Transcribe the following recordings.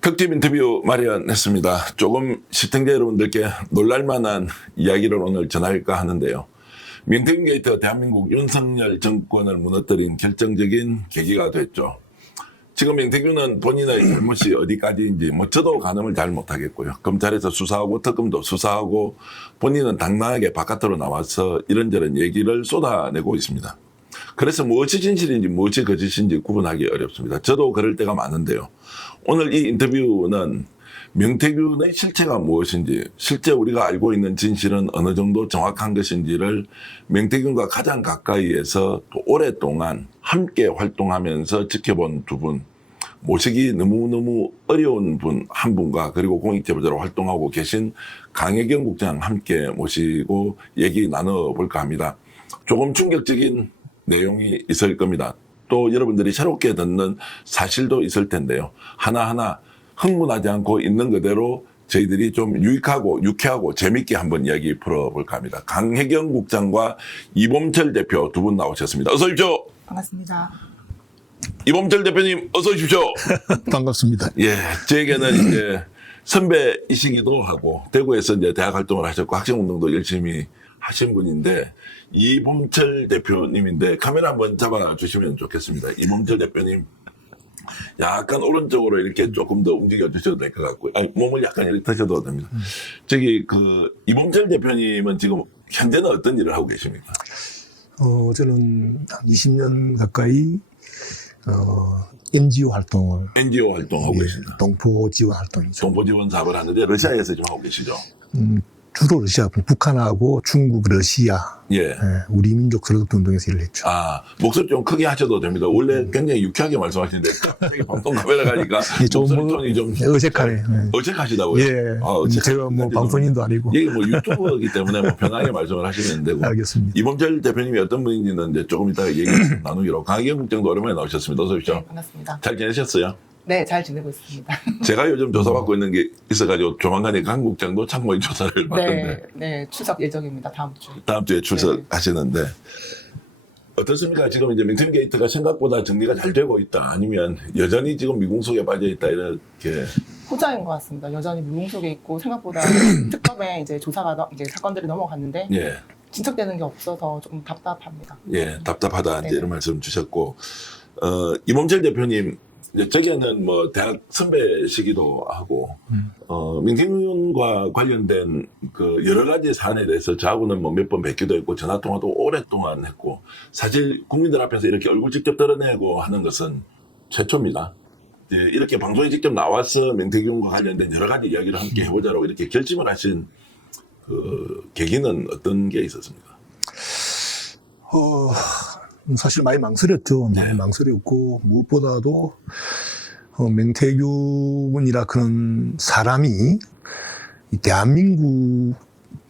특집 인터뷰 마련했습니다. 조금 시청자 여러분들께 놀랄만한 이야기를 오늘 전할까 하는데요. 명태균 게이트가 대한민국 윤석열 정권을 무너뜨린 결정적인 계기가 됐죠. 지금 명태균은 본인의 잘못이 어디까지인지 저도 가늠을 잘 못하겠고요. 검찰에서 수사하고 특검도 수사하고 본인은 당당하게 바깥으로 나와서 이런저런 얘기를 쏟아내고 있습니다. 그래서 무엇이 진실인지 무엇이 거짓인지 구분하기 어렵습니다. 저도 그럴 때가 많은데요. 오늘 이 인터뷰는 명태균의 실체가 무엇인지, 실제 우리가 알고 있는 진실은 어느 정도 정확한 것인지를 명태균과 가장 가까이에서 또 오랫동안 함께 활동하면서 지켜본 두 분, 모시기 너무너무 어려운 분 한 분과 그리고 공익제보자로 활동하고 계신 강혜경 국장 함께 모시고 얘기 나눠볼까 합니다. 조금 충격적인 내용이 있을 겁니다. 또 여러분들이 새롭게 듣는 사실도 있을 텐데요. 하나하나 흥분하지 않고 있는 그대로 저희들이 좀 유익하고 유쾌하고 재밌게 한번 이야기 풀어볼까 합니다. 강혜경 국장과 이범철 대표 두 분 나오셨습니다. 어서 오십시오. 반갑습니다. 이범철 대표님 어서 오십시오. 반갑습니다. 예, 저에게는 이제 선배이시기도 하고 대구에서 이제 대학 활동을 하셨고 학생운동도 열심히 하신 분인데 이범철 대표님인데 카메라 한번 잡아주시면 좋겠습니다. 이범철 대표님 약간 오른쪽으로 이렇게 조금 더 움직여 주셔도 될 것 같고요. 아니, 몸을 약간 이렇게 드셔도 됩니다. 저기 이범철 대표님은 지금 현재는 어떤 일을 하고 계십니까? 저는 한 20년 가까이 NGO 활동을 NGO 활동하고 계십니다. 동포 지원 활동이죠. 동포 지원 사업을 하는데 러시아에서 지금 하고 계시죠? 주로 러시아, 북한하고 중국, 러시아, 예. 우리 민족 서로독 운동에서 일을 했죠. 아, 목소리 좀 크게 하셔도 됩니다. 원래 굉장히 유쾌하게 말씀하시는데 갑자기 방송 카메라 가니까 목소리 톤이 좀 어색하네. 어색하시다고요? 예. 제가 방송인도 아니고. 이게 유튜버이기 때문에 편하게 말씀을 하시면 되고. 알겠습니다. 이범철 대표님이 어떤 분인지는 이제 조금 이따가 얘기 나누기로. 강혜경 국장도 오랜만에 나오셨습니다. 어서 오십시오. 네, 반갑습니다. 잘 지내셨어요? 네, 잘 지내고 있습니다. 제가 요즘 조사받고 있는 게 있어가지고 조만간에 강 국장도 참모인 조사를 받던데. 네, 출석 예정입니다. 다음 주. 다음 주에 출석하시는데. 어떻습니까? 지금 이제 명태균 게이트가 생각보다 정리가 잘 되고 있다. 아니면 여전히 지금 미궁 속에 빠져 있다. 이렇게. 후자인 것 같습니다. 여전히 미궁 속에 있고 생각보다 특검에 이제 이제 사건들이 넘어갔는데 예. 진척되는 게 없어서 조금 답답합니다. 예, 답답하다. 이제 네. 이런 말씀 주셨고. 이범철 대표님, 이제 저기는 대학 선배시기도 하고, 명태균과 관련된 여러 가지 사안에 대해서 저하고는 몇 번 뵙기도 했고, 전화통화도 오랫동안 했고, 사실 국민들 앞에서 이렇게 얼굴 직접 드러내고 하는 것은 최초입니다. 이렇게 방송에 직접 나와서 명태균과 관련된 여러 가지 이야기를 함께 해보자라고 이렇게 결심을 하신 계기는 어떤 게 있었습니까? 사실 많이 망설였죠. 많이 망설였고, 무엇보다도, 명태균이라 그런 사람이, 이 대한민국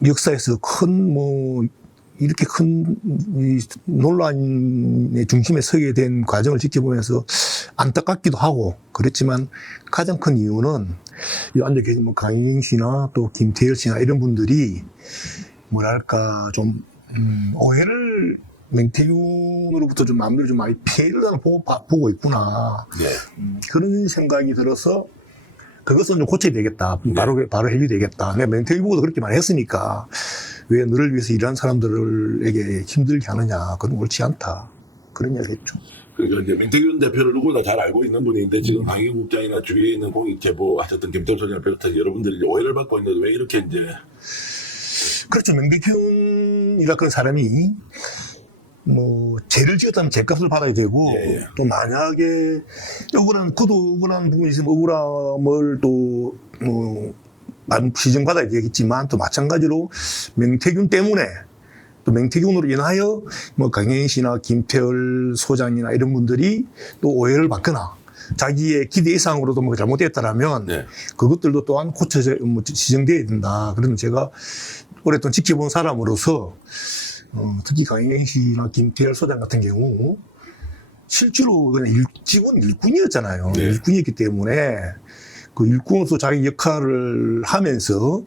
역사에서 이렇게 큰 논란의 중심에 서게 된 과정을 지켜보면서 안타깝기도 하고, 그렇지만 가장 큰 이유는, 이 앉아 계신 강희경 씨나 또 김태열 씨나 이런 분들이, 뭐랄까, 좀, 오해를 명태균으로부터 좀 남들 좀 많이 피해를 보고 있구나. 네. 그런 생각이 들어서 그것은 좀 고쳐야 되겠다. 바로 해결되겠다. 내가 명태균보고도 그렇게 많이 했으니까 왜 너를 위해서 일하는 사람들에게 힘들게 하느냐. 그건 옳지 않다. 그런 이야기 했죠. 그러니까 이제 명태균 대표를 누구나 잘 알고 있는 분인데 지금 강혜경 국장이나 주위에 있는 공익제보 하셨던 김태호 소장을 비롯해서 여러분들이 이제 오해를 받고 있는데 왜 이렇게 이제. 그렇죠. 명태균이라 그런 사람이 죄를 지었다면 죄값을 받아야 되고, 예. 또 만약에 억울한 부분이 있으면 억울함을 또, 시정받아야 되겠지만, 또 마찬가지로 명태균 때문에, 또 명태균으로 인하여, 강혜인 씨나 김태열 소장이나 이런 분들이 또 오해를 받거나, 자기의 기대 이상으로도 잘못됐다라면, 네. 그것들도 또한 시정돼야 된다. 그래서 제가 오랫동안 지켜본 사람으로서, 특히 강혜경 씨나 김태열 소장 같은 경우 실제로 그냥 직원 일꾼이었잖아요. 네. 일꾼이었기 때문에 그 일꾼으로서 자기 역할을 하면서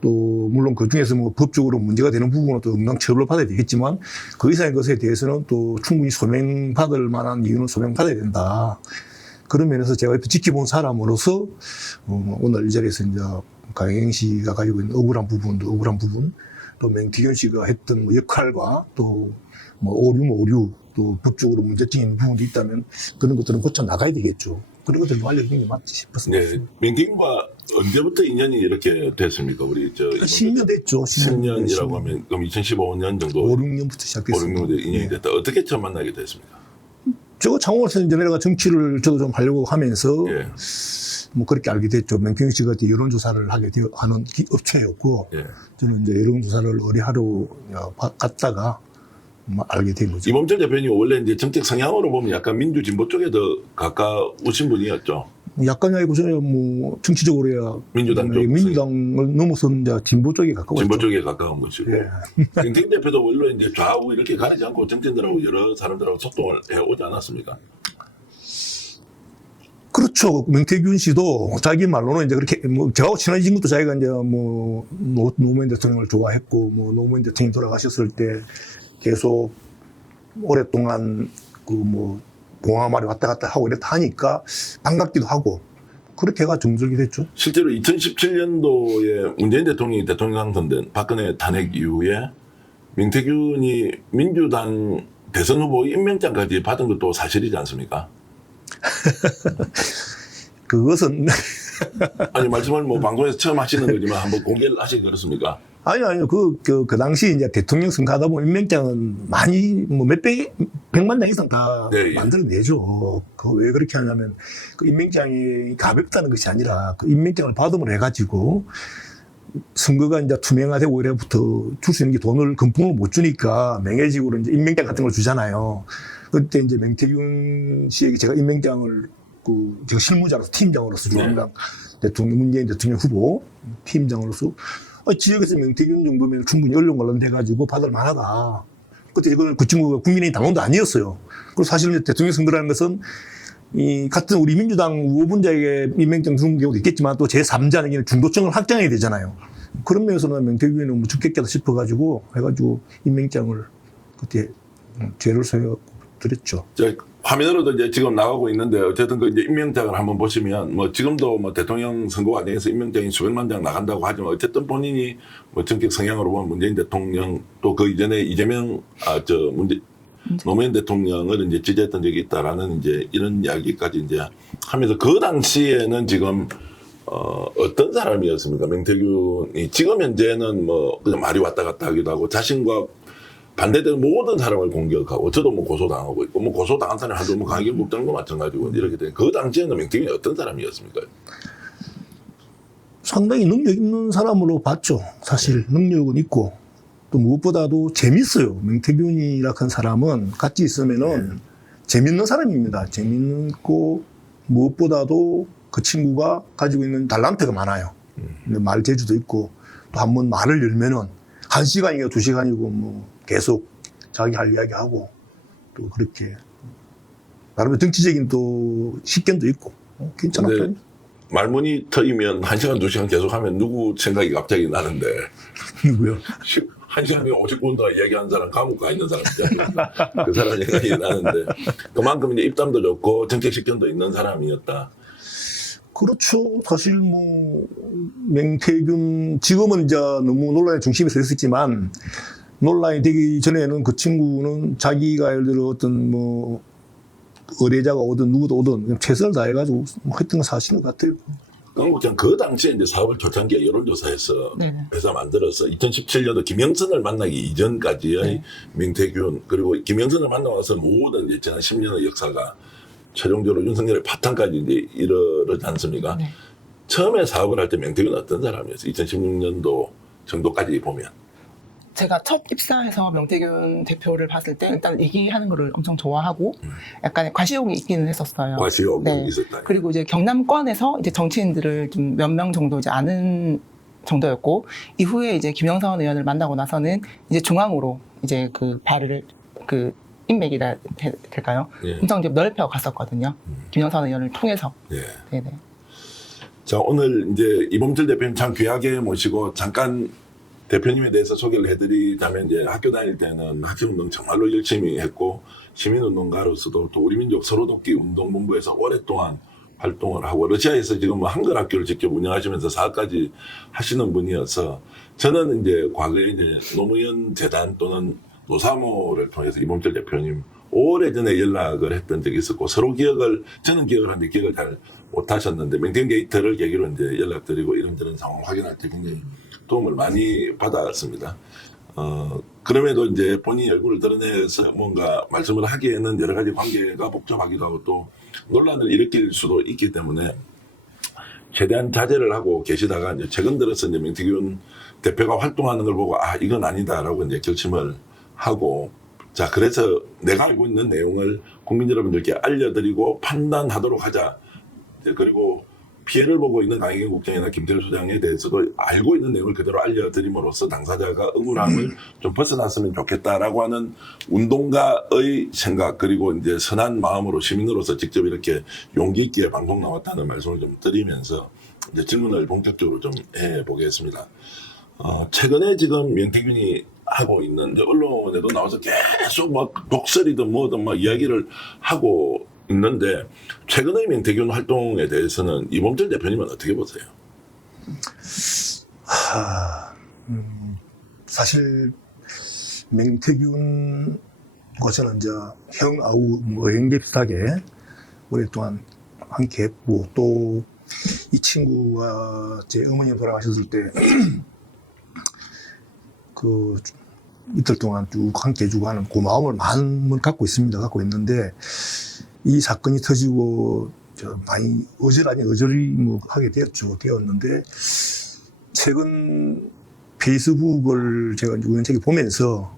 또 물론 그 중에서 법적으로 문제가 되는 부분은 또 응당 처벌을 받아야 되겠지만 그 이상의 것에 대해서는 또 충분히 소명받을 만한 이유는 소명받아야 된다. 그런 면에서 제가 옆에 지켜본 사람으로서 오늘 이 자리에서 이제 강행 씨가 가지고 있는 억울한 부분, 또 맹태균 씨가 했던 뭐 역할과 또 뭐 오류, 또 법적으로 문제점이 있는 부분도 있다면 그런 것들은 고쳐 나가야 되겠죠. 그런 것들을 뭐 알려주는 게 맞지 싶었습니다. 네. 맹태균과 언제부터 인연이 이렇게 됐습니까? 우리 10년 됐죠. 10년이라고 하면 그럼 2015년 정도 5, 6년부터 시작됐습니다. 5, 6년 인연이 됐다. 어떻게 처음 만나게 됐습니까? 저 창원에서 이제 내가 정치를 저도 좀 하려고 하면서 예. 뭐 그렇게 알게 됐죠. 맹태균 씨가 이제 여론조사를 하는 업체였고 예. 저는 이제 여론조사를 의뢰하러 갔다가 알게 된 거죠. 이범철 대표님 원래 이제 정책 성향으로 보면 약간 민주진보 쪽에 더 가까우신 분이었죠. 약간이 아니고 저는 뭐 정치적으로야 민주당 쪽. 민주당을 넘어서 이제 진보 쪽에 가까웠죠. 진보 쪽에 가까운 것이고. 예. 김태균 대표도 원래 이제 좌우 이렇게 가리지 않고 정치인들하고 여러 사람들하고 소통을 해오지 않았습니까? 그렇죠. 명태균 씨도 자기 말로는 이제 그렇게 뭐 저하고 친해진 것도 자기가 이제 뭐 노무현 대통령을 좋아했고 뭐 노무현 대통령 돌아가셨을 때 계속 오랫동안 그 뭐 봉화마을에 왔다 갔다 하고 이랬다 하니까 반갑기도 하고 그렇게 해가 정적이 됐죠. 실제로 2017년도에 문재인 대통령이 대통령 당선된 박근혜 탄핵 이후에 명태균이 민주당 대선 후보 임명장까지 받은 것도 사실이지 않습니까? 그것은 아니 말씀을 뭐 방송에서 처음 하시는 거지만 한번 공개를 하시기 그렇습니까? 아니요. 그 당시 이제 대통령 선거하다 보면 임명장은 많이 뭐 백만 장 이상 다 네, 예. 만들어내죠. 그 왜 그렇게 하냐면 그 임명장이 가볍다는 것이 아니라 그 임명장을 받음으로 해가지고 선거가 이제 투명화되고 이래부터 줄 수 있는 게 돈을 금품을 못 주니까 명예직으로 이제 임명장 같은 걸 주잖아요. 그때 이제 명태균 씨에게 제가 임명장을 제가 실무자로서 팀장으로서 중앙당 대통령 문재인 대통령 후보 팀장으로서 지역에서 명태균 정도면 충분히 언론 관련돼가지고 받을 만하다. 그때 이걸 그 친구가 국민의힘 당원도 아니었어요. 그리고 사실 이제 대통령 선거라는 것은 이 같은 우리 민주당 후보자에게 임명장 주는 경우도 있겠지만 또 제3자에게는 중도층을 확장해야 되잖아요. 그런 면에서는 명태균이 너무 죽겠다 싶어가지고 해가지고 임명장을 그때 죄를 서여 드렸죠. 화면으로도 이제 지금 나가고 있는데 어쨌든 그 이제 임명장을 한번 보시면 뭐 지금도 뭐 대통령 선거 과정에서 임명장이 수백만 장 나간다고 하지만 어쨌든 본인이 뭐 정책 성향으로 보면 문재인 대통령 또 그 이전에 노무현 대통령을 이제 지지했던 적이 있다라는 이제 이런 이야기까지 이제 하면서 그 당시에는 지금 어떤 사람이었습니까? 명태균이 지금 현재는 뭐 그냥 말이 왔다 갔다 하기도 하고 자신과 반대되는 모든 사람을 공격하고 저도 뭐 고소당하고 있고 뭐 고소당한 사람이 한두 뭐 강기영 국장도 마찬가지고 이렇게 된 그 당시에는 명태균이 어떤 사람이었습니까? 상당히 능력 있는 사람으로 봤죠. 사실 능력은 있고 또 무엇보다도 재밌어요. 명태균이라는 사람은 같이 있으면은 재밌는 사람입니다. 재밌고 무엇보다도 그 친구가 가지고 있는 탤런트가 많아요. 말 재주도 있고 또 한번 말을 열면은 1시간이고 2시간이고 뭐 계속 자기 할 이야기 하고 또 그렇게 나름의 정치적인 또 식견도 있고 괜찮았어요. 말문이 터이면 1시간, 2시간 계속 하면 누구 생각이 갑자기 나는데 누구요? 1시간에 50분 동안 얘기하는 사람 감옥 가 있는 사람이죠. 그 사람 생각이 나는데 그만큼 이제 입담도 좋고 정책 식견도 있는 사람이었다. 그렇죠. 사실 뭐 명태균 지금은 이제 너무 논란의 중심에 서 있었지만 논란이 되기 전에는 그 친구는 자기가 예를 들어 어떤 뭐 의뢰자가 오든 누구도 오든 그냥 최선을 다해가지고 뭐 했던 건 사실인 것 같아요. 강국장 그 당시에 이제 사업을 초창기에 여론조사해서 네. 회사 만들어서 2017년도 김영선을 만나기 이전까지의 명태균 그리고 김영선을 만나고 나서 모든 이제 지난 10년의 역사가 최종적으로 윤석열의 파탄까지 이제 이르지 않습니까? 네. 처음에 사업을 할 때 명태균은 어떤 사람이었어요? 2016년도 정도까지 보면. 제가 첫 입사해서 명태균 대표를 봤을 때 일단 얘기하는 거를 엄청 좋아하고 약간의 과시욕이 있기는 했었어요. 과시욕이 네. 있었다. 그리고 이제 경남권에서 이제 정치인들을 좀 몇 명 정도 이제 아는 정도였고 이후에 이제 김영선 의원을 만나고 나서는 이제 중앙으로 이제 그 발을 그 인맥이라 될까요? 예. 엄청 이제 넓혀 갔었거든요. 김영선 의원을 통해서. 예. 네네. 자, 오늘 이제 이범철 대표님 참 귀하게 모시고 잠깐 대표님에 대해서 소개를 해드리자면 이제 학교 다닐 때는 학생운동 정말로 열심히 했고 시민운동가로서도 또 우리 민족 서로돕기 운동본부에서 오랫동안 활동을 하고 러시아에서 지금 뭐 한글 학교를 직접 운영하시면서 사업까지 하시는 분이어서 저는 이제 과거에 이제 노무현 재단 또는 노사모를 통해서 이범철 대표님 오래전에 연락을 했던 적이 있었고 서로 저는 기억을 하는데 기억을 잘 못하셨는데 맹태균 게이트를 계기로 이제 연락드리고 이런저런 상황을 확인할 때 굉장히 도움을 많이 받았습니다. 그럼에도 이제 본인이 얼굴을 드러내서 뭔가 말씀을 하기에는 여러 가지 관계가 복잡하기도 하고 또 논란을 일으킬 수도 있기 때문에 최대한 자제를 하고 계시다가 이제 최근 들어서 이제 맹태균 대표가 활동하는 걸 보고 아, 이건 아니다라고 이제 결심을 하고 자, 그래서 내가 알고 있는 내용을 국민 여러분들께 알려드리고 판단하도록 하자. 그리고 피해를 보고 있는 강희경 국장이나 김태일 소장에 대해서도 알고 있는 내용을 그대로 알려드림으로써 당사자가 억울함을 좀 벗어났으면 좋겠다라고 하는 운동가의 생각 그리고 이제 선한 마음으로 시민으로서 직접 이렇게 용기 있게 방송 나왔다는 말씀을 좀 드리면서 이제 질문을 본격적으로 좀 해보겠습니다. 최근에 지금 명태균이 하고 있는 언론에도 나와서 계속 막 독설이든 뭐든 막 이야기를 하고 있는데 최근의 명태균 활동에 대해서는 이범철 대표님은 어떻게 보세요? 사실 맹태균과 저는 이제 형아우 형제 비슷하게 오랫동안 함께 했고 또 이 친구가 제 어머니 돌아가셨을 때 그 이틀 동안 쭉 함께 해주고 하는 고마움을 많이 갖고 있는데 이 사건이 터지고 많이 어절이 하게 되었는데 최근 페이스북을 제가 우연찮게 보면서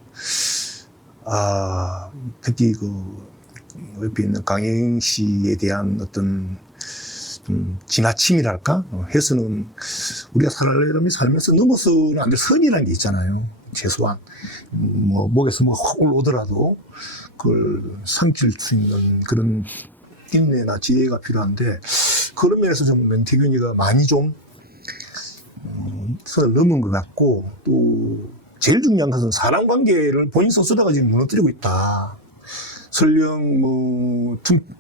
특히 그 옆에 있는 강행 씨에 대한 어떤 좀 지나침이랄까 해서는 우리가 살면서 넘어서는 안 될 선이라는 게 있잖아요. 최소한 뭐 목에서 확 올라오더라도 그걸 삼킬 수 있는 그런 인내나 지혜가 필요한데 그런 면에서 좀 맹태균이가 많이 좀 선을 넘은 것 같고 또 제일 중요한 것은 사람 관계를 본인 스스로가 지금 무너뜨리고 있다. 설령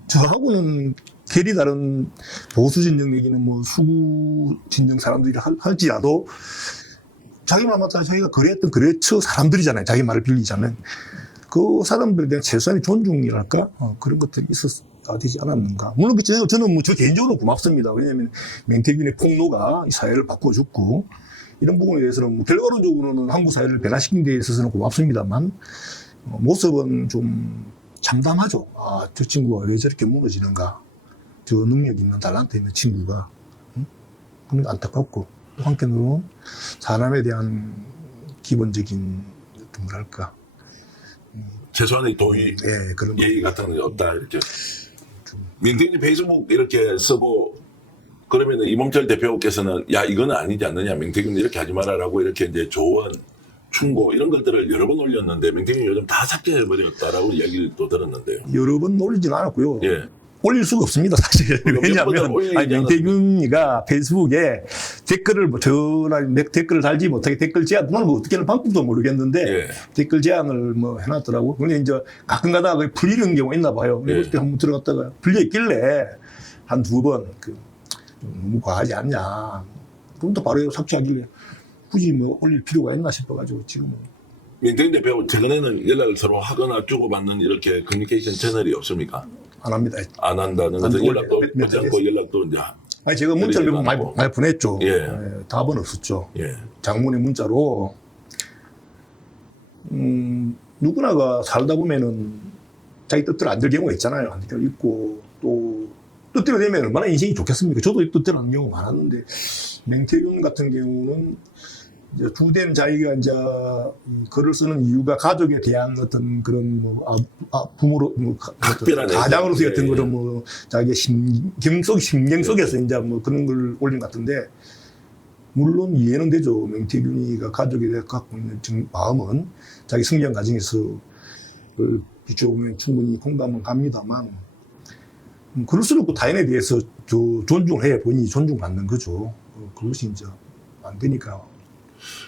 저하고는 결이 다른 보수 진영 내기는 수구 진영 사람들이 할지라도 자기 말 맞다 자기가 그랬던 사람들이잖아요. 자기 말을 빌리자면 그 사람들에 대한 최소한의 존중이랄까 그런 것들이 있어야 되지 않았는가. 물론 저는 저 개인적으로 고맙습니다. 왜냐하면 맹태균의 폭로가 이 사회를 바꿔줬고 이런 부분에 대해서는 결과론적으로는 한국 사회를 변화시킨 데 있어서는 고맙습니다만 모습은 좀 참담하죠. 저 친구가 왜 저렇게 무너지는가. 저 능력이 있는 달란트 있는 친구가 그런 안타깝고 또 한편으로는 사람에 대한 기본적인 뭐랄까 최소한의 도의, 그런 예의 같은 게 없다 이렇게. 민태균이 페이스북 이렇게 쓰고 그러면 이범철 대표께서는 야 이거는 아니지 않느냐 민태균 이렇게 하지 마라라고 이렇게 이제 조언, 충고 이런 것들을 여러 번 올렸는데 민태균이 요즘 다 삭제해버렸다라고 이야기를 또 들었는데요. 여러 번 올리지는 않았고요. 예. 올릴 수가 없습니다, 사실. 왜냐하면, 맹태균이가 페이스북에 댓글을, 댓글을 달지 못하게 댓글 제한, 어떻게 하는 방법도 모르겠는데, 예. 댓글 제한을 해놨더라고. 근데 이제 가끔 가다가 풀리는 경우가 있나 봐요. 예. 그때 한번 들어갔다가 풀려있길래, 한 두 번, 너무 과하지 않냐. 그럼 또 바로 삭제하길래, 굳이 올릴 필요가 있나 싶어가지고, 지금은. 민태균 대표 최근에는 연락을 서로 하거나 주고받는 이렇게 커뮤니케이션 채널이 없습니까? 안 합니다. 안 한다는 것은 연락도 하지 않고 연락도 이제. 아니, 제가 문자를 몇 번 많이 보냈죠. 예. 답은 없었죠. 예. 장문의 문자로, 누구나가 살다 보면은 자기 뜻대로 안 될 경우가 있잖아요. 안 될 경우 있고, 또, 뜻대로 되면 얼마나 인생이 좋겠습니까? 저도 뜻대로 하는 경우가 많았는데, 맹태균 같은 경우는 이제 주된 자기가 이제 글을 쓰는 이유가 가족에 대한 어떤 그런 부모로 가장으로서의 어떤 그런 자기의 심경 속에서 이제 그런 걸 올린 것 같은데 물론 이해는 되죠. 맹태균이가 가족에 대해 갖고 있는 마음은 자기 성장 과정에서 비춰보면 충분히 공감은 갑니다만 그럴수록 그 타인에 대해서 존중을 해야 본인이 존중받는 거죠. 그것이 이제 안 되니까.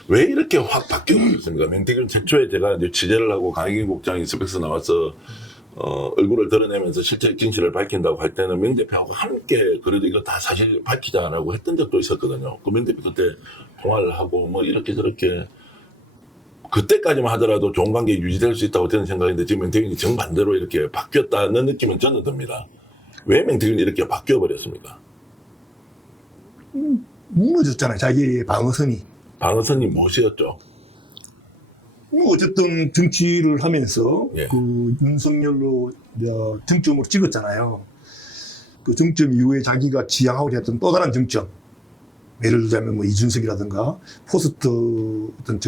왜 이렇게 확 바뀌고 있습니까? 맹태균 최초에 제가 이제 취재를 하고 강희경 국장이 스펙스 나와서 얼굴을 드러내면서 실제 진실을 밝힌다고 할 때는 명 대표하고 함께 그래도 이거 다 사실 밝히자라고 했던 적도 있었거든요. 그 명 대표 그때 통화를 하고 뭐 이렇게 저렇게 그때까지만 하더라도 좋은 관계 유지될 수 있다고 저는 생각했는데 지금 명태균이 정반대로 이렇게 바뀌었다는 느낌은 저는 듭니다. 왜 명태균이 이렇게 바뀌어버렸습니까? 무너졌잖아요. 자기의 방어선이. 방어선이 무엇이었죠? 어쨌든 정치를 하면서 예. 그 윤석열로 정점으로 찍었잖아요. 그 정점 이후에 자기가 지향하고 했던 또 다른 정점. 예를 들자면 뭐 이준석이라든가 포스트 어떤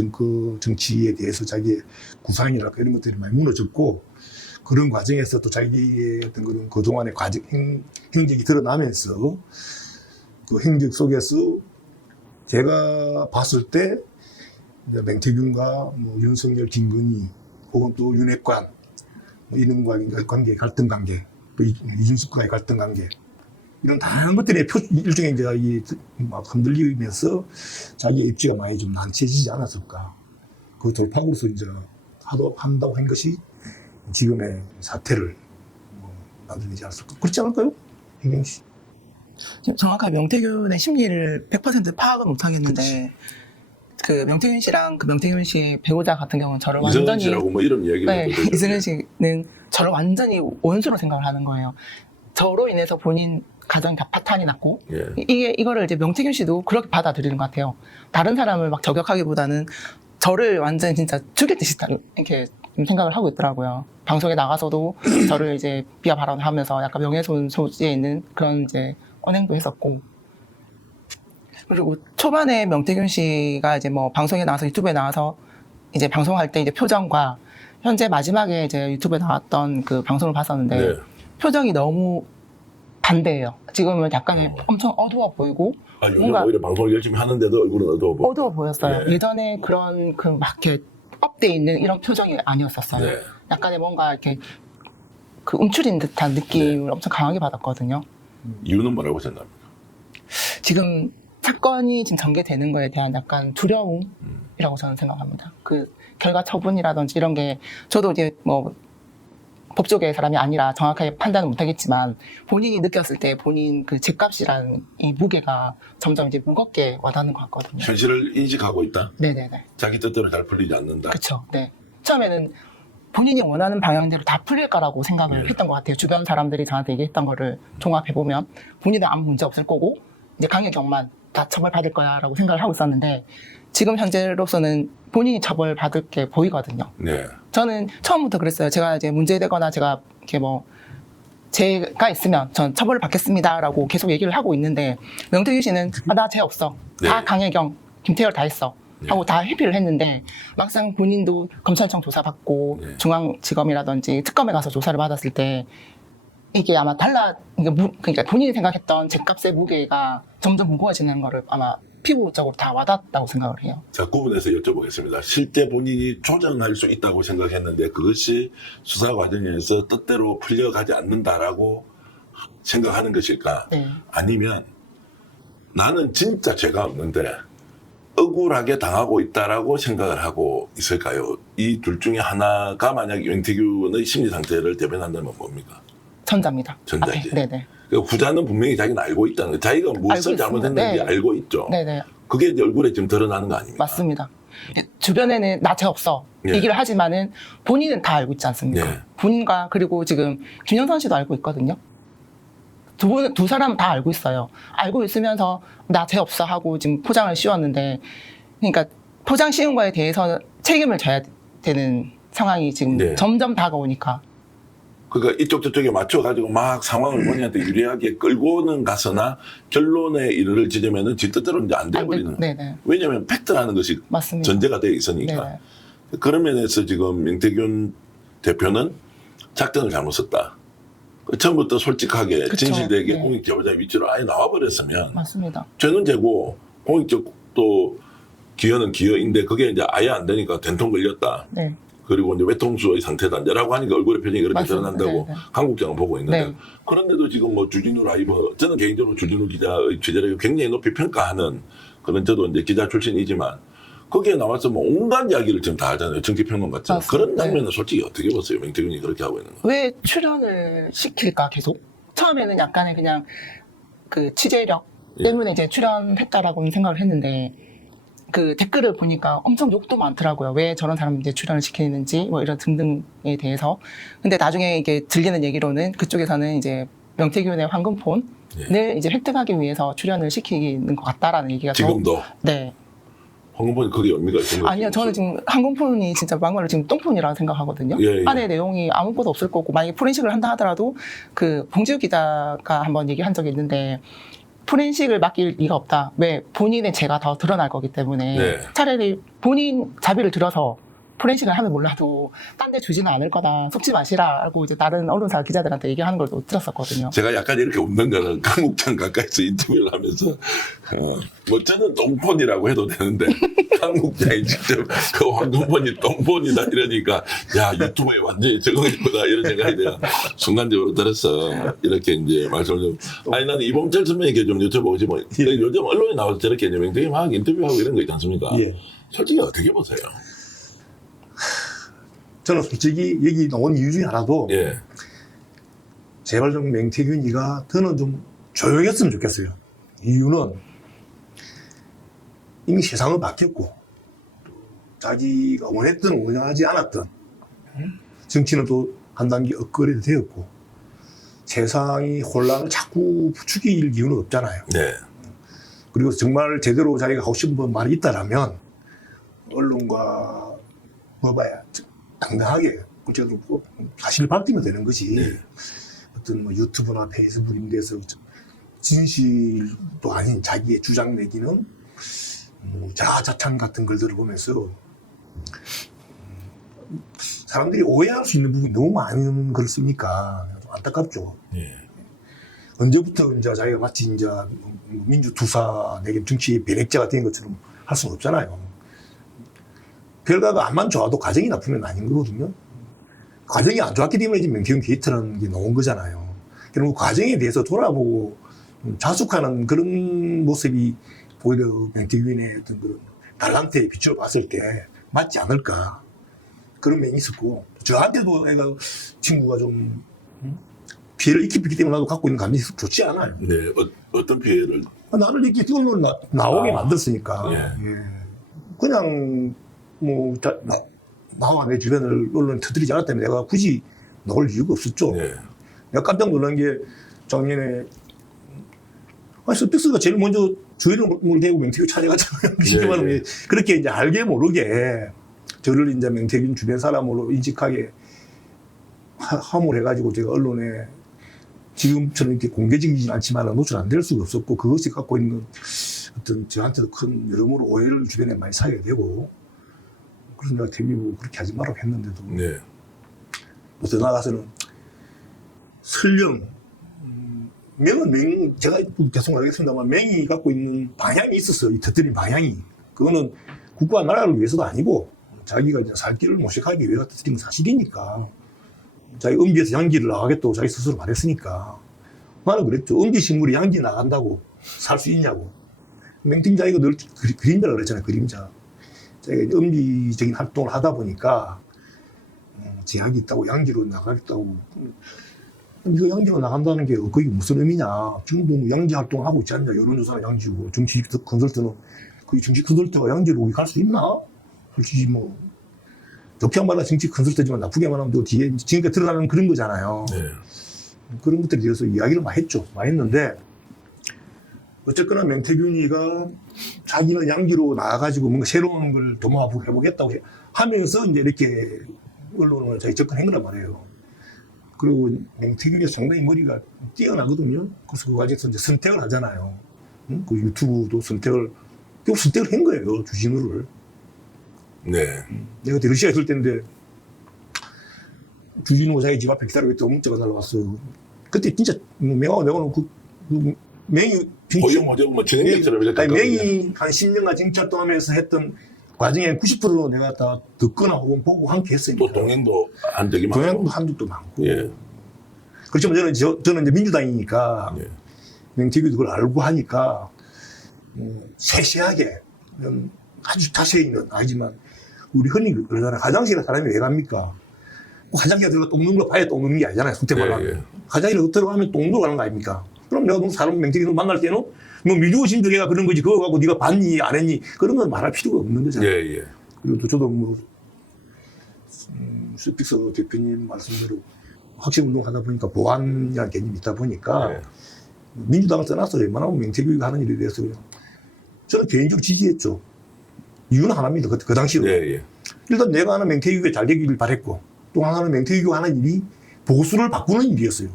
정치에 대해서 자기의 구상이랄까 이런 것들이 많이 무너졌고 그런 과정에서 또 자기의 어떤 그런 그동안의 과정, 행적이 드러나면서 그 행적 속에서 제가 봤을 때 맹태균과 뭐 윤석열, 김건희 혹은 또 윤핵관 뭐 이런 관계, 갈등 관계, 또 이준석과의 갈등 관계 이런 다양한 것들이 일종의 이제 막 흔들리면서 자기의 입지가 많이 좀 난처해지지 않았을까. 그 돌파구로서 이제 한다고 한 것이 지금의 사태를 만들지 않았을까. 그렇지 않을까요? 혜경 씨. 지금 정확하게 명태균의 심리를 100% 파악은 못하겠는데 그 명태균 씨랑 그 명태균 씨의 배우자 같은 경우는 저를 이승은 완전히 씨라고 뭐 이런 얘기를 네, 했거든요. 이승은 씨는 저를 완전히 원수로 생각을 하는 거예요. 저로 인해서 본인 가정이 다 파탄이 났고 예. 이거를 이제 명태균 씨도 그렇게 받아들이는 것 같아요. 다른 사람을 막 저격하기보다는 저를 완전 진짜 죽일 듯이 이렇게 생각을 하고 있더라고요. 방송에 나가서도 저를 이제 비하 발언하면서 약간 명예훼손 소지에 있는 그런 이제 언행도 했었고. 그리고 초반에 명태균 씨가 이제 뭐 방송에 나와서 유튜브에 나와서 이제 방송할 때 이제 표정과 현재 마지막에 이제 유튜브에 나왔던 그 방송을 봤었는데 네. 표정이 너무 반대예요. 지금은 약간 엄청 어두워 보이고 요즘 뭔가 오히려 방송을 열심히 하는데도 얼굴은 어두워 보여. 어두워 보였어요. 네. 예전에 그런 그 막 이렇게 업돼 있는 이런 표정이 아니었었어요. 네. 약간의 뭔가 이렇게 그 움츠린 듯한 느낌을 엄청 강하게 받았거든요. 이유는 뭐라고 생각합니까? 지금 사건이 지금 전개되는 거에 대한 약간 두려움이라고 저는 생각합니다. 그 결과 처분이라든지 이런 게 저도 이제 뭐 법조계의 사람이 아니라 정확하게 판단은 못하겠지만 본인이 느꼈을 때 본인 그 집값이라는 이 무게가 점점 이제 무겁게 와닿는 것 같거든요. 현실을 인식하고 있다. 네네네. 자기 뜻대로 잘 풀리지 않는다. 그렇죠. 네. 처음에는 본인이 원하는 방향대로 다 풀릴 거라고 생각을 했던 것 같아요. 주변 사람들이 저한테 얘기했던 거를 종합해보면 본인은 아무 문제 없을 거고 이제 강혜경만 다 처벌받을 거야라고 생각을 하고 있었는데 지금 현재로서는 본인이 처벌받을 게 보이거든요. 네. 저는 처음부터 그랬어요. 제가 이제 문제되거나 제가 이렇게 뭐 죄가 있으면 전 처벌을 받겠습니다라고 계속 얘기를 하고 있는데 명태균 씨는 나 죄 없어. 다 네. 강혜경, 김태열 다 했어. 하고 다 회피를 했는데 막상 본인도 검찰청 조사받고 네. 중앙지검이라든지 특검에 가서 조사를 받았을 때 이게 아마 그러니까 본인이 생각했던 죗값의 무게가 점점 무거워지는 거를 아마 피부적으로 다 와닿았다고 생각을 해요. 자, 구분해서 여쭤보겠습니다. 실제 본인이 조정할 수 있다고 생각했는데 그것이 수사 과정에서 뜻대로 풀려가지 않는다라고 생각하는 것일까? 네. 아니면 나는 진짜 죄가 없는데 억울하게 당하고 있다라고 생각을 하고 있을까요? 이 둘 중에 하나가 만약 명태균의 심리 상태를 대변한다면 뭡니까? 전자입니다. 전자지. 앞에. 네네. 그러니까 후자는 분명히 자기는 알고 있다는 거예요. 자기가 무엇을 있습니다. 잘못했는지 네. 알고 있죠. 네네. 그게 이제 얼굴에 지금 드러나는 거 아닙니까? 맞습니다. 주변에는 나 죄 없어. 예. 얘기를 하지만은 본인은 다 알고 있지 않습니까? 예. 본인과 그리고 지금 김영선 씨도 알고 있거든요. 두 사람은 다 알고 있어요. 알고 있으면서 나 죄 없어 하고 지금 포장을 씌웠는데 그러니까 포장 씌운 거에 대해서 책임을 져야 되는 상황이 지금 네. 점점 다가오니까 그러니까 이쪽 저쪽에 맞춰가지고 막 상황을 본인한테 유리하게 끌고는 가서나 결론에 이르를 지으면은 지 뜻대로 이제 안 돼버리는. 네네. 왜냐하면 팩트라는 것이 맞습니다. 전제가 되어 있으니까. 네네. 그런 면에서 지금 명태균 대표는 작전을 잘못 썼다. 처음부터 솔직하게 그쵸. 진실되게 네. 공익 제보자 위치로 아예 나와버렸으면 맞습니다. 죄는 죄고 공익적 또 기여는 기여인데 그게 이제 아예 안 되니까 된통 걸렸다. 네. 그리고 이제 외통수의 상태다라고 하니까 얼굴의 표정이 그렇게 맞습니다. 드러난다고 네, 네. 한국장은 보고 있는데 네. 그런데도 지금 뭐 주진우 라이브 저는 개인적으로 주진우 기자의 취재력을 굉장히 높이 평가하는 그런 저도 이제 기자 출신이지만 거기에 나와서 뭐 온갖 이야기를 지금 다 하잖아요. 정치평론가처럼. 맞습니다. 그런 장면은 솔직히 어떻게 보세요? 명태균이 그렇게 하고 있는 거. 왜 출연을 시킬까 계속? 처음에는 약간의 그냥 그 취재력 때문에 이제 출연했다라고는 생각을 했는데 그 댓글을 보니까 엄청 욕도 많더라고요. 왜 저런 사람 이제 출연을 시키는지 뭐 이런 등등에 대해서. 근데 나중에 이게 들리는 얘기로는 그쪽에서는 이제 명태균의 황금폰을 이제 획득하기 위해서 출연을 시키는 것 같다라는 얘기가 지금도? 네. 황금폰이 그게 의미가 있는 거죠? 아니요, 저는 지금 항공폰이 진짜 막말로 지금 똥폰이라고 생각하거든요. 예, 예. 안에 내용이 아무것도 없을 거고, 만약에 포렌식을 한다 하더라도, 그, 봉지우 기자가 한번 얘기한 적이 있는데, 포렌식을 맡길 리가 없다. 왜? 본인의 죄가 더 드러날 거기 때문에, 네. 차라리 본인 자비를 들어서 포렌식을 하면 몰라도, 딴 데 주지는 않을 거다. 속지 마시라고 이제 다른 언론사 기자들한테 얘기하는 걸 또 들었었거든요. 제가 약간 이렇게 웃는 거는 강국장 가까이서 인터뷰를 하면서 뭐 저는 똥폰이라고 해도 되는데 강국장이 직접 그 황금폰이 똥폰이다 이러니까 야 유튜브에 완전히 적응했구나 이런 생각이 내가 순간적으로 들었어. 이렇게 이제 말씀을 좀 아니 나는 이봉철 선배에게 좀 여쭤보고 싶어요. 요즘 언론에 나와서 저렇게 이제 맹태균 인터뷰하고 이런 거 있지 않습니까? 예. 솔직히 어떻게 보세요? 저는 솔직히 여기 나온 이유 중에 하나도 예. 제발 좀 명태균이가 더는 좀 조용했으면 좋겠어요. 이유는 이미 세상은 바뀌었고 자기가 원했든 원하지 않았든 정치는 또 한 단계 업그레이드 되었고 세상이 혼란을 자꾸 부추길 이유는 없잖아요. 네. 그리고 정말 제대로 자기가 하고 싶은 말이 있다라면 언론과 뭐 봐야 당당하게 어쨌든 사실을 밝히면 되는 거지. 어떤 뭐 유튜브나 페이스북 이런 데서 진실도 아닌 자기의 주장 내기는 자자찬 같은 글들을 보면서 사람들이 오해할 수 있는 부분이 너무 많은 글을 쓰니까 좀 안타깝죠. 예. 언제부터 이제 자기가 마치 이제 민주투사 내게 정치 변액자가 된 것처럼 할 수는 없잖아요. 결과가 안만 좋아도 과정이 나쁘면 아닌 거거든요. 과정이 안 좋았기 때문에 지금 명태균 게이트라는 게 나온 거잖아요. 그럼 과정에 대해서 돌아보고 자숙하는 그런 모습이 오히려 명태균의 어떤 그런 달란트에 비추어 봤을 때 맞지 않을까. 그런 면이 있었고, 저한테도 애가 친구가 좀 피해를 입혔기 때문에 나도 갖고 있는 감정이 좋지 않아요. 네. 어떤 피해를? 나를 이렇게 언론 나오게 만들었으니까. 예. 예. 그냥 뭐 나와 내 주변을 언론에 터뜨리지 않았다면 내가 굳이 나올 이유가 없었죠. 네. 내가 깜짝 놀란 게 작년에 스픽스가 제일 먼저 저희를 대고 명태균 찾아갔잖아요. 네. 그렇게 이제 알게 모르게 저를 이제 명태균 주변 사람으로 인식하게 함을 해가지고 제가 언론에 지금처럼 이렇게 공개적이진 않지만 노출 안 될 수가 없었고 그것이 갖고 있는 어떤 저한테도 큰 여러모로 오해를 주변에 많이 사게 되고 그래서 내가 대비고 그렇게 하지 말라고 했는데도 네. 더 나아가서는 설령 명은 제가 계속 말하겠습니다만 명이 갖고 있는 방향이 있었어요. 이 터뜨린 방향이. 그거는 국가와 나라를 위해서도 아니고 자기가 이제 살 길을 모색하기 위해서 터뜨린 사실이니까 자기 음지에서 양지를 나가겠다고 자기 스스로 말했으니까 나는 그랬죠. 음지 식물이 양지 나간다고 살 수 있냐고. 명태균 자기가 늘 그림자라고 그랬잖아요. 그림자. 자기가 음지적인 활동을 하다 보니까 제약이 있다고 양지로 나가겠다고. 이거 양지로 나간다는 게 그게 무슨 의미냐. 지금도 뭐 양지 활동을 하고 있지 않냐. 여론조사가 양지고 정치 컨설트는 그 정치 컨설트가 양지로 갈 수 있나? 솔직히 뭐 좋게 말하면 정치 컨설트지만 나쁘게 말하면 또 뒤에 지금까지 드러나는 그런 거잖아요. 네. 그런 것들에 대해서 이야기를 많이 했죠. 많이 했는데 어쨌거나 명태균이가 자기는 양지로 나가가지고 뭔가 새로운 걸 도모해보겠다고 하면서 이제 이렇게 언론을 자기 접근한 거란 말이에요. 그리고 명태균이 상당히 머리가 뛰어나거든요. 그래서 그 과정에서 이제 선택을 하잖아요. 응? 그 유튜브도 선택을 한 거예요. 주진우를. 네. 내가 그때 러시아에 있을 때인데 주진우가 자기 집 앞에 기다리고 있다고 문자가 날라왔어. 그때 진짜 명하고 내가는 그 맹이 고용 뭐 진행객처럼 이렇게 맹이 한 10년간 정치활동하면서 했던 과정에 90% 내가 다 듣거나 혹은 보고 함께 했어요. 또 동행도 한 적이 많고. 동행도 한 적도 많고. 예. 그렇지만 저는 이제 민주당이니까 명태균도 그걸 알고 하니까 세세하게 아주 자세히 있는 아니지만 우리 흔히 그러잖아요. 화장실에 사람이 왜 갑니까? 화장실에 들어가 똥 누는 거 봐야 똥 누는 게 아니잖아요. 속된 말로 하면. 화장실에 들어가면 똥 가는 거 아닙니까? 그럼 내가 사람 맹태균을 만날 때는 뭐 미주어심도 걔가 그런 거지 그거 갖고 네가 봤니 안 했니 그런 건 말할 필요가 없는 거잖아요. 예. 그리고 또 저도 뭐 스픽서 대표님 말씀대로 학생운동 하다 보니까 보안이라는 개념이 있다 보니까 예. 민주당을 떠나서 웬만하면 맹태교육이 하는 일에 대해서 그냥 저는 개인적으로 지지했죠. 이유는 하나입니다. 그 당시로. 예. 일단 내가 하는 맹태교육이 잘 되기를 바랬고 또 하나는 맹태교육 하는 일이 보수를 바꾸는 일이었어요.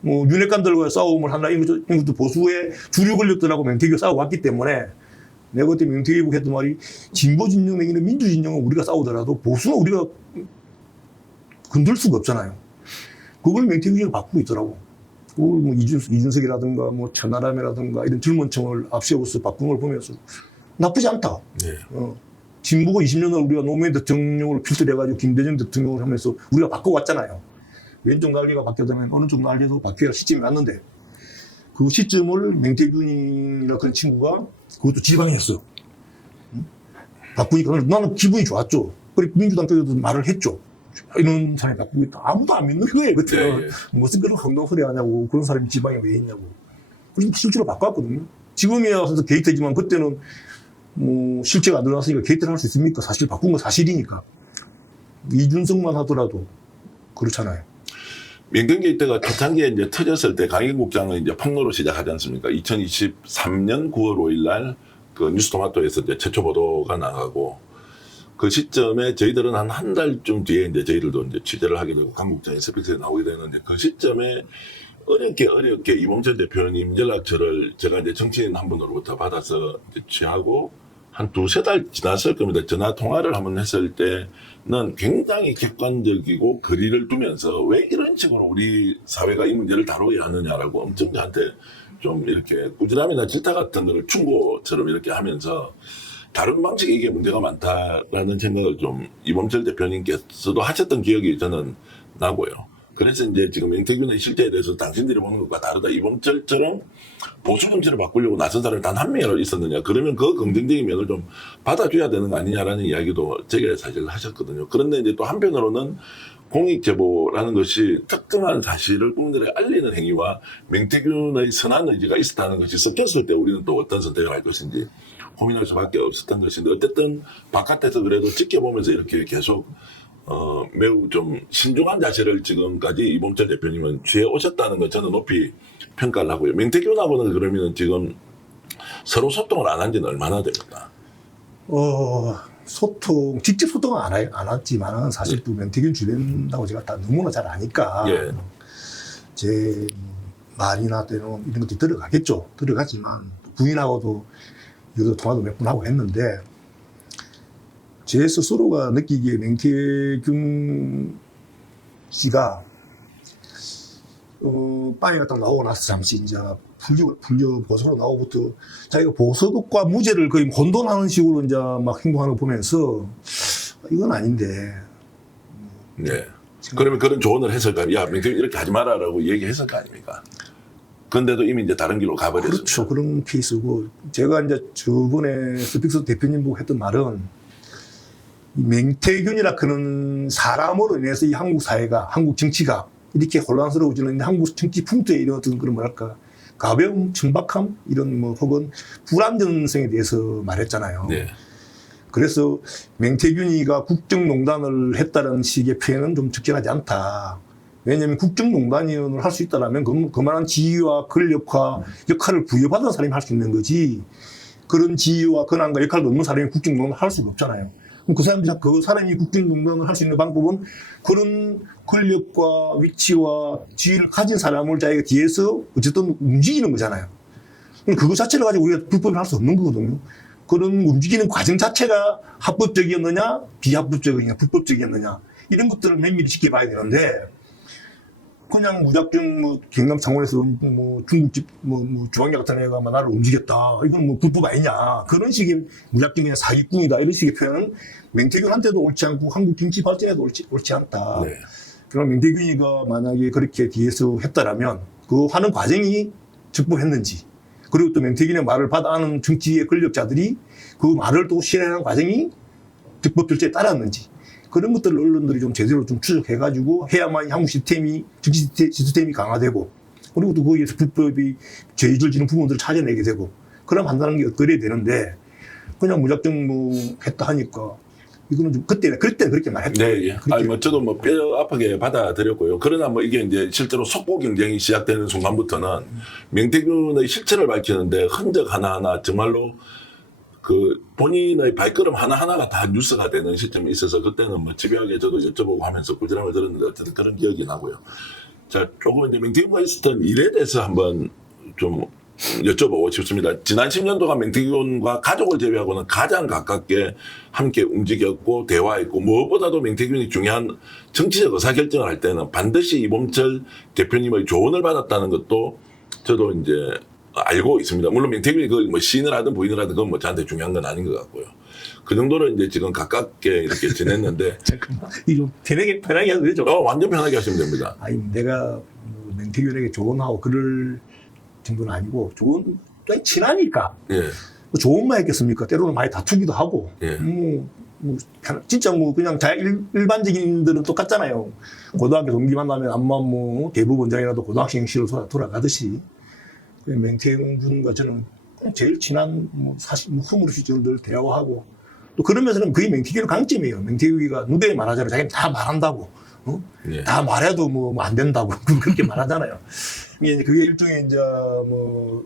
뭐 윤핵관들과 싸움을 한다 이런 것도 보수의 주류 권력들하고 맹태교육 싸워왔기 때문에 내가 그때 맹태교육 했던 말이 진보 진영 내지는 민주 진영은 우리가 싸우더라도 보수는 우리가 건들 수가 없잖아요. 그걸 맹태교육이 바꾸고 있더라고. 그걸 뭐 이준석이라든가 뭐 천하람이라든가 이런 젊은 층을 앞세워서 바꾸는 걸 보면서 나쁘지 않다. 예. 진보가 20년을 우리가 노무현 대통령을 필터해가지고 김대중 대통령을 하면서 우리가 바꿔왔잖아요. 왼쪽 난리가 바뀌었다면 어느 쪽 난리도 바뀌어야 시점이 왔는데 그 시점을 맹태균이라 그런 친구가 그것도 지방이었어요. 바꾸니까 나는 기분이 좋았죠. 그리고 민주당 쪽에도 말을 했죠. 이런 사람이 바꾸고 있다. 아무도 안 믿는 거예요. 그때는. 예. 무슨 그런 황당 소리 하냐고. 그런 사람이 지방에 왜 있냐고. 그래서 실제로 바꿔왔거든요. 지금이야 와서 게이트지만 그때는 뭐 실체가 안 드러났으니까 게이트를 할 수 있습니까? 사실 바꾼 건 사실이니까. 이준석만 하더라도 그렇잖아요. 민경기 때가 초창기에 이제 터졌을 때 강인국장은 이제 폭로로 시작하지 않습니까? 2023년 9월 5일 날 그 뉴스토마토에서 이제 최초 보도가 나가고 그 시점에 저희들은 한 달쯤 뒤에 이제 저희들도 이제 취재를 하게 되고 강국장이 스픽스에 나오게 되는데 그 시점에 어렵게 이봉철 대표님 연락처를 제가 이제 정치인 한 분으로부터 받아서 이제 취하고 한 두세 달 지났을 겁니다. 전화 통화를 한번 했을 때는 굉장히 객관적이고 거리를 두면서 왜 이런 식으로 우리 사회가 이 문제를 다루어야 하느냐라고 엄청 저한테 좀 이렇게 꾸지람이나 질타 같은 거를 충고처럼 이렇게 하면서 다른 방식의 이게 문제가 많다라는 생각을 좀 이범철 대표님께서도 하셨던 기억이 저는 나고요. 그래서 이제 지금 맹태균의 실태에 대해서 당신들이 보는 것과 다르다. 이범철처럼 보수 정치를 바꾸려고 나선 사람이 단 한 명이라도 있었느냐. 그러면 그 긍정적인 면을 좀 받아줘야 되는 거 아니냐라는 이야기도 제게 사실 하셨거든요. 그런데 이제 또 한편으로는 공익제보라는 것이 특정한 사실을 국민들에게 알리는 행위와 맹태균의 선한 의지가 있었다는 것이 섞였을 때 우리는 또 어떤 선택을 할 것인지 고민할 수밖에 없었던 것인데 어쨌든 바깥에서 그래도 지켜보면서 이렇게 계속 매우 좀 신중한 자세를 지금까지 이봉철 대표님은 취해 오셨다는 걸 저는 높이 평가를 하고요. 맹태균하고는 그러면 지금 서로 소통을 안 한 지는 얼마나 됩니까? 직접 소통은 안 했지만 사실 또 맹태균 주된다고 제가 다 너무나 잘 아니까 예. 제 말이나 때는 이런 것도 들어가겠죠. 들어가지만 부인하고도 여기서 통화도 몇 번 하고 했는데 제 스스로가 느끼기에 맹태균 씨가 빵이 딱 나오고 나서 잠시 이제 불려 보석으로 나오고부터 자기가 보석과 무죄를 거의 혼돈하는 식으로 이제 막 행동하는 거 보면서 이건 아닌데. 네. 그러면 그런 조언을 했을까요? 야, 맹태균 이렇게 하지 마라라고 얘기했을 거 아닙니까? 근데도 이미 이제 다른 길로 가버렸어요. 그렇죠. 그런 케이스고 제가 이제 저번에 스픽스 대표님 보고 했던 말은 맹태균이라 그런 사람으로 인해서 이 한국 사회가 한국 정치가 이렇게 혼란스러워지는 한국 정치 풍토에 이런 어떤 그런 뭐랄까 가벼움, 천박함 이런 뭐 혹은 불안정성에 대해서 말했잖아요. 네. 그래서 맹태균이가 국정농단을 했다는 식의 표현은 좀 적절하지 않다. 왜냐하면 국정농단을 할 수 있다면 그만한 지위와 권력과 역할을 부여받은 사람이 할 수 있는 거지. 그런 지위와 권한과 역할도 없는 사람이 국정농단을 할 수가 없잖아요. 그럼 그 사람이 국정농단을 할 수 있는 방법은 그런 권력과 위치와 지위를 가진 사람을 자기가 뒤에서 어쨌든 움직이는 거잖아요. 그거 자체를 가지고 우리가 불법을 할 수 없는 거거든요. 그런 움직이는 과정 자체가 합법적이었느냐, 비합법적이었느냐, 불법적이었느냐 이런 것들을 면밀히 지켜봐야 되는데 그냥 무작정 뭐 경남 창원에서 뭐 중국집 뭐 주방장 같은 애가 막 나를 움직였다. 이건 뭐 불법 아니냐. 그런 식의 무작정 그냥 사기꾼이다. 이런 식의 표현은 맹태균한테도 옳지 않고 한국 정치 발전에도 옳지 않다. 네. 그럼 맹태균이가 만약에 그렇게 뒤에서 했다라면 그 하는 과정이 적법했는지 그리고 또 명태균의 말을 받아하는 정치의 권력자들이 그 말을 또 실행하는 과정이 법 절차에 따랐는지 그런 것들을 언론들이 좀 제대로 좀 추적해가지고 해야만 한국 시스템이 정치 시스템이 강화되고 그리고 또 거기에서 불법이 죄를 지는 부분들을 찾아내게 되고 그럼 판단하는 게 그래야 되는데 그냥 무작정 뭐 했다 하니까 이거는 좀 그때는 그렇게 말했죠. 네, 예. 아니, 뭐, 저도 뭐, 뼈 아프게 받아들였고요. 그러나 뭐, 이게 이제 실제로 속보 경쟁이 시작되는 순간부터는 명태균의 실체를 밝히는데 흔적 하나하나 정말로 그 본인의 발걸음 하나하나가 다 뉴스가 되는 시점이 있어서 그때는 뭐, 집요하게 저도 여쭤보고 하면서 꾸지람을 들었는데 어쨌든 그런 기억이 나고요. 자, 조금 이제 명태균과 있었던 일에 대해서 한번 좀 여쭤보고 싶습니다. 지난 10년도간 명태균과 가족을 제외하고는 가장 가깝게 함께 움직였고 대화했고 무엇보다도 명태균이 중요한 정치적 의사결정을 할 때는 반드시 이범철 대표님의 조언을 받았다는 것도 저도 이제 알고 있습니다. 물론 명태균이 그 뭐 시인을 하든 부인을 하든 그건 뭐 저한테 중요한 건 아닌 것 같고요. 그 정도로 이제 지금 가깝게 이렇게 지냈는데 잠깐만 이좀 편하게 해도 되죠? 완전 편하게 하시면 됩니다. 아니 내가 뭐 명태균에게 조언하고 그럴 정도는 아니고 좋은 친하니까 예. 뭐 좋은 말 했겠습니까? 때로는 많이 다투기도 하고 예. 진짜 뭐 그냥 일반적인들은 똑같잖아요. 고등학교 동기 만나면 암만 뭐 대부원장이라도 고등학생시로 돌아가듯이 명태균 군과 저는 제일 친한 뭐 사실 흐물없이 저를 늘 대화하고 또 그러면서는 그게 명태균의 강점이에요. 명태균이가 누구에 말하자면 자기는 다 말한다고. 예. 다 말해도 뭐 안 된다고 그렇게 말하잖아요. 그게 일종의 이제 뭐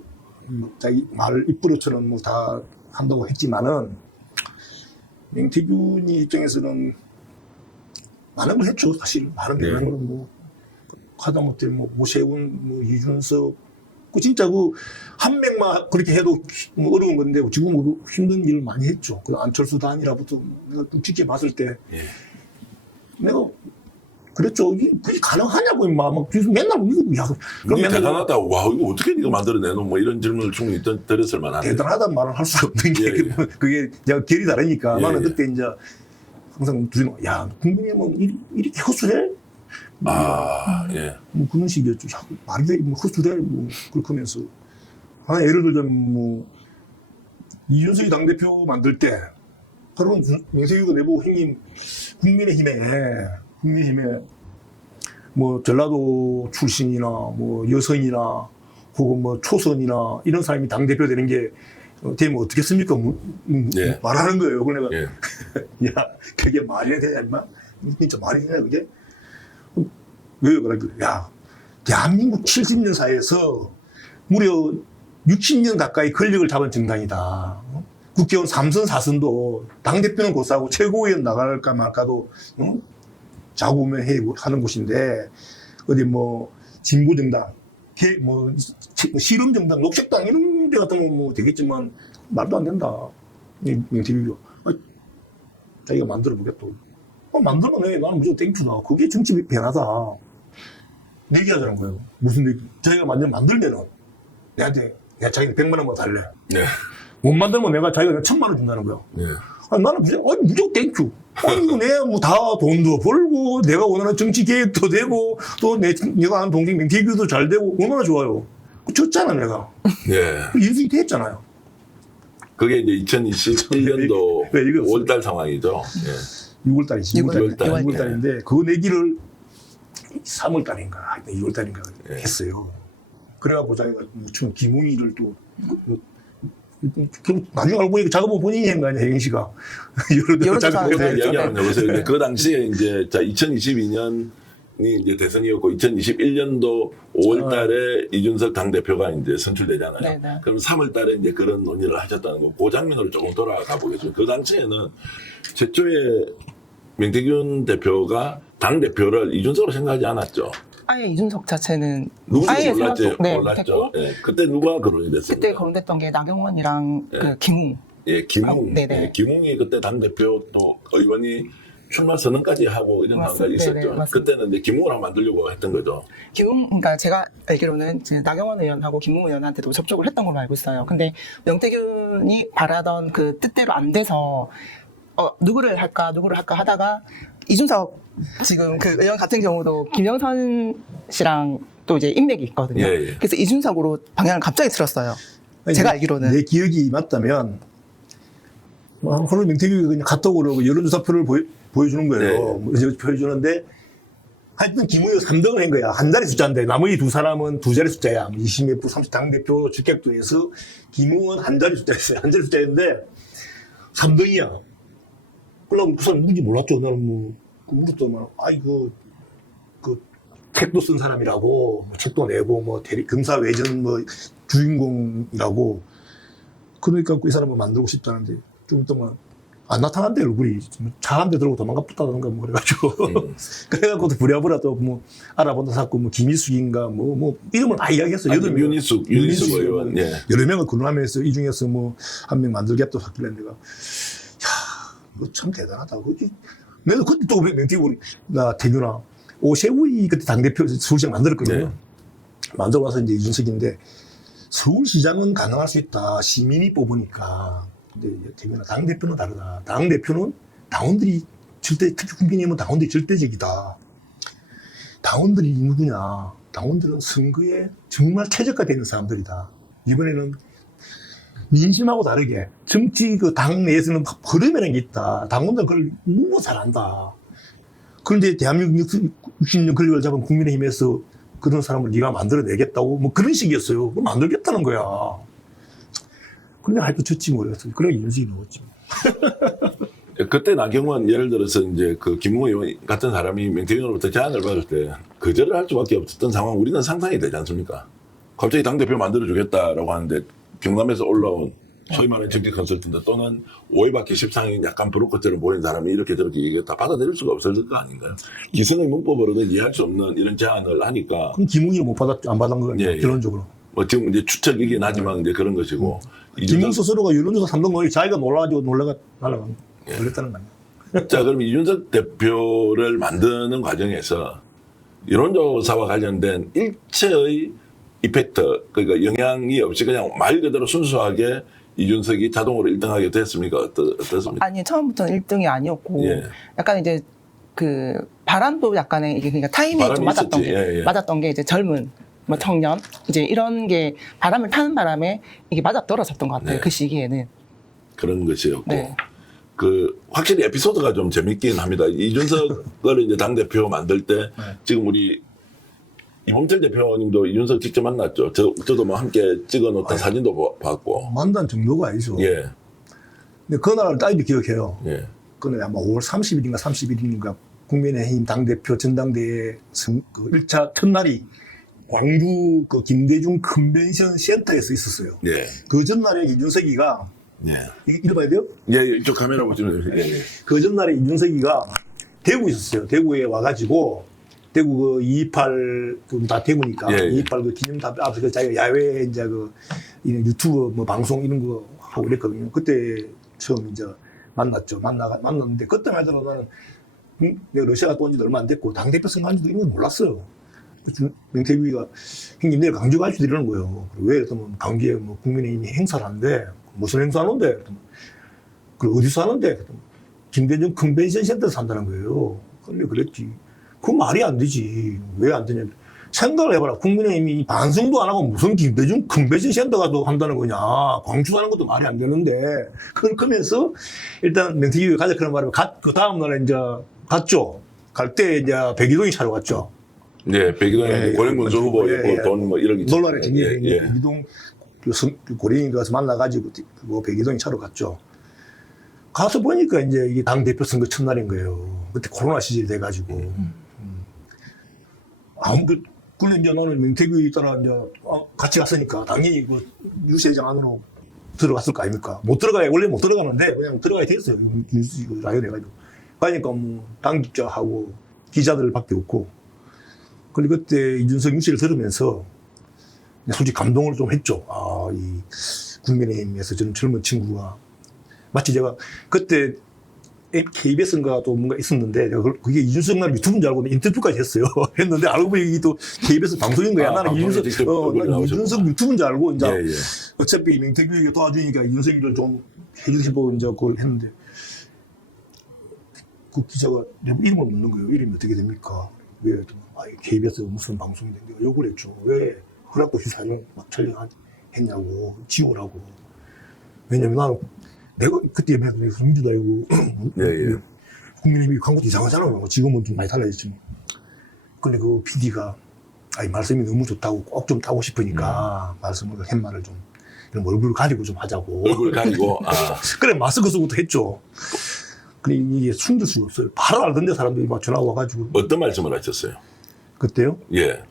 자기 말 입부로처럼 뭐 다 한다고 했지만은 명태균이 입장에서는 많은 걸 했죠. 사실 많은 걸 뭐 하다못해 뭐 오세훈, 뭐 이준석 그 진짜 그 한 명만 그렇게 해도 뭐 어려운 건데 지금 뭐 힘든 일을 많이 했죠. 그 안철수 단일화부터 내가 좀 지켜봤을 때 내가 그랬죠. 그게 가능하냐고, 임마. 막, 맨날, 야, 그럼 이게 맨날. 대단하다. 와, 이거 어떻게 네가 만들어내노? 뭐 이런 질문을 충분히 드렸을 만한데. 대단하다는 말을 할 수가 없는 게, 예. 그게 내가 결이 다르니까. 예, 나는 예. 그때 이제 항상 두는 야, 국민이 뭐, 이렇게 허술해? 아, 예. 뭐 그런 식이었죠. 야, 말이 돼, 뭐 허술해? 뭐, 그렇게 하면서. 하나 예를 들자면 뭐, 이준석이 당대표 만들 때, 바로 명세유가 내보고 형님, 국민의힘에 뭐 전라도 출신이나 뭐 여성이나 혹은 뭐 초선이나 이런 사람이 당대표 되는 게 되면 어떻겠습니까? 예. 말하는 거예요. 그래서 예. 내가 야, 그게 말이 되냐, 임마? 진짜 말이 되냐, 그게? 왜 그래? 야, 대한민국 70년 사이에서 무려 60년 가까이 권력을 잡은 정당이다. 국회의원 3선, 4선도 당대표는 고사하고 최고위원 나갈까 말까도 자구매하는 곳인데 어디 뭐 진보정당, 뭐 실험정당, 녹색당 이런 데 같으면 뭐 되겠지만 말도 안 된다. 명태균이가 자기가 만들어 보겠다. 만들면 해. 나는 무조건 땡큐다. 그게 정치 변화다. 얘기하자는 거예요. 무슨 얘기? 자기가 만들면은 내한테 내가 자기가 100만 원만 달래. 네. 못 만들면 내가 자기가 1000만 원 준다는 거야. 예. 나는 무조건 땡큐. 이거 내가 뭐 다 돈도 벌고, 내가 원하는 정치 계획도 되고, 또 내가 하는 동생 명태균도 잘 되고, 얼마나 좋아요. 졌잖아, 내가. 예. 인생이 됐잖아요. 그게 이제 2021년도 왜 이거 5월달 상황이죠. 예. 6월달이지. 6월달. 6월달인데, 그거 내기를 3월달인가, 2월달인가 예. 했어요. 그래갖고 자기가 김웅이를 또, 나중에 알고 보니까 작업은 본인이 한 거 아니야, 혜경 씨가. 여러 조사. 작업을 네. 이야기 한번 해보세요. 근데 그 당시에 이제 2022년이 이제 대선이었고 2021년도 5월 달에 이준석 당대표가 이제 선출되잖아요. 네네. 그럼 3월 달에 이제 그런 논의를 하셨다는 거. 그 장면으로 조금 돌아가 보겠습니다. 그 당시에는 최초에 명태균 대표가 당대표를 이준석으로 생각하지 않았죠. 아예 이준석 자체는 누군지 아예 몰랐죠. 생각도 몰랐죠. 예. 그때 누가 거론이 됐습니까? 그때 거론됐던 게 나경원이랑 그 김웅. 예, 김웅. 네네. 예, 김웅이 그때 당대표 또 의원이 출마 선언까지 하고 이런 상황이 맞습니다. 있었죠. 네네, 맞습니다. 그때는 이제 김웅을 한번 만들려고 했던 거죠. 김웅, 그러니까 제가 알기로는 이제 나경원 의원하고 김웅 의원한테도 접촉을 했던 걸로 알고 있어요. 근데 명태균이 바라던 그 뜻대로 안 돼서 누구를 할까 하다가 이준석 지금 그 의원 같은 경우도 김영선 씨랑 또 이제 인맥이 있거든요. 예, 예. 그래서 이준석으로 방향을 갑자기 틀었어요. 아니, 제가 알기로는. 내 기억이 맞다면 뭐 하루 명태균이 그냥 카톡으로 여론조사표를 보여주는 거예요. 보여주는데 하여튼 김우효 3등을 한 거야. 한 자리 숫자인데 나머지 두 사람은 두 자리 숫자야. 20몇 부 30 당대표 직격도에서 김우효는 한 자리 숫자였어요. 한 자리 숫자였는데 3등이야. 그러면 그 사람 누군지 몰랐죠. 나는 뭐 물었더만 아이고 그 책도 쓴 사람이라고 뭐 책도 내고 뭐 금사외전 뭐 주인공이라고 그러니까 그 사람을 만들고 싶다는데 좀 있더만 안 나타난대 얼굴이 차 한 대 들고 도망갔다던가 뭐 그래가지고 그래갖고 또 부랴부랴 또 뭐 알아본다 자꾸 뭐 김희숙인가 뭐 이름을 다 이야기했어. 아니, 윤희숙 의원. 예. 여러 명을 거론하면서 이 중에서 뭐 한 명 만들겠다 하길래 내가 야 이거 참 대단하다. 내가 그때 또 멘티고 나 태균아 오세훈이 그때 당대표 서울시장 만들었거든요. 네. 만들어 와서 이제 이준석인데 서울시장은 가능할 수 있다. 시민이 뽑으니까. 근데 태균아 당대표는 다르다. 당대표는 당원들이 특히 국민의힘은 당원들이 절대적이다. 당원들이 누구냐? 당원들은 선거에 정말 최적화되는 사람들이다. 이번에는 민심하고 다르게 정치 그 당 내에서는 흐름이라는 게 있다. 당원들은 그걸 너무 잘한다. 그런데 대한민국 60년 권력을 잡은 국민의힘에서 그런 사람을 네가 만들어내겠다고 뭐 그런 식이었어요. 그럼 만들겠다는 거야. 근데 하여튼 졌지 모르겠어요. 그래 인식이 넣었지. 그때 나경원 예를 들어서 이제 그 김웅 의원 같은 사람이 명태균으로부터 제안을 받을 때 거절을 할 수밖에 없었던 상황 우리는 상상이 되지 않습니까? 갑자기 당대표 만들어주겠다라고 하는데 경남에서 올라온 소위 말하는 정치 컨설턴트 또는 오해받기 십상인 약간 브로커처럼 보이는 사람이 이렇게 저렇게 얘기했다 받아들일 수가 없을 거 아닌가요? 기성의 문법으로는 이해할 수 없는 이런 제안을 하니까 그럼 김웅이를 안 받은 거예요. 예, 예. 결론적으로. 뭐 지금 이제 추측이긴 하지만 이제 그런 것이고 김웅 스스로가 여론조사 3등 거에 자기가 놀라가지고 놀랬다는 거 아니야. 자, 그럼 이준석 대표를 만드는 과정에서 여론조사와 관련된 일체의 이펙트, 그러니까 영향이 없이 그냥 말 그대로 순수하게 이준석이 자동으로 1등하게 됐습니까? 어떻습니까? 아니, 처음부터는 1등이 아니었고, 예. 약간 이제 그 바람도 약간의 이게 그러니까 타이밍이 좀 맞았던 있었지. 게, 예, 예. 맞았던 게 이제 젊은 뭐 청년, 이제 이런 게 바람을 타는 바람에 이게 맞아 떨어졌던 것 같아요. 네. 그 시기에는. 그런 것이었고. 네. 그, 확실히 에피소드가 좀 재밌긴 합니다. 이준석을 이제 당대표 만들 때 지금 우리 이범철 대표님도 이준석 직접 만났죠. 저도 뭐 함께 찍어 놓던 사진도 봤고. 만난 정도가 아니죠. 예. 근데 그날을 딸도 기억해요. 예. 그날 아마 5월 30일인가 31일인가 국민의힘 당대표 전당대회 그 1차 첫날이 광주 그 김대중 컨벤션 센터에서 있었어요. 예. 그 전날에 이준석이가 예. 이거 봐야 돼요? 예, 이쪽 카메라 보시면 예, 예. 그 전날에 이준석이가 대구에 있었어요. 대구에 와가지고 대구 그 228, 다 대구니까 예, 예. 228 그 기념탑 앞에서 그 자기가 야외 이제 그 유튜브 뭐 방송 이런 거 하고 그랬거든요. 그때 처음 이제 만났는데 그때만 하더라도 나는 내가 러시아 갔다 온 지도 얼마 안 됐고 당대표 선거한 지도 이미 몰랐어요. 명태균이가 형님 내일 광주 갈 수도 이러는 거예요. 왜? 그랬더니 광주에 뭐 국민의힘이 행사를 하는데 무슨 행사 하는데? 그랬더니 어디서 하는데? 그랬더니 김대중 컨벤션 센터에서 한다는 거예요. 근데 그랬지. 그건 말이 안 되지. 왜 안 되냐. 생각을 해봐라. 국민의힘이 반성도 안 하고 무슨 김대중 컨벤션 센터가 또 한다는 거냐. 광주 하는 것도 말이 안 되는데. 그러면서 일단 명태균이가 가자 그런 말을 그 다음날에 이제 갔죠. 갈 때 이제 백이동이 차로 갔죠. 네, 백이동 고령군수 후보 예, 있고 예. 돈 뭐 이런 게 논란의 있잖아요. 전에 예, 예. 백이동 고령이 가서 만나가지고 그 백이동이 차로 갔죠. 가서 보니까 이제 이게 당대표 선거 첫날인 거예요. 그때 코로나 시절이 돼가지고. 그런데 이제 나는 명태균이 따라 이제 같이 갔으니까 당연히 그 유세장 안으로 들어갔을 거 아닙니까? 못 들어가야, 원래 못 들어가는데 그냥 들어가야 됐어요. 라이언 해가지고. 가니까 뭐 당직자하고 기자들밖에 없고. 근데 그때 이준석 뉴스를 들으면서 솔직히 감동을 좀 했죠. 아, 이 국민의힘에서 저는 젊은 친구가 마치 제가 그때 KBS인가 또 뭔가 있었는데 그게 이준석 날 유튜브인 줄 알고 인터뷰까지 했어요. 했는데 알고 보니 이게 또 KBS 방송인 거야. 나는 이준석 유튜브인 줄 알고 이제 예, 예. 어차피 명태균이가 도와주니까 이준석이를 좀 해주시고 이제 그걸 했는데 그 기자가 내 이름을 묻는 거예요. 이름이 어떻게 됩니까? 왜? KBS 무슨 방송인데 내가 욕을 했죠. 왜? 허락도 시사는 막 촬영하지. 했냐고, 지우라고. 왜냐면 나는 내가 그때 민주당이고 예, 예. 국민의힘이 광고도 이상하잖아요. 지금은 좀 많이 달라졌지만. 근데 그 PD가 아니 말씀이 너무 좋다고 꼭 좀 따고 싶으니까 말씀을 팻말을 좀 이런 얼굴 가리고 좀 하자고. 얼굴 가리고 그래 마스크 쓰고도 했죠. 그래 이게 숨길 수가 없어요. 바로 알던데 사람들이 막 전화 와가지고 어떤 말씀을 하셨어요? 그때요? 예.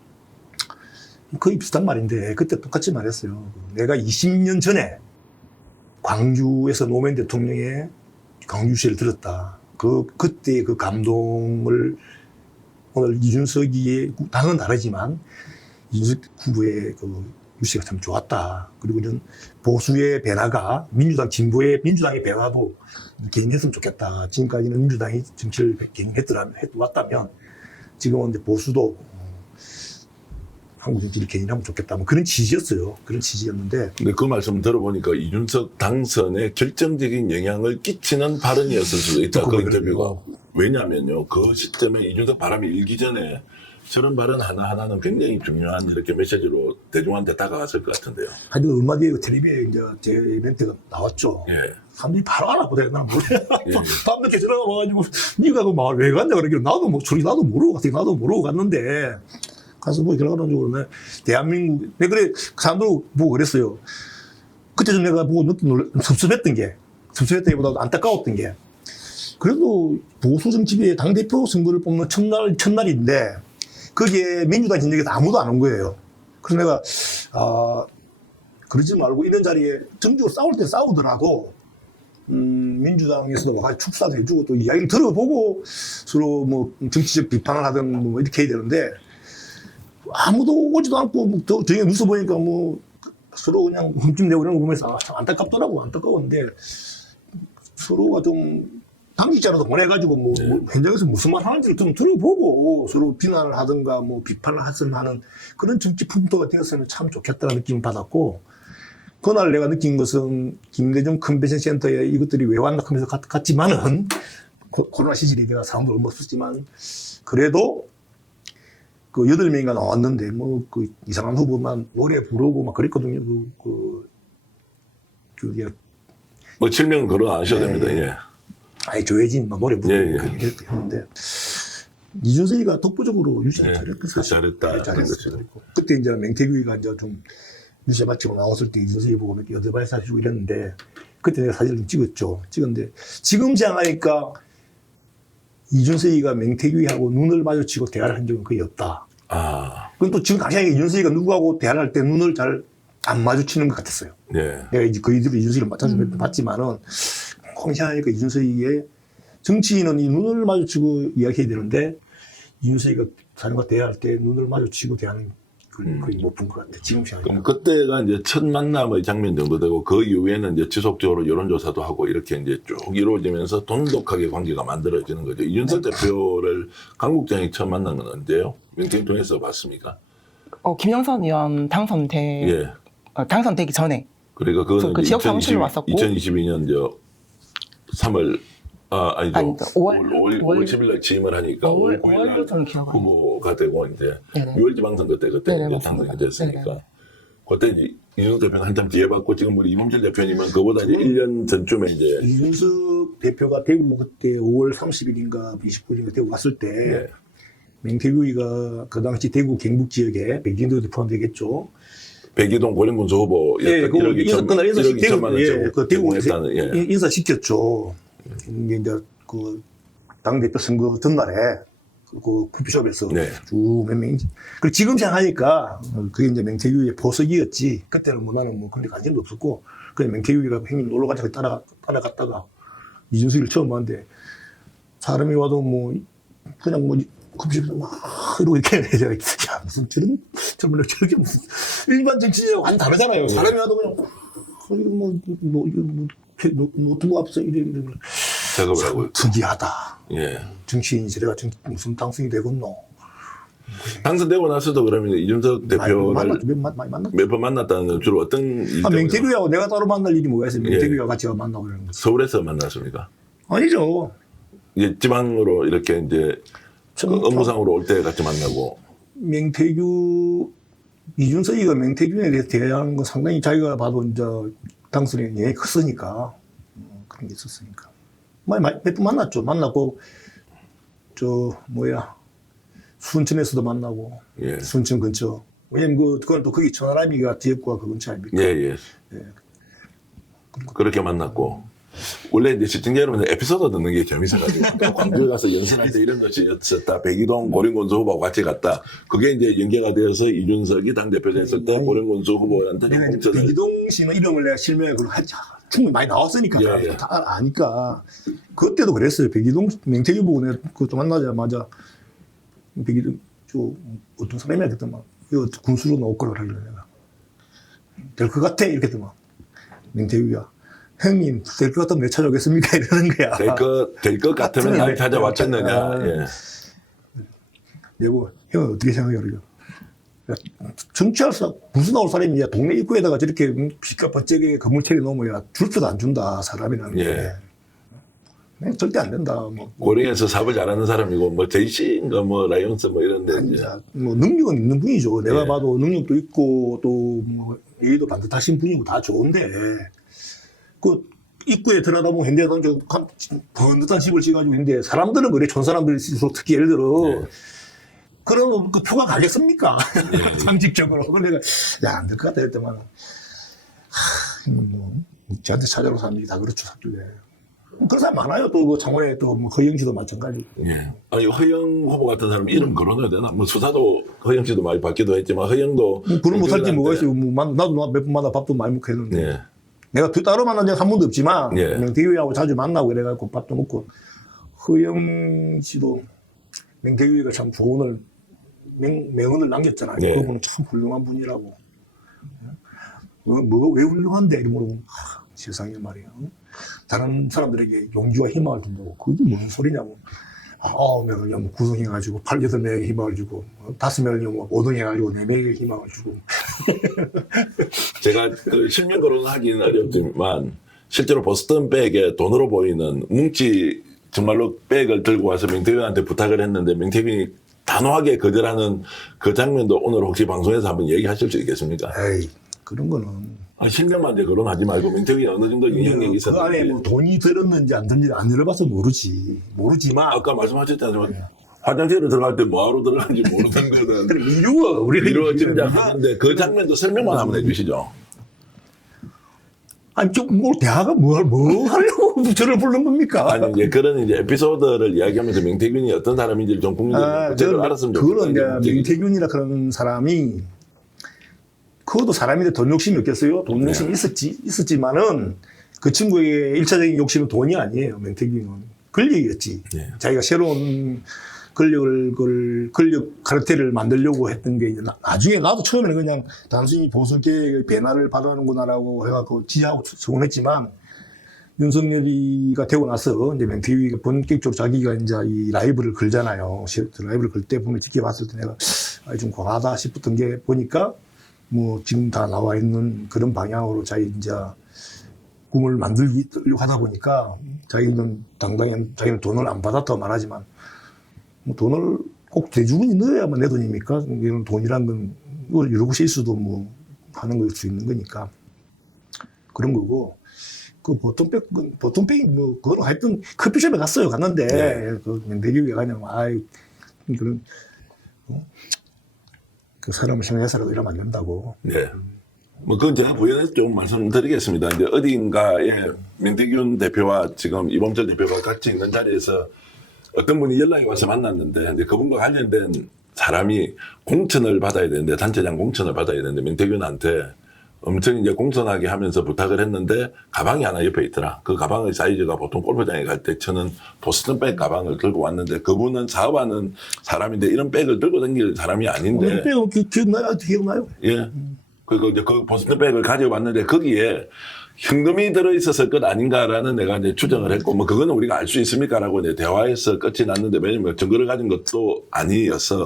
거의 비슷한 말인데 그때 똑같이 말했어요. 내가 20년 전에 광주에서 노무현 대통령의 광주시를 들었다. 그때 그 감동을 오늘 이준석이 당은 다르지만 이준석 후보의 그 유세가 참 좋았다. 그리고 이런 보수의 변화가 민주당 진보의 민주당의 변화도 개인했으면 좋겠다. 지금까지는 민주당이 정치를 개인했다면 지금은 이제 보수도 한국 정치를 개인하면 좋겠다. 뭐 그런 취지였어요. 그런 취지였는데. 근데 그 말씀 들어보니까 이준석 당선에 결정적인 영향을 끼치는 발언이었을 수도 있다. 그 인터뷰가. 왜냐면요. 그 시점에 이준석 바람이 일기 전에 저런 발언 하나하나는 굉장히 중요한 이렇게 메시지로 대중한테 다가갔을 것 같은데요. 하여튼 얼마 뒤에 텔레비에 이제 제 이벤트가 나왔죠. 예. 사람들이 바로 알아보더래. 난 몰라. 예. 밤늦게 전화가 와가지고, 니가 그 마을 왜 갔냐? 그러길래 나도 모르고 갔어요. 나도 모르고 갔는데, 가서 뭐 결과론적으로는 대한민국, 내가 그래, 사람들 보고 그랬어요. 그때 좀 내가 보고 섭섭했던 게보다도 안타까웠던 게, 그래도 보수 정치부의 당대표 선거를 뽑는 첫날인데, 거기에 민주당 진영에서 아무도 안 온 거예요. 그래서 내가, 그러지 말고 이런 자리에 정적으로 싸울 때 싸우더라도, 민주당에서도 와가지고 축사도 해주고 또 이야기를 들어보고 서로 뭐 정치적 비판을 하든 뭐 이렇게 해야 되는데, 아무도 오지도 않고, 뭐, 저희가 뉴스 보니까 뭐, 서로 그냥 흠집내고 이런 거 보면서 참 안타깝더라고, 안타까웠는데, 서로가 좀, 당직자라도 보내가지고, 뭐, 현장에서 무슨 말 하는지를 좀 들어보고, 서로 비난을 하든가, 뭐, 비판을 하는 그런 정치 풍토가 되었으면 참 좋겠다는 느낌을 받았고, 그날 내가 느낀 것은, 김대중 컨벤션 센터에 이것들이 왜 왔나 하면서 갔지만은, 코로나 시절이 내가 사람도 얼마 없었지만, 그래도, 그 8명이가 나왔는데, 뭐, 그 이상한 후보만 노래 부르고 막 그랬거든요. 뭐 7명 걸어 안 하셔도 됩니다. 예. 아니, 조혜진 막 노래 부르고 예, 예. 그렇게 했는데, 이준석이가 독보적으로 유세를 예. 잘했고, 잘했다. 잘했어. 그때 이제 맹태규가 이제 좀 유세 마치고 나왔을 때 이준석이 보고 몇 개 여드바이스 하시고 이랬는데, 그때 내가 사진을 좀 찍었죠. 찍었는데, 지금 생각하니까 이준석이가 맹태규하고 눈을 마주치고 대화를 한 적은 거의 없다. 그럼 또 지금 당시에 이준석이가 누구하고 대화를 할 때 눈을 잘 안 마주치는 것 같았어요. 예. 내가 이제 거의대로 이준석이를 자주 봤지만은, 생각하니까 이준석이의 정치인은 이 눈을 마주치고 이야기해야 되는데, 이준석이가 사람과 대화할 때 눈을 마주치고 대하는 걸 거의 못 본 것 같아. 지금 생각하니까. 그럼 그때가 이제 첫 만남의 장면 정도 되고 그 이후에는 이제 지속적으로 여론조사도 하고 이렇게 이제 쭉 이루어지면서 돈독하게 관계가 만들어지는 거죠. 이준석 대표를 강국장이 처음 만난 건 언제요? 민생 통해서 봤습니까? 김영선 의원 예. 당선되기 전에. 그러니까 그거는 그 지역 사무실로 왔었고. 2022년 3월 아니죠. 아니, 5월 10일 날 취임을 하니까 5월 9일 날 저는 기억을 후보가 되고 이제 네네. 6월 지방선거 때 그때 네네, 이제 당선이 맞습니다. 됐으니까 네네. 그때 이제 이준석 대표는 한참 뒤에 받고 지금 우리 이범철 대표님은 그보다 이제 1년 전쯤에 이제 이준석 대표가 대구 그때 5월 30일인가 29일인가 대구 왔을 때, 예. 맹태규이가 그 당시 대구 경북 지역에 백진도도 포함되겠죠. 백이동 고령군수 후보 예, 그 그날 인사시켰죠. 예, 그 대구에서 했다는 예. 인사시켰죠. 이게 이제 그 당대표 선거 전날에 그 커피숍에서 네. 쭉 몇 명인지. 그리고 지금 생각하니까 그게 이제 맹태규의 보석이었지. 그때는 뭐 나는 뭐 그런 데 관심도 없었고, 그냥 맹태규가 형님 놀러 가자고 따라갔다가 이준석이를 처음 봤는데, 사람이 와도 뭐 그냥 뭐 커피숍에서 막 이러고 이렇게 해야 야, 무슨 저런 저렇게 무슨 일반 정치인하고 완전 다르잖아요. 사람이 와도 그냥 노트북 앞에서 이래 작업을 하고 있고. 특이하다. 예. 정치인이 저래가 무슨 당선이 되겠노. 당선되고 나서도 그러면 이준석 대표를 많이 만났죠. 몇 번 만났다는 건 주로 어떤 일 때문에 맹태규하고 내가 따로 만날 일이 뭐가 있어요? 맹태규하고 같이 만나고 그러는 거지. 서울에서 만났습니까? 아니죠. 이제 지방으로 이렇게 이제 그 업무상으로 올 때 같이 만나고 맹태규 이준석이가 맹태균에 대해서 대하는 건 상당히 자기가 봐도 이제 당선에 영향이 컸으니까 그런 게 있었으니까 몇 번 만났죠. 만났고 순천에서도 만나고 예. 순천 근처. 왜냐면 그건 또 거기 천하람이가 지역구가 그 근처 아닙니까? 예. 그렇게 만났고. 원래 이제 시청자 여러분 에피소드 듣는 게 재밌어가지고 광주에 가서 연설할 때 이런 것이 있었다. 백이동 고령군수 후보하고 같이 갔다. 그게 이제 연계가 되어서 이준석이 당대표 됐을 때 고령군수 후보한테 내가 이제 공천을 백이동 씨는 이름을 내가 실명에 충분히 많이 나왔으니까 예. 다 아니까 그때도 그랬어요. 백이동 맹태규 보고 내가 그것도 만나자마자 백이동 어떤 사람이야 그랬더만 이거 군수로 나올 거라 그러길래 내가 될 것 같아 이렇게 했더만 맹태규가 형님 될 것 같으면 내 찾아오겠습니까 이러는 거야. 될 것 같으면 날 찾아왔겠느냐. 예. 내고 형 어떻게 생각해 그러죠. 정치할사 군수 나올 사람이 동네 입구에다가 저렇게 피가 번쩍게 건물 차려 놓으면 줄표도 안 준다 사람이라는 게. 예. 절대 안 된다. 뭐 고령에서 사업을 잘하는 사람이고 뭐 제이씨인가 뭐 라이온스 뭐 이런데 아니, 이제 뭐 능력은 있는 분이죠. 내가 예. 봐도 능력도 있고 또 뭐 예의도 반듯하신 분이고 다 좋은데 그 입구에 들어다보면 현대 당장 번듯한 집을 지어가지고 있는데 사람들은 그래 촌 사람들일수록 특히 예를 들어 그럼 그 표가 가겠습니까? 상식적으로. 그걸 내가 야 안 될 것 같다 했더만 뭐 저한테 찾아오는 사람들이 다 그렇죠 사길래. 그런 사람 많아요. 또 그 창원에 또 뭐 허영 씨도 마찬가지고. 예. 아니 허영 후보 같은 사람 이름 거론해야 되나? 뭐 수사도 허영 씨도 많이 받기도 했지만 허영도 그런 못할지 뭐가 있어요. 뭐 나도 몇 번마다 밥도 많이 먹고 했는데. 예. 내가 따로 만난 적은 한 번도 없지만 예. 맹태규하고 자주 만나고 그래갖고 밥도 먹고 허영 씨도 맹태규가 참 조언을 명언을 남겼잖아요. 예. 그분은 참 훌륭한 분이라고. 뭐가 왜 훌륭한데? 이렇게 물어보면 세상에 말이야. 다른 사람들에게 용기와 희망을 준다고. 그게 무슨 소리냐고. 9명을 구성해가지고 8명에 희망을 주고 5명을 5등 해가지고 4명에 희망을 주고. 제가 그 실명 거론하기는 어렵지만 실제로 보스턴 백에 돈으로 보이는 뭉치 정말로 백을 들고 와서 명태균한테 부탁을 했는데 명태균이 단호하게 거절하는 그 장면도 오늘 혹시 방송에서 한번 얘기하실 수 있겠습니까? 에이, 그런 거는. 실명만 이제 거론하지 말고 명태균이 어느 정도 영향력이 그 있었는지. 안에 뭐 돈이 들었는지 안 들었는지 안 들어봐서 모르지만. 아까 말씀하셨잖아요. 화장실에 들어갈 때 뭐하러 들어가는지 모르는 거는 이루어 짐작하는데 그 장면도 설명만 한번 해주시죠. 아니 뭐 대화가 뭐 하려고 저를 부른 겁니까? 아니 이제 그런 이제 에피소드를 이야기하면서 명태균이 어떤 사람인지를 좀 국민들이 제대로 알았으면 그거는 좋겠다. 이제 명태균이라 그런 사람이 그것도 사람인데 돈 욕심이 없겠어요? 돈 욕심이 있었지만은 그 친구의 일차적인 욕심은 돈이 아니에요. 명태균은 권력이었지. 네. 자기가 새로운 권력 카르텔을 만들려고 했던 게 이제 나중에 나도 처음에는 그냥 단순히 보수계의 배나를 받아가는구나라고 해갖고 지지하고 서운했지만 윤석열이가 되고 나서 이제 명태균이가 본격적으로 자기가 이제 이 라이브를 걸잖아요. 라이브를 걸 때 보면 지켜봤을 때 내가 좀 과하다 싶었던 게 보니까 뭐 지금 다 나와 있는 그런 방향으로 자기 이제 꿈을 만들려고 하다 보니까 자기는 당당히 자기는 돈을 안 받았다고 말하지만 뭐 돈을 꼭 대주머니 넣어야만 내 돈입니까? 이런 돈이란 건 여러 곳에 있어도 뭐 하는 걸 수 있는 거니까 그런 거고 그 보통백이 뭐 그거는 하여튼 커피숍에 갔는데 그 명태균이가 그냥 그런 그 사람을 생각해서라도 이러면 안 된다고. 네. 뭐 그건 제가 부연해서 좀 말씀드리겠습니다. 이제 어딘가에 명태균 대표와 지금 이범철 대표가 같이 있는 자리에서 어떤 분이 연락이 와서 만났는데 이제 그분과 관련된 사람이 공천을 받아야 되는데 단체장 공천을 받아야 되는데 명태균한테 엄청 이제 공손하게 하면서 부탁을 했는데 가방이 하나 옆에 있더라. 그 가방의 사이즈가 보통 골프장에 갈 때 저는 보스턴 백 가방을 들고 왔는데 그분은 사업하는 사람인데 이런 백을 들고 다닐 사람이 아닌데. 기억나요? 예. 그리고 이제 그 보스턴 백을 가져왔는데 거기에 현금이 들어있었을 것 아닌가라는 내가 이제 추정을 했고, 뭐 그거는 우리가 알 수 있습니까라고 이제 대화에서 끝이 났는데 왜냐면 증거를 가진 것도 아니어서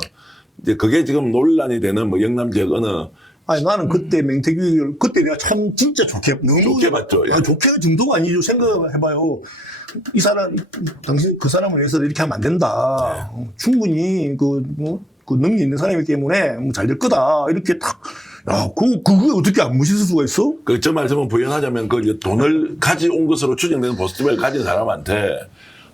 이제 그게 지금 논란이 되는 뭐 영남 지역 어느 아니 나는 그때 명태균을 그때 내가 참 진짜 너무 좋게 봤죠. 예. 좋게 정도가 아니죠. 생각해봐요. 이 사람 당신 그 사람을 위해서 이렇게 하면 안 된다. 충분히 그 능력이 있는 사람이기 때문에 뭐 잘 될 거다. 이렇게 딱, 야, 그거에 어떻게 안 멋있을 수가 있어? 저 말씀은 부연하자면 그 돈을 가져온 것으로 추정되는 포스트백을 가진 사람한테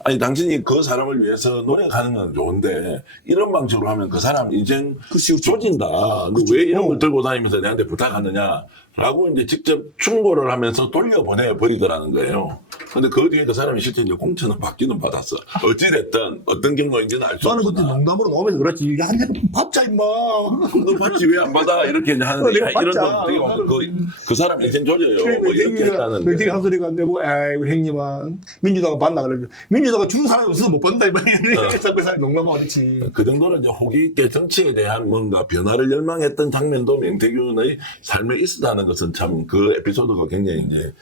아니 당신이 그 사람을 위해서 노력하는 건 좋은데 이런 방식으로 하면 그 사람 인생 조진다. 너 왜 이런 걸 들고 다니면서 내한테 부탁하느냐라고 이제 직접 충고를 하면서 돌려보내 버리더라는 거예요. 근데 그 뒤에 그 사람이 실제 이제 공천은 받기는 받았어. 어찌됐든 어떤 경로인지는 알 수 나는 그때 없으나 농담으로 나오면서 그랬지. 야, 한대 받자, 임마. 너 받지 왜 안 받아 이렇게 이제 하는데 내가 이런 받자. 건 어떻게 보면 그 사람 인생 조져요. 뭐 이렇게 했다는데. 맹태기 한 소리가 안 되고, 에이, 형님아. 민주당은 받나 그래. 민주당은 주는 사람이 없어서 못 받는다, 이 말이야. 이렇게 그 사람이 농담하고 그랬지. 그 정도는 이제 호기 있게 정치에 대한 뭔가 변화를 열망했던 장면도 명태균의 삶에 있었다는 것은 참 그 에피소드가 굉장히 이제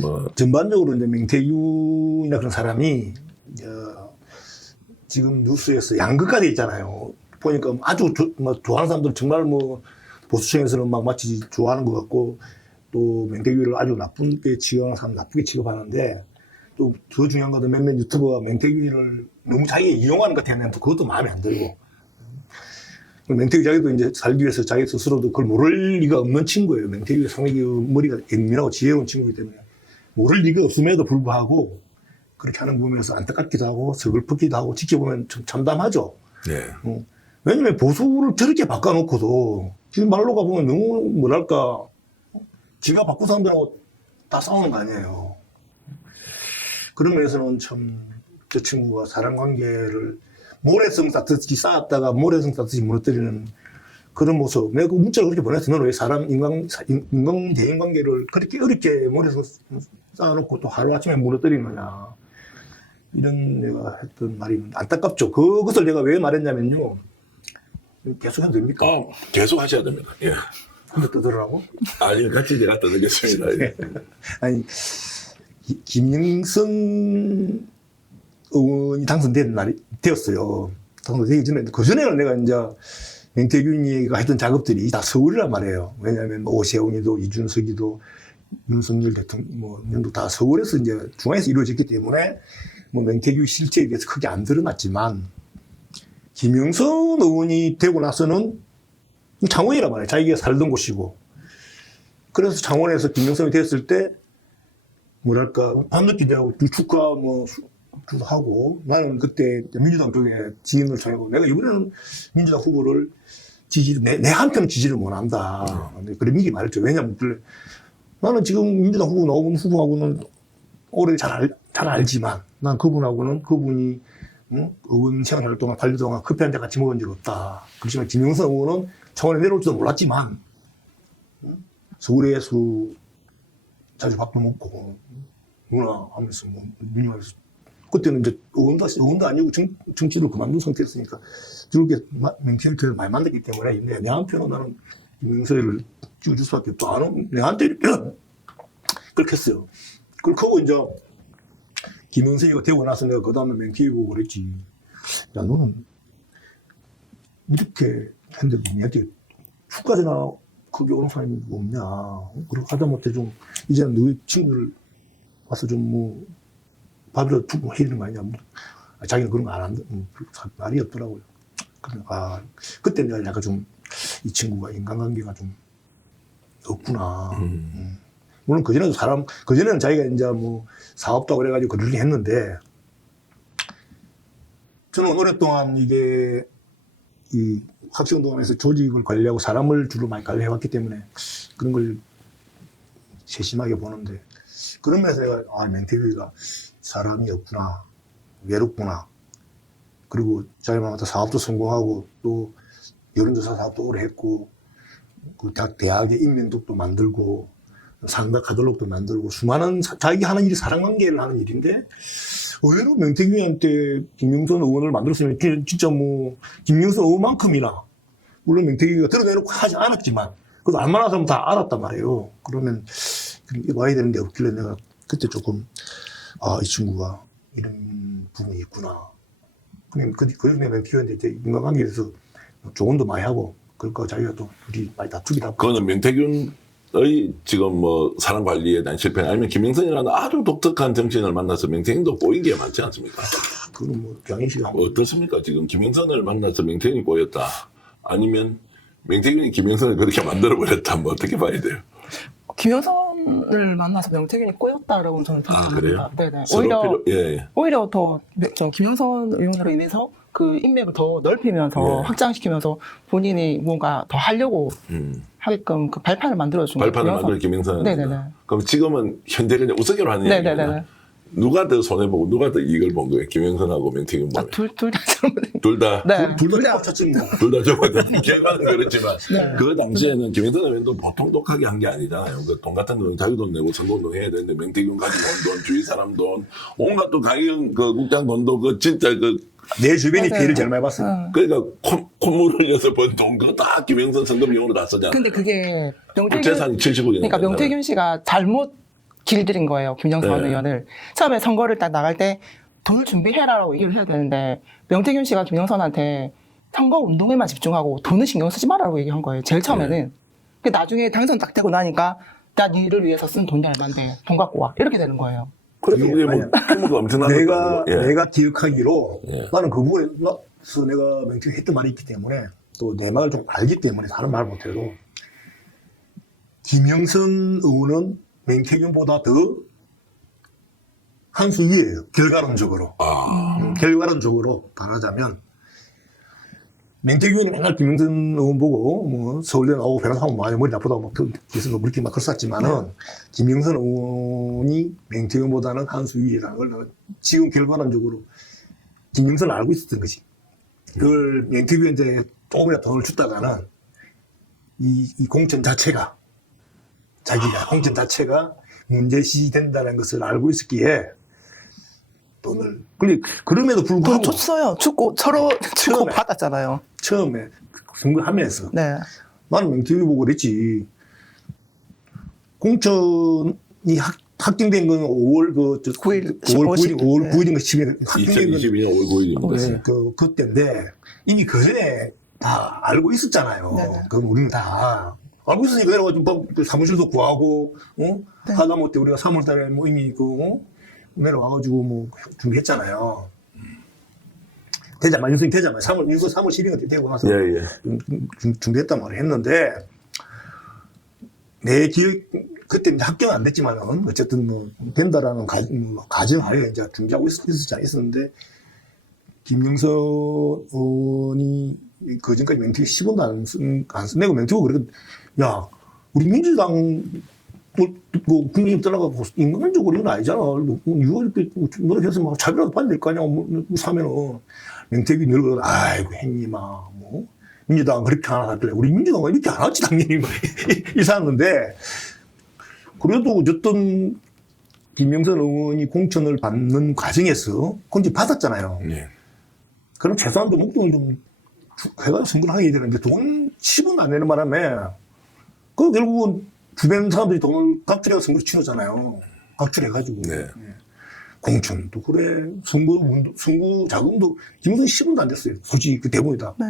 뭐 전반적으로 이제 명태균이나 그런 사람이 지금 뉴스에서 양극화돼 있잖아요. 보니까 아주 뭐 좋아하는 사람들 정말 뭐 보수층에서는 막 마치 좋아하는 것 같고 또 명태균을 아주 나쁘게 취급하는 사람 나쁘게 취급하는데 또 더 중요한 것은 몇몇 유튜버가 명태균을 너무 자기가 이용하는 것 같아요. 그것도 마음에 안 들고. 맹태규 자기도 이제 살기 위해서 자기 스스로도 그걸 모를 리가 없는 친구예요. 맹태규가 상당히 머리가 예민하고 지혜로운 친구이기 때문에 모를 리가 없음에도 불구하고 그렇게 하는 거 보면서 안타깝기도 하고 서글프기도 하고 지켜보면 좀 참담하죠. 네. 왜냐면 보수를 저렇게 바꿔놓고도 지금 말로가 보면 너무 뭐랄까 지가 바꾼 사람들하고 다 싸우는 거 아니에요. 그런 면에서는 참 저 친구가 사람관계를 모래성 쌓듯이 쌓았다가 모래성 쌓듯이 무너뜨리는 그런 모습. 내가 그 문자를 그렇게 보냈어. 너는 왜 사람, 대인관계를 그렇게 어렵게 모래성 쌓아놓고 또 하루아침에 무너뜨리느냐. 이런 내가 했던 말이 안타깝죠. 그것을 내가 왜 말했냐면요. 계속 해도 됩니까? 계속 하셔야 됩니다. 예. 근데 떠들으라고? 아니, 같이 이제 갖다 드리겠습니다. 예. 아니, 김영선 의원이 당선된 날이 되었어요. 당선되기 전에, 그전에는 내가 이제 명태균이가 했던 작업들이 다 서울이란 말이에요. 왜냐하면 오세훈이도 이준석이도 윤석열 대통령도 다 서울에서 이제 중앙에서 이루어졌기 때문에 뭐 명태균 실체에 대해서 크게 안 드러났지만 김영선 의원이 되고 나서는 창원이란 말이에요. 자기가 살던 곳이고. 그래서 창원에서 김영선이 됐을 때 뭐랄까 밤늦게 되고 축가 뭐 하고 나는 그때 민주당 쪽에 지인을 통해고 내가 이번에는 민주당 후보를 내 한편 지지를 못한다. 그런 얘기 말했죠. 왜냐면 나는 지금 민주당 후보 나오는 후보하고는 오래 잘 알지만 난 그분이 의원 생활 동안 8년 동안 커피 한 잔 같이 먹은 적 없다. 그렇지만 김영선 의원은 청원에 내려올지도 몰랐지만 서울에서 자주 밥도 먹고 누나 하면서 민주당에서 그때는 이제 의원도 아니고 정치를 그만둔 상태였으니까 저렇게 명태를 많이 만났기 때문에 내 한편으로 나는 김영선을 찍어줄 수밖에 없다. 내한테 이렇게 그렇게 했어요. 그리고 이제 김영선이가 되고 나서 내가 그 다음에 명태를 보고 그랬지. 야, 너는 이렇게 했는데 니한테 축가제나 크게 오는 사람이 없냐. 그리고 하다못해 좀 이제는 너희 친구들 와서 좀 뭐 밥이라도 주고 해야 되는 거 아니냐. 자기는 그런 거 안 한다. 말이 없더라고요. 그때 내가 약간 좀 이 친구가 인간관계가 좀 없구나. 물론 그전에는 자기가 이제 뭐 사업도 그래가지고 그러긴 했는데 저는 오랫동안 이게 이 학생운동하면서 조직을 관리하고 사람을 주로 많이 관리해왔기 때문에 그런 걸 세심하게 보는데 그런 면에서 내가 명태균이가 사람이 없구나, 외롭구나. 그리고 자기만한 사업도 성공하고 또 여론조사 사업도 오래 했고 그 대학의 인명독도 만들고 상가 카탈로그도 만들고 수많은 자기가 하는 일이 사람관계를 하는 일인데 의외로 명태균한테 김영선 의원을 만들었으면 진짜 뭐 김영선 의원만큼이나 물론 명태균이가 드러내놓고 하지 않았지만 그래도 알만한 사람은 다 알았단 말이에요. 그러면 와야 되는데 없길래 내가 그때 조금 이 친구가 이런 부분이 있구나. 그래서 내가 명태균한테 이제 인간관계에서 조언도 많이 하고 그러니까 자기가 또 우리 많이 다투기도 하고. 그거는 명태균 지금 뭐 사람 관리에 대한 실패 아니면 김영선이라는 아주 독특한 정치인을 만나서 명태균도 꼬인 게 많지 않습니까? 그건 뭐 경희 씨가 어떻습니까? 지금 김영선을 만나서 명태균이 꼬였다. 아니면 명태균이 김영선을 그렇게 만들어버렸다. 뭐 어떻게 봐야 돼요? 김영선을 만나서 명태균이 꼬였다라고 저는 그래요? 생각합니다. 네네. 서로 예. 오히려 더 김영선 의원으로 인해서 그 인맥을 더 넓히면서 예. 확장시키면서 본인이 뭔가 더 하려고 하게끔 그 발판을 만들어준 거예요. 발판을 만들 김영선. 네네네. 그럼 지금은 현재 그냥 우스개로 하는 네네네. 얘기예요. 누가 더 손해보고 누가 더 이익을 본 거예요? 김영선하고 명태균 아, 모임. 둘다 둘 다. 네. 둘다 쳤지 뭐. 둘 다 적어도 결과는 그렇지만 네. 그 당시에는 김영선 의원도 보통 독하게 한 게 아니잖아요. 그 돈 같은 거는 자기 돈 내고 선거운동 해야 되는데 명태균 가지고 온 돈, 주위 사람 돈, 온갖 또 강경 그 국장 돈도 그 진짜 그 내 주변이 맞아요. 피해를 제일 많이 봤어요. 그러니까 콧물 흘려서 번 돈 그거 다 김영선 선거 비용으로 다 쓰잖아. 근데 그게 명태균 재산이 70억이 그러니까 명태균 씨가 잘못 길들인 거예요. 김영선 네. 의원을. 처음에 선거를 딱 나갈 때 돈을 준비해라라고 얘기를 해야 되는데 명태균 씨가 김영선한테 선거 운동에만 집중하고 돈은 신경 쓰지 마라고 얘기한 거예요. 제일 처음에는. 그 나중에 당선 딱 되고 나니까 나 니를 위해서 쓴 돈이 얼만데 돈 갖고 와. 이렇게 되는 거예요. 그래서 그게 뭐 규모가 엄청난 것도 내가 아니고. 예. 내가 기억하기로 예. 나는 그 부분에서 내가 명태균이 했던 말이 있기 때문에 또 내 말을 좀 알기 때문에 다른 말 못해도 김영선 의원은 명태균보다 더 한 수 위에요. 결과론적으로. 결과론적으로 말하자면 명태균이 맨날 김영선 의원 보고 뭐 서울대 나오고 변호사하고 많이 머리 나쁘다고 막 기승을 물기 막 그랬었지만은 김영선 의원이 명태균보다는 한 수 위에라는 걸 지금 결과론적으로 김영선을 알고 있었던 거지. 그걸 명태균한테 조금이라도 돈을 줬다가는 이 공천 자체가 자기가 공천 자체가 문제시 된다는 것을 알고 있었기에 돈을 그럼에도 돈 불구하고 줬어요. 주고 서로 주고 처음에. 받았잖아요. 처음에 선거하면서 네. 나는 명태균 보고 그랬지. 공천이 확정된 건 5월 9일, 5월 9일, 5월 네. 9일인가 10일 확정된 건 2022년 5월 9일입니다. 그때인데 이미 그 전에 다 알고 있었잖아요. 네네. 그건 우리는 다 알고 있으니까 그래가지고 뭐 사무실도 구하고 네. 하다못해 우리가 3월달에 뭐 이미 내려와가지고 뭐 준비했잖아요. 되자마자 윤석이 되자마자 3월 10일인가 되고 나서 예. 준비했단 말을 했는데 내 기억 그때 이제 합격은 안 됐지만은 어쨌든 뭐 된다라는 가정하에 이제 준비하고 있었는데 김영선 의원이 그 전까지 멘트 10원도 안 쓰내고 멘트고 그래 야 우리 민주당 뭐 국민의힘 떠나가고 인간적으로 이건 아니잖아. 이거 이렇게 노력해서 막 차별화도 받아야 될 거 아니야. 뭐 사면은 명태균이 늙어 아이고 행님아 뭐 민주당 그렇게 안 하길래 우리 민주당은 이렇게 안 하지 당연히 이상한데 그래도 어쨌든 김영선 의원이 공천을 받는 과정에서 공천 받았잖아요. 예. 그럼 최소한 좀 목돈을 좀 해가지고 선거를 하게 되는데 돈 10원 안 내는 바람에 그 결국은 주변 사람들이 돈을 각출해서 선거 치르잖아요. 각출해가지고. 네. 공천도 그래. 선거 자금도 김영선 10원도 안 됐어요. 솔직히 그 대부분이다. 네.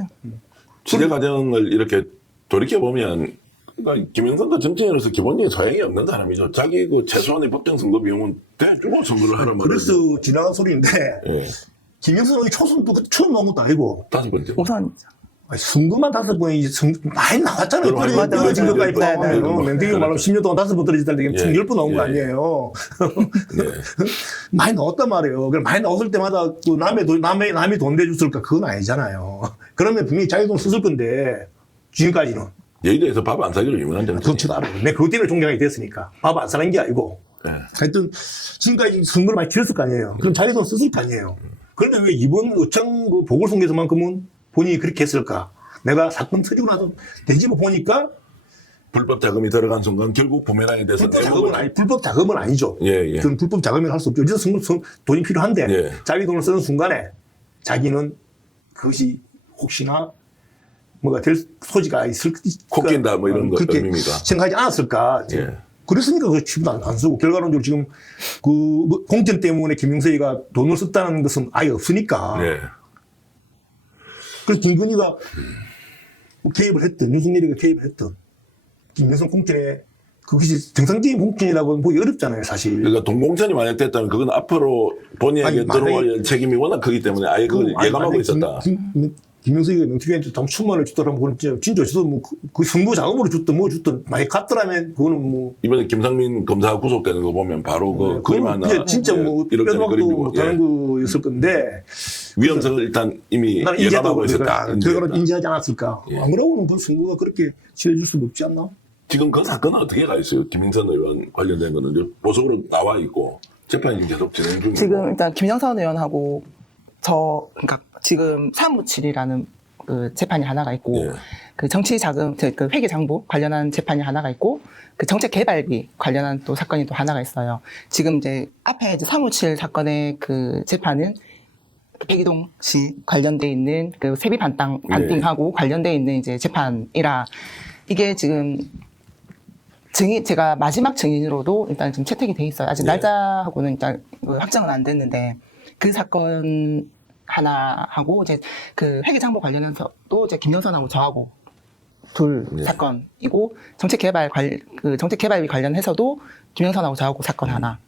취재 과정을 이렇게 돌이켜보면 그러니까 김영선도 정치인으로서 기본적인 소양이 없는 사람이죠. 자기 그 최소한의 법정 선거 비용은 대주고 선거를 하란 말이에요. 그래서 지나간 소리인데 예. 김영선의 초선도 처음 나온 것도 아니고 5번째. 우선 선거만 5번이 많이 나왔잖아요. 그럼 맞아요. 떨어진 것까지 네, 네. 포함하면 명태균 말로 10년 동안 5번 떨어졌다는 게 총 예. 10번 나온 거 예. 아니에요. 네. 많이 나왔단 말이에요. 그럼 많이 나왔을 때마다 또 남이 돈 내줬을까? 그건 아니잖아요. 그러면 분명히 자기 돈 썼을 건데, 지금까지는. 여의도에서 밥 안 사기로 유명한 정치인. 그렇지도 않아요. 내가 그것 때문에 존경하게 됐으니까. 밥 안 사는 게 아니고. 예. 하여튼, 지금까지 선거를 많이 치렀을 거 아니에요. 그럼 자기 돈 썼을 거 아니에요. 그런데 왜 이번 의창 그 보궐선거에서만큼은 본인이 그렇게 했을까? 내가 사건 터지고 나서 되짚어 보니까 불법 자금이 들어간 순간 결국 부메랑이 돼서 불법 자금은 아니죠. 예. 그건 불법 자금이라 할 수 없죠. 어디서 돈이 필요한데 예. 자기 돈을 쓰는 순간에 자기는 그것이 혹시나 뭐가 될 소지가 있을 콧낀다 뭐 이런 거 그렇게 의미입니까? 생각하지 않았을까. 예. 그랬으니까 그 집도 안 쓰고 결과론적으로 지금 그 공천 때문에 김영석이가 돈을 썼다는 것은 아예 없으니까. 예. 그래서 김건희가 개입을 했던, 윤석열이가 개입을 했던, 김영선 공천에 그것이 정상적인 공천이라고 보기 어렵잖아요, 사실. 그러니까 동공천이 만약 됐다면 그건 앞으로 본인에게 아니, 들어올 책임이 워낙 크기 때문에 아예 그걸 예감하고 있었다. 김명석이가 명태균한테 좀 천만을 줬더라면 그건 진짜 저도 뭐 그 선거 자금으로 줬든 뭐 줬든 만약 갔더라면 그거는 뭐 이번에 김상민 검사가 구속되는 거 보면 바로 그 그림 하나 그냥 진짜 뭐 이렇게 빼도 못하는 거였을 건데 위험성을 일단 이미 나는 예감하고 인지하다고 있었다. 결과를 인지하지 않았을까. 예. 안 그러고는 그 선거가 그렇게 치러질 수가 없지 않나? 지금 그 사건은 어떻게 가 있어요? 김영선 의원 관련된 거는 이제 보석으로 나와 있고 재판이 지금 계속 진행 중이고. 지금 일단 김영선 의원하고 그러니까 지금 357이라는 그 재판이 하나가 있고 예. 그 정치 자금 그 회계 장부 관련한 재판이 하나가 있고 그 정책 개발비 관련한 또 사건이 또 하나가 있어요. 지금 이제 앞에 이제 357 사건의 그 재판은 백이동 시 관련돼 있는 그 세비 반띵하고 관련돼 있는 이제 재판이라 이게 지금 제가 마지막 증인으로도 일단 지금 채택이 돼 있어요. 아직 네. 날짜하고는 일단 확정은 안 됐는데 그 사건 하나 하고 이제 그 회계장부 관련해서도 이제 김영선하고 저하고 둘 네. 사건이고 정책 개발비 관련해서도 김영선하고 저하고 사건 하나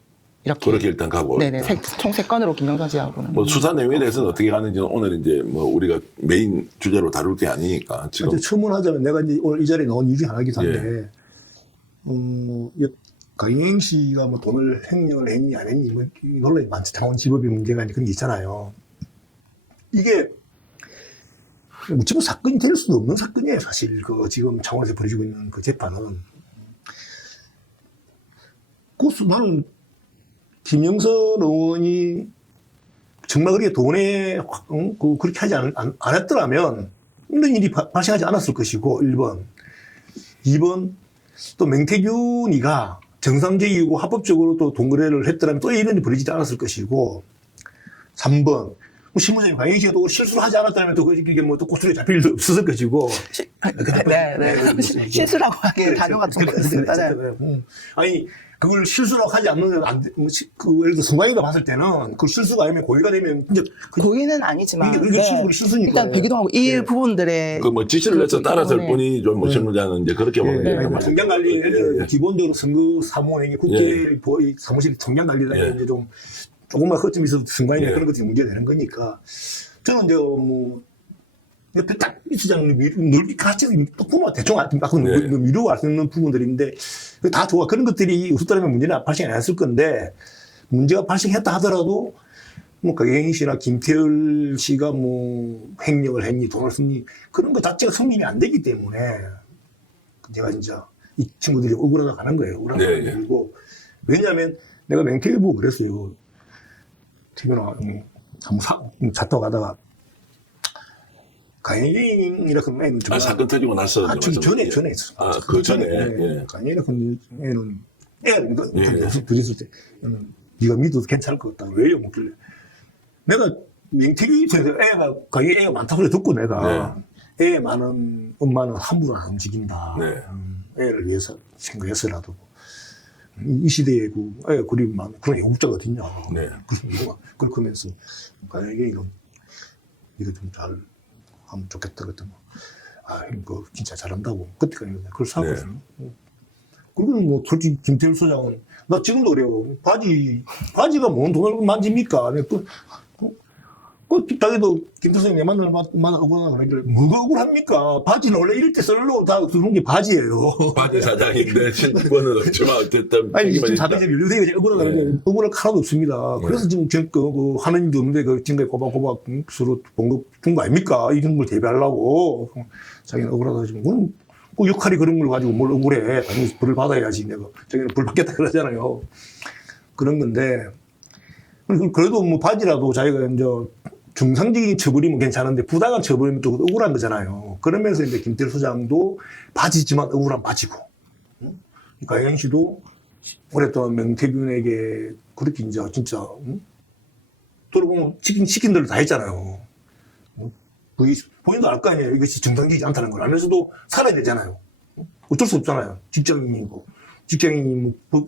이렇게 그렇게 일단 가고. 네네 총 3건으로 김영선 씨하고는 뭐 수사 내용에 대해서는 어떻게 가는지는 오늘 이제 뭐 우리가 메인 주제로 다룰 게 아니니까 지금 이제 첨언하자면 내가 이제 오늘 이 자리에 나온 이유 중에 하나이기도 예. 한데, 강행 씨가 뭐 돈을 횡령을 했니 안 했니 뭐 논란이 많지. 자원지법의 문제가 이제 그런 게 있잖아요. 이게 지금 사건이 될 수도 없는 사건이에요, 사실. 그 지금 창원에서 벌어지고 있는 그 재판은. 나는 김영선 의원이 정말 그렇게 돈에 그렇게 하지 안 했더라면 이런 일이 발생하지 않았을 것이고 1번. 2번 또 맹태균이가 정상적이고 합법적으로 또 돈 거래를 했더라면 또 이런 일이 벌어지지 않았을 것이고 3번 실무자님 강행 씨가 또 실수를 하지 않았다면 또 이게 뭐 또 고소에 잡힐 일도 없었을 것이고 네. 실수라고 하기에 단어가 좀 그렇습니다. 네. 아니 그걸 실수라고 하지 않는 예를 들어 순간이가 봤을 때는 그 실수가 아니면 고의가 되면 이제 고의는 아니지만 이게 실수니까 일단 백이동하고 이 네. 부분들의 그 뭐 지시를 해서 따랐을 네. 뿐이 좀 뭐 실무자는 이제 그렇게 보는 네, 게 정량 관리 기본적으로 선거 사무원에게 국회 사무실 정량 관리가 이제 좀 조금만 허점이 있어도 순간이나 그런 것들이 문제가 되는 거니까 저는 이제 뭐 옆에 딱 시장 늘 같이 조금만 대충 미루어 알 수 있는 부분들인데 다 좋아. 그런 것들이 없었다면 문제는 발생 안 했을 건데 문제가 발생했다 하더라도 뭐 강행 씨나 김태열 씨가 뭐 횡령을 했니 돈을 썼니 그런 거 자체가 성립이 안 되기 때문에 제가 진짜 이 친구들이 억울하다 가는 거예요. 억울하다 가는 거고 왜냐하면 내가 맹태를 보고 그랬어요. 태균아 한번 차 타고 가다가 강행이라고 하는 애는 사건 터지고 나서 전에 했어. 그 전에 강행이라고 하는 애는 애가 부딪힐 때 네가 믿어도 괜찮을 것 같다. 왜요? 묻길래 내가 맹태균 입장에서 애가 많다고 그래 듣고 내가 애 많은 엄마는 함부로 안 움직인다. 애를 위해서 생각해서라도 이 시대에 애 그림 그런 애국자가 어딨냐. 그걸 크면서 강행이 이거 좀 잘 하면 좋겠다 그랬더니 이거 진짜 잘한다고 그때까지 그걸 생각했어요. 그리고 뭐 솔직히 김태일 소장은 나 지금도 그래요. 바지가 뭔 돈을 만집니까? 자기도 김태일 소장님 만나거나 그러길래 뭐가 억울합니까? 바지는 원래 이럴 때 썰로 다 주는 게 바지예요. 바지 사장인데 신권은 없지만 어쨌든 아니 지금 사회적 윤리가 억울하다는데 억울할 하나도 없습니다. 그래서 지금 하는 일도 없는데 지금까지 꼬박꼬박 서로 봉급 준 거 아닙니까? 이런 걸 대비하려고 자기는 억울하다 지금 그 역할이 그런 걸 가지고 뭘 억울해. 당연히 벌을 받아야지. 내가 자기는 벌 받겠다 그러잖아요. 그런 건데 그래도 뭐 바지라도 자기가 이제 정상적인 처벌이면 괜찮은데 부당한 처벌이면 또 억울한 거잖아요. 그러면서 이제 김태일 소장도 바지지만 억울한 바지고, 강행 씨도 오랫동안 명태균에게 그렇게 이제 진짜 돌아보면 시킨 대로 다 했잖아요. 본인도 알 거 아니에요. 이것이 정상적이지 않다는 걸 알면서도 살아야 되잖아요. 어쩔 수 없잖아요. 직장인이 뭐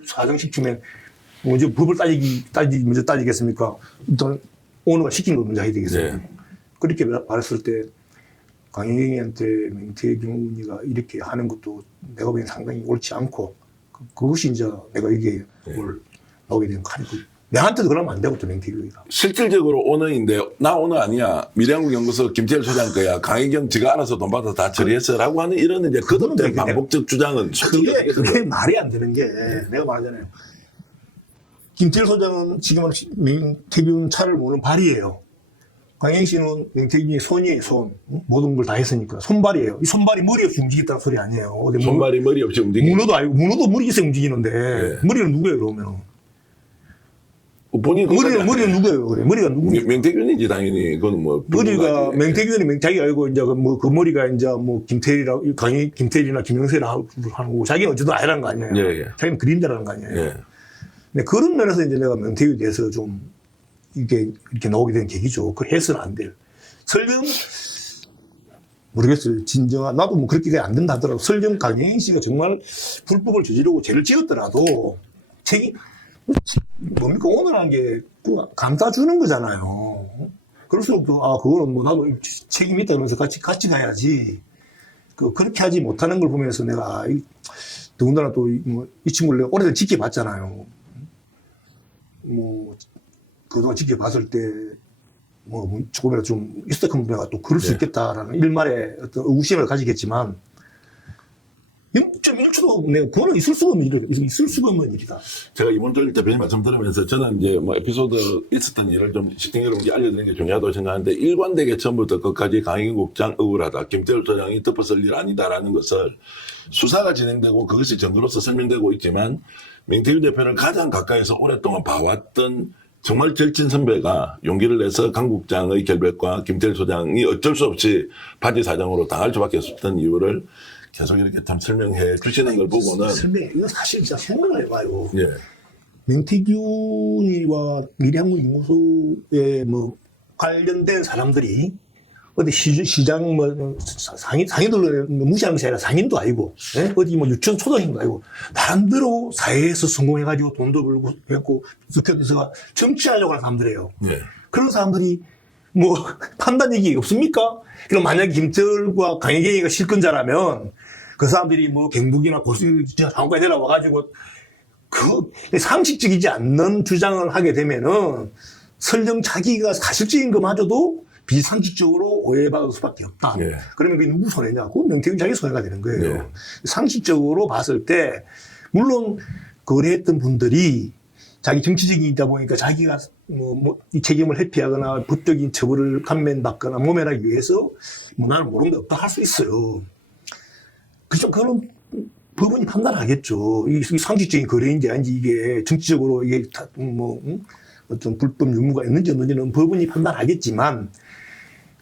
사정시키면 먼저 법을 먼저 따지겠습니까? 일단 오너가 시킨 거 먼저 해야 되겠어요. 그렇게 말했을 때 강행이한테 명태균이가 이렇게 하는 것도 내가 보기엔 상당히 옳지 않고 그것이 이제 내가 이게 오늘 나오게 된 칼이고. 내한테도 그러면 안 되고, 또 맹태규가. 실질적으로 오너인데 나 오너 아니야. 미래한국 연구소 김태일 소장 거야. 강희경 지가 알아서 돈 받아서 다 처리했어라고 하는 이런 이제 거듭된 반복적 주장은 솔직히 어떻게 그게 생각해요? 말이 안 되는 게 내가 말하잖아요. 김태일 소장은 지금은 맹태균 차를 모는 발이에요. 강행 씨는 맹태균이 손이에요, 손. 모든 걸 다 했으니까. 손발이에요. 이 손발이 머리 없이 움직였다는 소리 아니에요. 어디 손발이 머리 없이 움직이는 문어도 아니고, 문어도 머리 있어 움직이는데, 네. 머리는 누구예요, 그러면? 본인 머리는 누구예요, 그래? 머리가 누구예요? 명태균이지 당연히 그건 뭐 머리가 맹태균이 자기가 알고 이제 그 머리가 이제 뭐 김태일이나 김영세라 하는 거고 자기가 어쨌든 아니라는 거 아니에요. 예, 예. 자기는 그림자라는 거 아니에요. 예. 근데 그런 면에서 이제 내가 명태균에 대해서 좀 이렇게 나오게 된 계기죠. 그 해서는 안 될. 설령 모르겠어요. 진정한 나도 뭐 그렇게 안 된다 하더라도 설령 강혜인 씨가 정말 불법을 저지르고 죄를 지었더라도 책임 뭡니까? 오늘한 게 감싸 주는 거잖아요. 그럴수록 그거는 뭐 나도 책임이 있다 그러면서 같이 가야지. 그렇게 하지 못하는 걸 보면서 내가 더군다나 또 이 친구를 내가 오래전 지켜봤잖아요. 뭐 그동안 지켜봤을 때 조금이라도 좀 익숙한 분야가 또 그럴 수 있겠다라는 일말의 어떤 의구심을 가지겠지만 0.1초도 내가 그거는 있을 수가 없는 일이다. 제가 이문철 대표님 말씀 들으면서 저는 이제 뭐 에피소드 있었던 일을 좀 시청 여러분께 알려드리는 게 중요하다고 생각하는데 일관되게 처음부터 끝까지 강희경 국장 억울하다. 김태일 소장이 덮어설 일 아니다라는 것을 수사가 진행되고 그것이 증거로서 설명되고 있지만 명태균 대표를 가장 가까이서 오랫동안 봐왔던 정말 절친 선배가 용기를 내서 강 국장의 결백과 김태일 소장이 어쩔 수 없이 바지 사장으로 당할 수밖에 없었던 이유를 계속 이렇게 참 설명해 주시는 걸 보고는 이거 사실 진짜 생각을 해봐요. 예. 명태균이와 미래한국 연구소에 뭐 관련된 사람들이 어디 시장 상인들로 무시하는 것이 아니라 상인도 아니고 어디 뭐 유치원 초등학생도 아니고 나름대로 사회에서 성공해가지고 돈도 벌고 했고 국회에서 정치하려고 하는 사람들이에요. 예. 그런 사람들이 뭐 판단력이 없습니까? 그럼 만약에 김철과 강혜경이가 실권자라면 그 사람들이 뭐 경북이나 고수 장관에 내려와가지고 그 상식적이지 않는 주장을 하게 되면은 설령 자기가 사실적인 것마저도 비상식적으로 오해받을 수밖에 없다. 예. 그러면 그게 누구 손해냐고? 명태균 자기 손해가 되는 거예요. 예. 상식적으로 봤을 때 물론 거래했던 분들이 자기 정치적인 있다 보니까 자기가 이 책임을 회피하거나 법적인 처벌을 감면받거나 모면하기 위해서 나는 모르는 게 없다 할 수 있어요. 그죠? 그건 법원이 판단하겠죠. 이 상식적인 거래인지 아닌지 이게 정치적으로 이게 어떤 불법 유무가 있는지 없는지는 법원이 판단하겠지만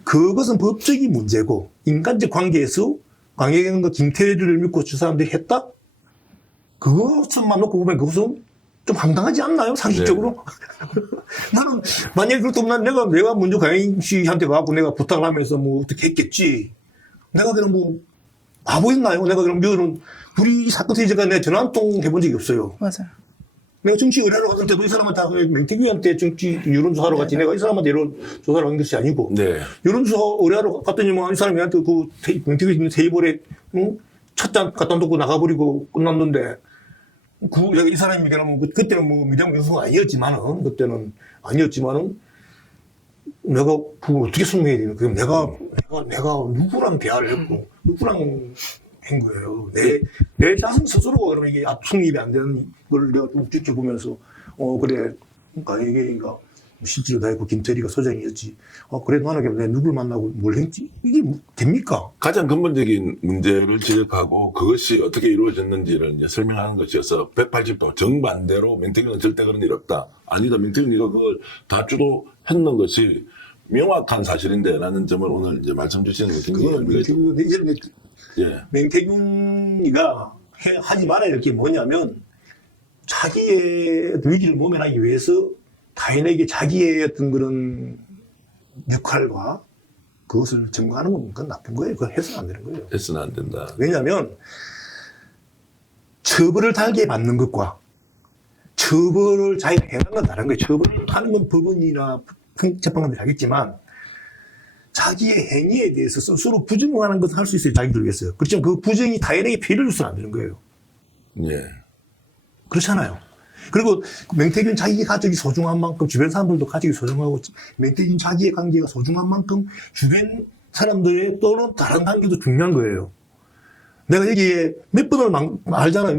그것은 법적인 문제고 인간적 관계에서 강혜경과 김태일을 믿고 저 사람들이 했다? 그것만 놓고 보면 그것은 좀 황당하지 않나요? 상식적으로? 네. 나는, 만약에 그렇다면 내가 먼저 강혜경 씨한테 가고 내가 부탁을 하면서 뭐 어떻게 했겠지. 내가 그럼 바보였나요? 내가 그럼 우리 이 사건 터지니까 내가 전화 한 통 해본 적이 없어요. 맞아요. 내가 정치 의뢰하러 갔을 때도 이 사람한테 맹태규한테 정치 여론조사하러 갔지. 내가 이 사람한테 여론조사를 한 것이 아니고. 네. 여론조사 의뢰하러 갔더니만 이 사람이 나한테 맹태규 있는 테이블에 찻잔 갖다 놓고 나가버리고 끝났는데 내가 이 사람이 그때는 미디어 교수가 아니었지만은 내가 그걸 어떻게 설명해야 되나. 그럼 내가 누구랑 대화를 했고 누구랑 한 거예요. 내 자신 스스로가 그러면 이게 성립이 안 되는 걸 내가 좀 지켜보면서, 그래. 강혜경이가 실제로 다 했고, 김태리가 소장이었지. 그래, 나는 내가 누굴 만나고 뭘 했지? 이게 됩니까? 가장 근본적인 문제를 지적하고 그것이 어떻게 이루어졌는지를 이제 설명하는 것이어서 180도 정반대로 명태균은 절대 그런 일 없다. 아니다. 명태균이가 그걸 다 주도했는 것이 명확한 사실인데 라는 점을 오늘 이제 말씀 주시는 게 굉장히 의미가 있죠. 예. 명태균이가 하지 말아야 될 게 뭐냐면 자기의 위기를 모면하기 위해서 타인에게 자기의 어떤 그런 역할과 그것을 증거하는 건 그건 나쁜 거예요. 그건 해서는 안 되는 거예요. 해서는 안 된다. 왜냐하면 처벌을 달게 받는 것과 처벌을 자기가 행한 건 다른 거예요. 처벌을 하는 건 법원이나 재판관들이 하겠지만 자기의 행위에 대해서 스스로 부정하는 것을 할 수 있어요. 자기들 위해서. 그렇지만 그 부정이 타인에게 피해를 줘서는 안 되는 거예요. 예. 그렇잖아요. 그리고 맹태균 자기 가족이 소중한 만큼 주변 사람들도 가족이 소중하고 맹태균 자기의 관계가 소중한 만큼 주변 사람들의 또는 다른 관계도 중요한 거예요. 내가 여기에 몇 번을 말잖아요.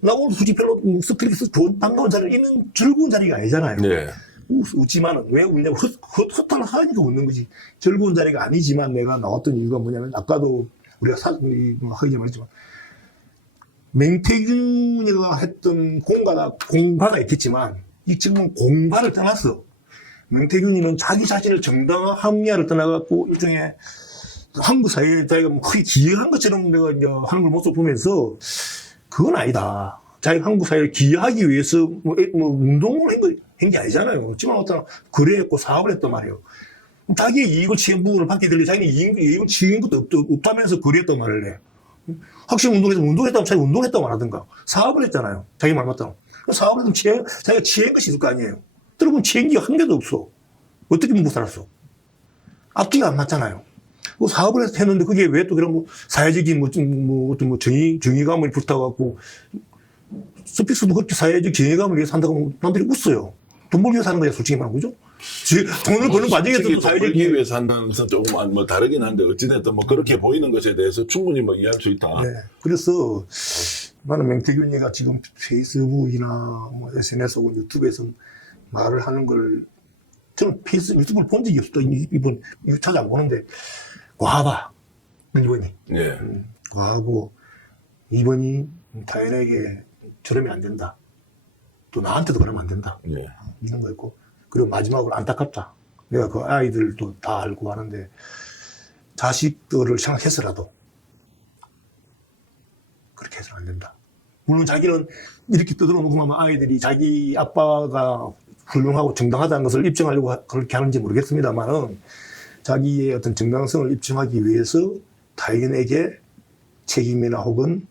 나 오늘 솔직히 별로 스트레스 좋은 반가운 자리에 있는 즐거운 자리가 아니잖아요. 네. 웃지만은 왜 웃냐면 허탈 하니까 웃는 거지. 즐거운 자리가 아니지만 내가 나왔던 이유가 뭐냐면 아까도 우리가 하기 전에 말했지만 맹태균이가 했던 공바가 있겠지만 이 지금은 공바를 떠났어. 맹태균이는 자기 자신을 정당한 합리화를 떠나갖고 일종의 한국 사회에 자기가 뭐 크게 기여한 것처럼 내가 이제 하는 걸 모습 보면서 그건 아니다. 자기가 한국 사회를 기여하기 위해서 뭐 운동을 한 게 아니잖아요. 지금 어떤 거래했고 사업을 했단 말이에요. 자기의 이익을 취한 부분을 받게 되려 자기는 이익을 취한 것도 없다면서 거래했단 말을 해. 확실히 운동했다면 자기 운동했다고 말하든가. 사업을 했잖아요. 자기 말 맞다고. 사업을 했으면 자기가 취한 것이 있을 거 아니에요. 들어보면 취한 게 한 개도 없어. 어떻게 먹고 살았어? 앞뒤가 안 맞잖아요. 뭐 사업을 했는데 그게 왜 또 그런 사회적인 어떤 정의감을 불타갖고 스픽스도 그렇게 사회적 정의감을 위해서 한다고 남들이 웃어요. 돈 벌기 위해서 하는 거야, 솔직히 말하면, 그죠? 돈을 버는 과정에서도 돈 벌기 위해서 한다는 것은 조금 뭐 다르긴 한데 어찌됐든 뭐 그렇게 보이는 것에 대해서 충분히 뭐 이해할 수 있다. 네. 그래서 나는 맹태균이가 지금 페이스북이나 뭐 SNS 혹은 유튜브에서 말을 하는 걸 저는 유튜브를 본 적이 없어. 이번 이거 찾아 안 보는데 과하다. 1번이. 예. 과하고 2번이 타인에게 저러면 안 된다. 또 나한테도 그러면 안 된다. 예. 이런 거 있고. 그리고 마지막으로 안타깝다. 내가 그 아이들도 다 알고 하는데 자식들을 생각해서라도 그렇게 해서는 안 된다. 물론 자기는 이렇게 떠들어놓고 하면 아이들이 자기 아빠가 훌륭하고 정당하다는 것을 입증하려고 그렇게 하는지 모르겠습니다만은 자기의 어떤 정당성을 입증하기 위해서 타인에게 책임이나 혹은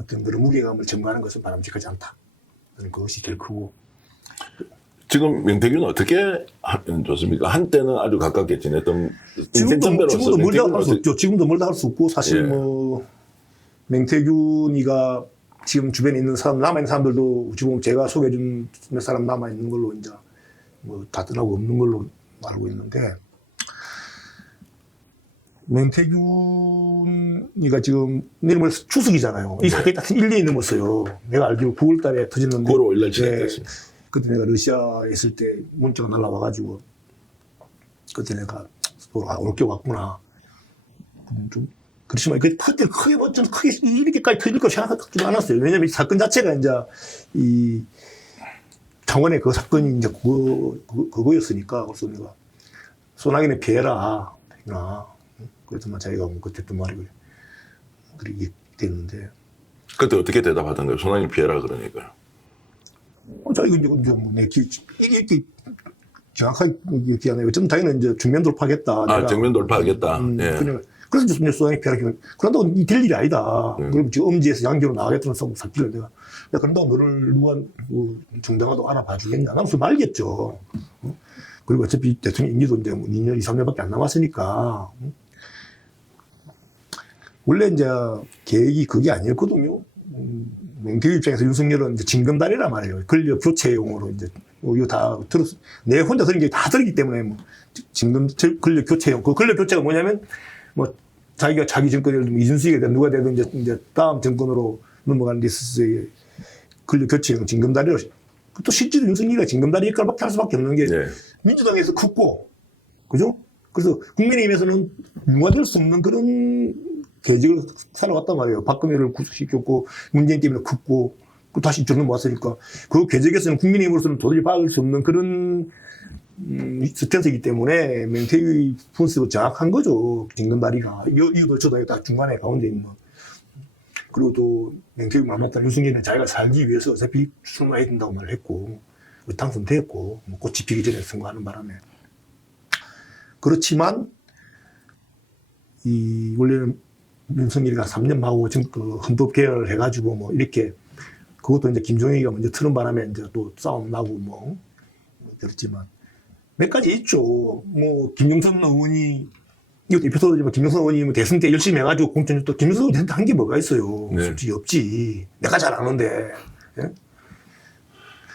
어떤 그런 무게감을 전가하는 것은 바람직하지 않다. 그것이 제일 크고. 지금 명태균은 어떻게 하면 좋습니까? 한때는 아주 가깝게 지냈던 인생 선배로서 지금도 멀다 할 수 어떻게- 없죠. 지금도 멀다 할 수 없고 사실 예. 뭐 맹태균이가 지금 주변에 있는 사람 남아있는 사람들도 지금 제가 소개해준 몇 사람 남아있는 걸로 이제 뭐 다 떠나고 없는 걸로 알고 있는데 맹태균이가 지금 내일 모레 추석이잖아요. 이 사건이 딱 1년이 넘었어요. 내가 알기로 9월 달에 터졌는데 9월 5일 날 시작됐습니다. 그때 내가 러시아에 있을 때 문자가 날라와가지고 그때 내가 올 게 왔구나. 좀 그렇지만 그 터질 크게 저는 크게 이렇게까지 터질 거 생각하지도 않았어요. 왜냐면 이 사건 자체가 이제 이 창원의 그 사건이 이제 그거였으니까 그래서 내가 소나기는 피해라. 그랬더만 자기가 그때 또 말이 그렇게 됐는데 그때 어떻게 대답하던가요? 소나기 피해라 그러니까요. 자기가 이제 이렇게 정확하게 기억나요. 좀 자기는 이제 정면 돌파하겠다. 아, 정면 돌파하겠다. 예. 그래서 이제 소나기 피해라. 그런다고 될 일이 아니다. 그럼 지금 음지에서 양기로 나가겠다는 사기를 내가 그런다고 너를 누가 정당하다고 알아봐 주겠냐. 나면서 말겠죠. 그리고 어차피 대통령 임기도 이제 2년, 2, 3년밖에 안 남았으니까. 원래 이제 계획이 그게 아니었거든요. 맹태균 입장에서 윤석열은 이제 징검다리란 말이에요. 권력 교체용으로 이제 이거 다 들었어. 내 혼자 들은 게 다 들었기 때문에 뭐 권력 교체용. 그 권력 교체가 뭐냐면 뭐 자기가 자기 정권을 이준석이든 누가 되든 이제 다음 정권으로 넘어가는 데 있어서의 권력 교체용 징검다리로. 또 실제로 윤석열이가 징검다리 역할을 할 수밖에 없는 게 네. 민주당에서 컸고, 그죠? 그래서 국민의힘에서는 융화될 수 없는 그런 계직을 살아왔단 말이에요. 박근혜를 구속시켰고, 문재인 때문에 컸고, 또 다시 저는 왔으니까. 그 계적에서는 국민의힘으로서는 도저히 받을 수 없는 그런, 스탠스이기 때문에 맹태의 분석은 정확한 거죠. 징검다리가. 이거도 저도 딱 중간에 가운데 있는. 그리고 또 맹태균 만났다 윤석열은 자기가 살기 위해서 어차피 출마해야 된다고 말을 했고 당선됐고 뭐 꽃이 피기 전에 선거하는 바람에 그렇지만 이 원래는 윤석열이가 3년 하고 그 헌법 개혁을 해가지고 뭐 이렇게 그것도 이제 김종인이가 먼저 트는 바람에 이제 또 싸움 나고 뭐 그렇지만 몇 가지 있죠. 뭐 김영선 의원이 이것도 에피소드지만 김영선 의원이 대선 때 열심히 해가지고 공천을 또 김영선 의원한테 한 게 뭐가 있어요. 네. 솔직히 없지. 내가 잘 아는데 예?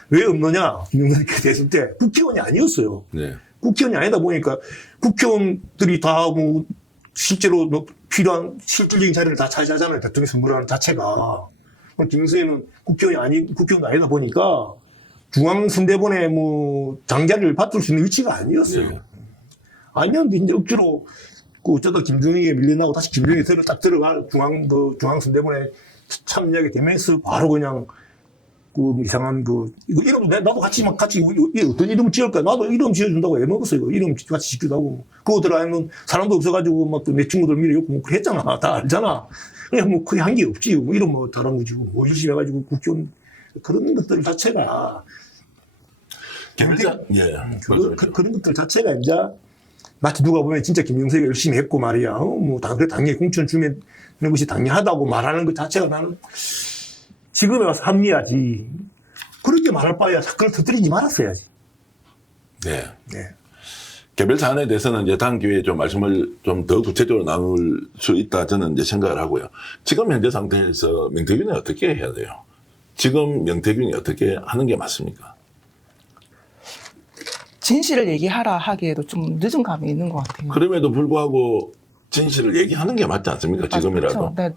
왜 없느냐? 김영삼이 됐을 때 국회의원이 아니었어요. 네. 국회의원이 아니다 보니까 국회의원들이 다 뭐 실제로 뭐 필요한 실질적인 자리를 다 차지하잖아요. 대통령 선거라는 자체가. 김영삼은 국회의원이 아니다 보니까 중앙선대본의 뭐 장자리를 받을 수 있는 위치가 아니었어요. 네. 아니었는데 이제 억지로 그 어쩌다 김정희에 밀려나고 다시 김정희 딱 들어갈 중앙선대본에 참여하게 되면서 바로 그냥 그 이상한 이거 이름 나도 같이 어떤 이름 지을까? 나도 이름 지어준다고 애먹었어. 이거 이름 같이 짓기도 하고. 그거 들어가면 사람도 없어가지고 막 내 친구들 밀어줬고 뭐 그랬잖아. 다 알잖아. 그냥 뭐 크게 한 게 없지. 뭐 이름 뭐 다른 거지. 뭐 열심히 해가지고 국회의원 그런 것들 자체가 예. 그런 것들 자체가 이제 마치 누가 보면 진짜 김영석이 열심히 했고 말이야. 그래 당연히 공천 주면 것이 당연하다고 말하는 것 자체가 나는 지금에 와서 합리하지. 그렇게 말할 바에야 사건을 터뜨리지 말았어야지. 네. 네. 개별 사안에 대해서는 이제 다음 기회에 좀 말씀을 좀 더 구체적으로 나눌 수 있다 저는 이제 생각을 하고요. 지금 현재 상태에서 명태균이 어떻게 해야 돼요? 지금 명태균이 어떻게 하는 게 맞습니까? 진실을 얘기하라 하기에도 좀 늦은 감이 있는 것 같아요. 그럼에도 불구하고 진실을 얘기하는 게 맞지 않습니까? 지금이라도. 그렇죠. 네.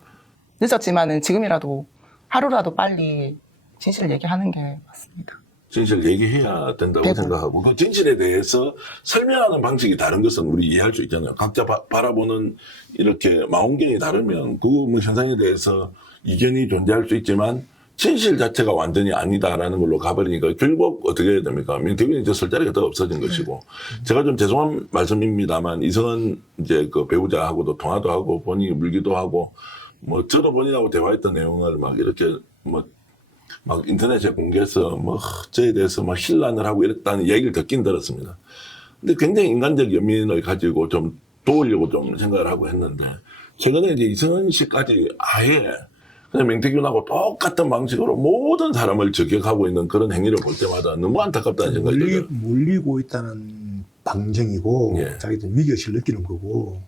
늦었지만은 지금이라도 하루라도 빨리 진실을 얘기하는 게 맞습니다. 진실을 얘기해야 된다고 네. 생각하고 그 진실에 대해서 설명하는 방식이 다른 것은 우리 이해할 수 있잖아요. 각자 바라보는 이렇게 망원경이 다르면 그 뭐 현상에 대해서 이견이 존재할 수 있지만 진실 자체가 완전히 아니다라는 걸로 가버리니까 결국 어떻게 해야 됩니까? 명태균이 이제 설 자리가 더 없어진 것이고 제가 좀 죄송한 말씀입니다만 이성은 이제 그 배우자하고도 통화도 하고 본인이 물기도 하고 뭐 저도 본인하고 대화했던 내용을 막 이렇게 막 인터넷에 공개해서 뭐 저에 대해서 막 신란을 하고 이랬다는 얘기를 듣긴 들었습니다. 근데 굉장히 인간적 연민을 가지고 좀 도우려고 좀 생각을 하고 했는데 최근에 이제 이승은 씨까지 아예 그냥 명태균하고 똑같은 방식으로 모든 사람을 저격하고 있는 그런 행위를 볼 때마다 너무 안타깝다는 생각이 들어요. 몰리고 있다는 방정이고 예. 자기들 위기의식을 느끼는 거고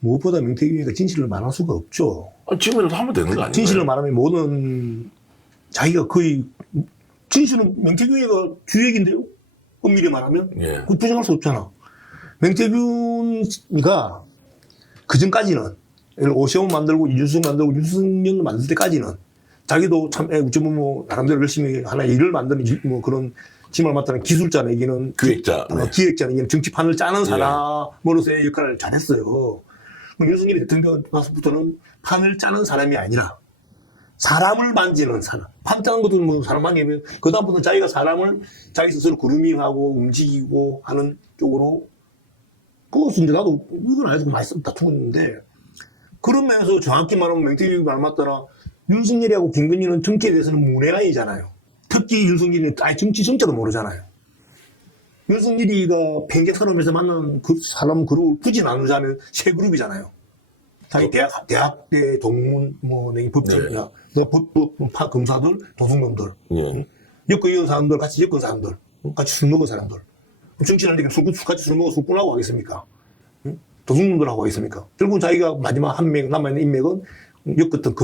무엇보다 명태균이가 진실을 말할 수가 없죠. 지금이라도 하면 되는 거 아니에요? 진실을 말하면 모든 자기가 거의 진실은 명태균이가 주역인데요. 엄밀히 말하면 예. 그 부정할 수 없잖아. 명태균이가 그 전까지는 오세훈 만들고 이준석 만들고 윤석열 만들 때까지는 자기도 참 어쩌면 뭐 나름대로 열심히 하나 일을 만드는 뭐 그런 짐을 맡다는 기술자 내기는 기획자, 네. 기획자 내기는 정치판을 짜는 사람으로서의 역할을 잘했어요. 윤석열이 대통령 와서부터는 판을 짜는 사람이 아니라 사람을 만지는 사람. 판 짜는 것도 뭐 사람 만지면 그다음부터는 자기가 사람을 자기 스스로 그루밍하고 움직이고 하는 쪽으로 그것은 이제 나도 이건 아직도 많이 다투었는데 그러면서 정확히 말하면 명태균이 말 맞더라. 윤석열이하고 김건희는 정치에 대해서는 문외한이잖아요. 특히 윤석열이는 아예 정치 정체도 모르잖아요. 윤석열이가 평택 산업에서 만난 그 사람 그룹을 굳이 나누자면 세 그룹이잖아요. 자기 대학 때 동문, 법조야, 법 검사들, 도둑놈들, 예. 엮어 이은 사람들, 같이 엮은 사람들, 같이 술 먹은 사람들. 정치를 하니까 같이 술 먹어 술꾼하고 하겠습니까? 도둑놈들하고 하겠습니까? 결국은 자기가 마지막 한 명, 남아있는 인맥은 엮었던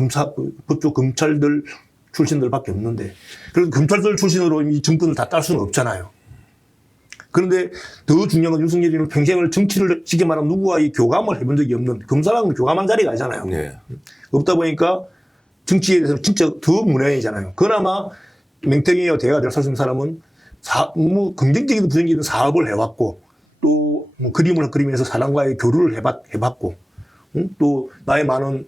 법조 검찰들 출신들밖에 없는데, 그래서 검찰들 출신으로 이 정권을 다 딸 수는 없잖아요. 그런데 더 중요한 건 윤석열이는 평생을 정치를 쉽게 말하면 누구와의 교감을 해본 적이 없는 검사랑은 교감한 자리가 아니잖아요. 예. 없다 보니까 정치에 대해서 진짜 더 문외한이잖아요. 그나마 명태균이와 대화를 할 수 있는 사람은 뭐 긍정적이든 부정적이든 사업을 해왔고 또 뭐 그림을 그리면서 사람과의 교류를 해봤고 또 나의 많은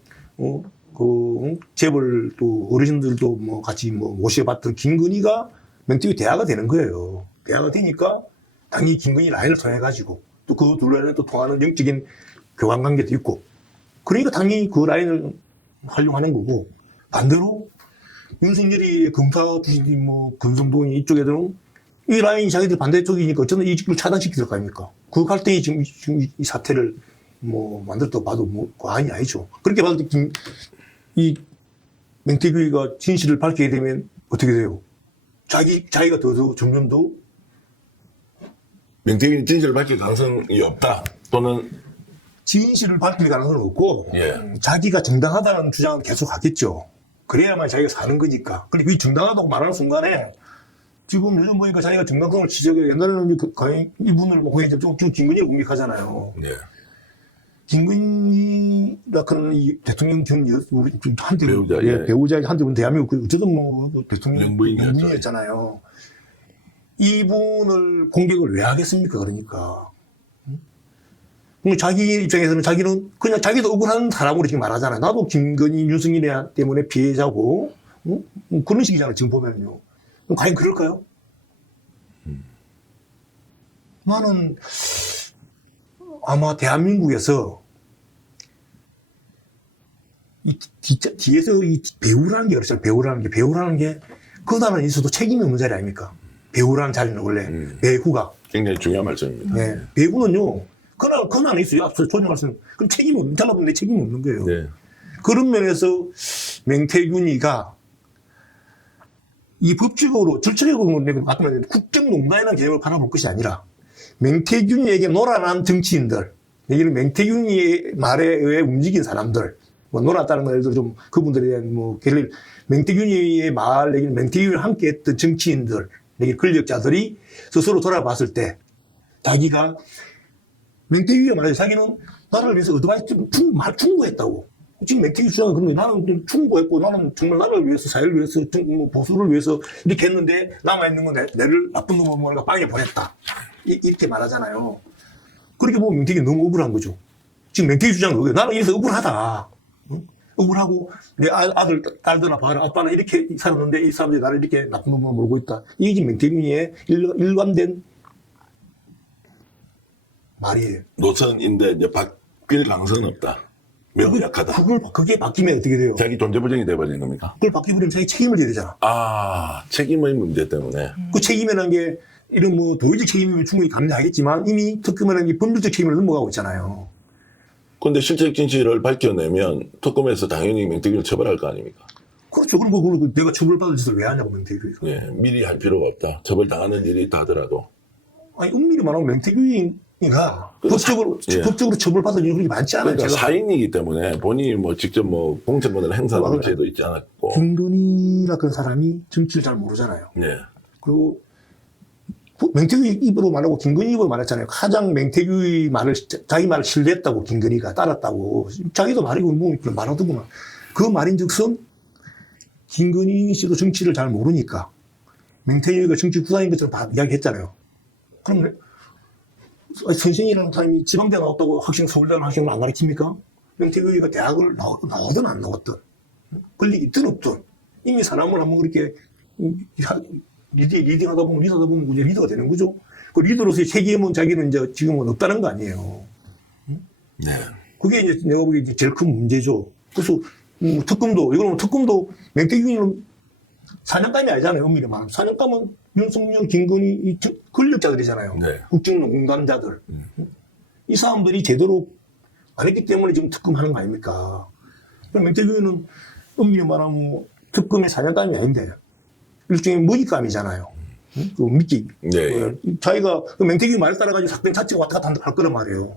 재벌 또 어르신들도 뭐 같이 뭐 모셔봤던 김건희가 명태균이 대화가 되는 거예요. 대화가 되니까 당연히 김건희 라인을 통해가지고 또 그 둘 라인에 또 통하는 영적인 교감 관계도 있고 그러니까 당연히 그 라인을 활용하는 거고 반대로 윤석열이 검사 출신이 뭐 권성동이 이쪽에들은 이 라인이 자기들 반대쪽이니까 어쩌면 이 직을 차단시킬 거 아닙니까? 그 갈등이 지금 이 사태를 뭐 만들었다고 봐도 뭐 과언이 아니죠. 그렇게 봤을 때 이 명태균이가 진실을 밝히게 되면 어떻게 돼요? 자기가 더 점점 더 명태균이 진실을 밝힐 가능성이 없다. 또는 진실을 밝힐 가능성은 없고 예. 자기가 정당하다는 주장은 계속 하겠죠. 그래야만 자기가 사는 거니까. 근데 그게 정당하다고 말하는 순간에 지금 요즘 보니까 자기가 정당성을 지적해. 옛날에는 이분을 뭐 거의 좀 김건희를 공격하잖아요. 네. 김건희라 그러는 이 대통령 우리 한때 배우자, 예. 배우자 한때 대한민국 어쨌든 뭐 대통령 영부인이었죠. 영부인이었잖아요. 이분을 공격을 왜 하겠습니까? 그러니까. 그럼 자기 입장에서는 자기는 그냥 자기도 억울한 사람으로 지금 말하잖아요. 나도 김건희, 윤석열 때문에 피해자고, 그런 식이잖아요. 지금 보면요. 그럼 과연 그럴까요? 나는 아마 대한민국에서 뒤에서 이 배우라는 게 그렇잖아요. 배우라는 게 그 단어는 있어도 책임이 없는 자리 아닙니까? 배우라는 자리는 원래 배후가. 굉장히 중요한 말씀입니다. 네. 배우는요. 그건 안에 있어요. 앞서 조정말씀. 그럼 책임이 없는, 잘라보면 내 책임이 없는 거예요. 네. 그런 면에서 맹태균이가 이 법적으로, 절차적으로 국정농단이라는 개념을 바라볼 것이 아니라 맹태균이에게 놀아난 정치인들, 여기는 맹태균이의 말에 의해 움직인 사람들, 뭐 놀았다는 건 예를 들어 좀 그분들에 대한 뭐 걔를 맹태균이의 말, 여기는 맹태균이와 함께 했던 정치인들, 여기 권력자들이 스스로 돌아봤을 때 자기가 맹태균이가 말하죠. 자기는 나라를 위해서 어드바이스 충고했다고. 지금 맹태균 주장은 그런 거예요. 나는 충고했고, 나는 정말 나라를 위해서, 사회를 위해서, 보수를 위해서 이렇게 했는데, 남아있는 건 내를 나쁜 놈을 뭔가 빵에 보냈다. 이렇게 말하잖아요. 그렇게 보면 맹태균이 너무 억울한 거죠. 지금 맹태균 주장은 그거예요. 나는 이래서 억울하다. 응? 억울하고, 내 아들, 딸들아 봐라. 아빠는 이렇게 살았는데, 이 사람들이 나를 이렇게 나쁜 놈을 몰고 있다. 이게 지금 맹태균의 일관된 말이에요. 노선인데 이제 바뀔 가능성은 없다. 매우 약하다. 그게 바뀌면 어떻게 돼요? 자기 존재 부정이 돼버리는 겁니까? 그걸 바뀌면 자기 책임을 져야 되잖아. 아, 책임의 문제 때문에. 그 책임이라는 게, 이런 뭐, 도의적 책임이면 충분히 감내하겠지만, 이미 특검이라는 게 법률적 책임을 넘어가고 있잖아요. 그런데 실책 진실을 밝혀내면 특검에서 당연히 맹태균을 처벌할 거 아닙니까? 그렇죠. 그럼 그걸 내가 처벌받을 짓을 왜 하냐고, 맹태균이. 예, 미리 할 필요가 없다. 처벌당하는 일이 있다 하더라도. 아니, 엄밀히 말하면 맹태균이가 예. 법적으로 처벌받을 일이 그렇게 많지 않아요. 그러니까 제가. 사인이기 때문에 본인이 뭐 직접 뭐 공천권을 행사하는 죄도 있지 않았고. 김건희라 그런 사람이 정치를 잘 모르잖아요. 예. 그리고 맹태규 입으로 말하고 김건희 입으로 말했잖아요. 가장 맹태규의 말을, 자기 말을 신뢰했다고 김건희가 따랐다고. 자기도 말이고 뭐 말하더구만. 그 말인 즉슨 김건희 씨도 정치를 잘 모르니까 맹태규가 정치 구단인 것처럼 다 이야기했잖아요. 그럼 선생이라는 사람이 지방대 나왔다고 학생, 서울대 학생을 안 가르칩니까? 맹태규가 대학을 나오든 안 나왔든 권력이 있든 없든 이미 사람을 한번 그렇게 리딩하다 보면 이제 리더가 되는 거죠. 그 리더로서의 책임은 자기는 이제 지금은 없다는 거 아니에요. 네. 그게 이제 내가 보기에 이제 제일 큰 문제죠. 그래서 특검도 맹태균이는 사냥감이 아니잖아요. 엄밀히 말하면. 사냥감은 윤석열, 김건희 이 권력자들이잖아요. 네. 국정농단자들. 이 사람들이 제대로 안 했기 때문에 지금 특검하는 거 아닙니까? 그럼 맹태균은 엄밀히 말하면 특검의 사냥감이 아닌데 일종의 먹잇감이잖아요. 그 미끼. 네. 자기가 그 맹태균 말 따라가지고 사건 찾지고 왔다 갔다 할 거란 말이에요.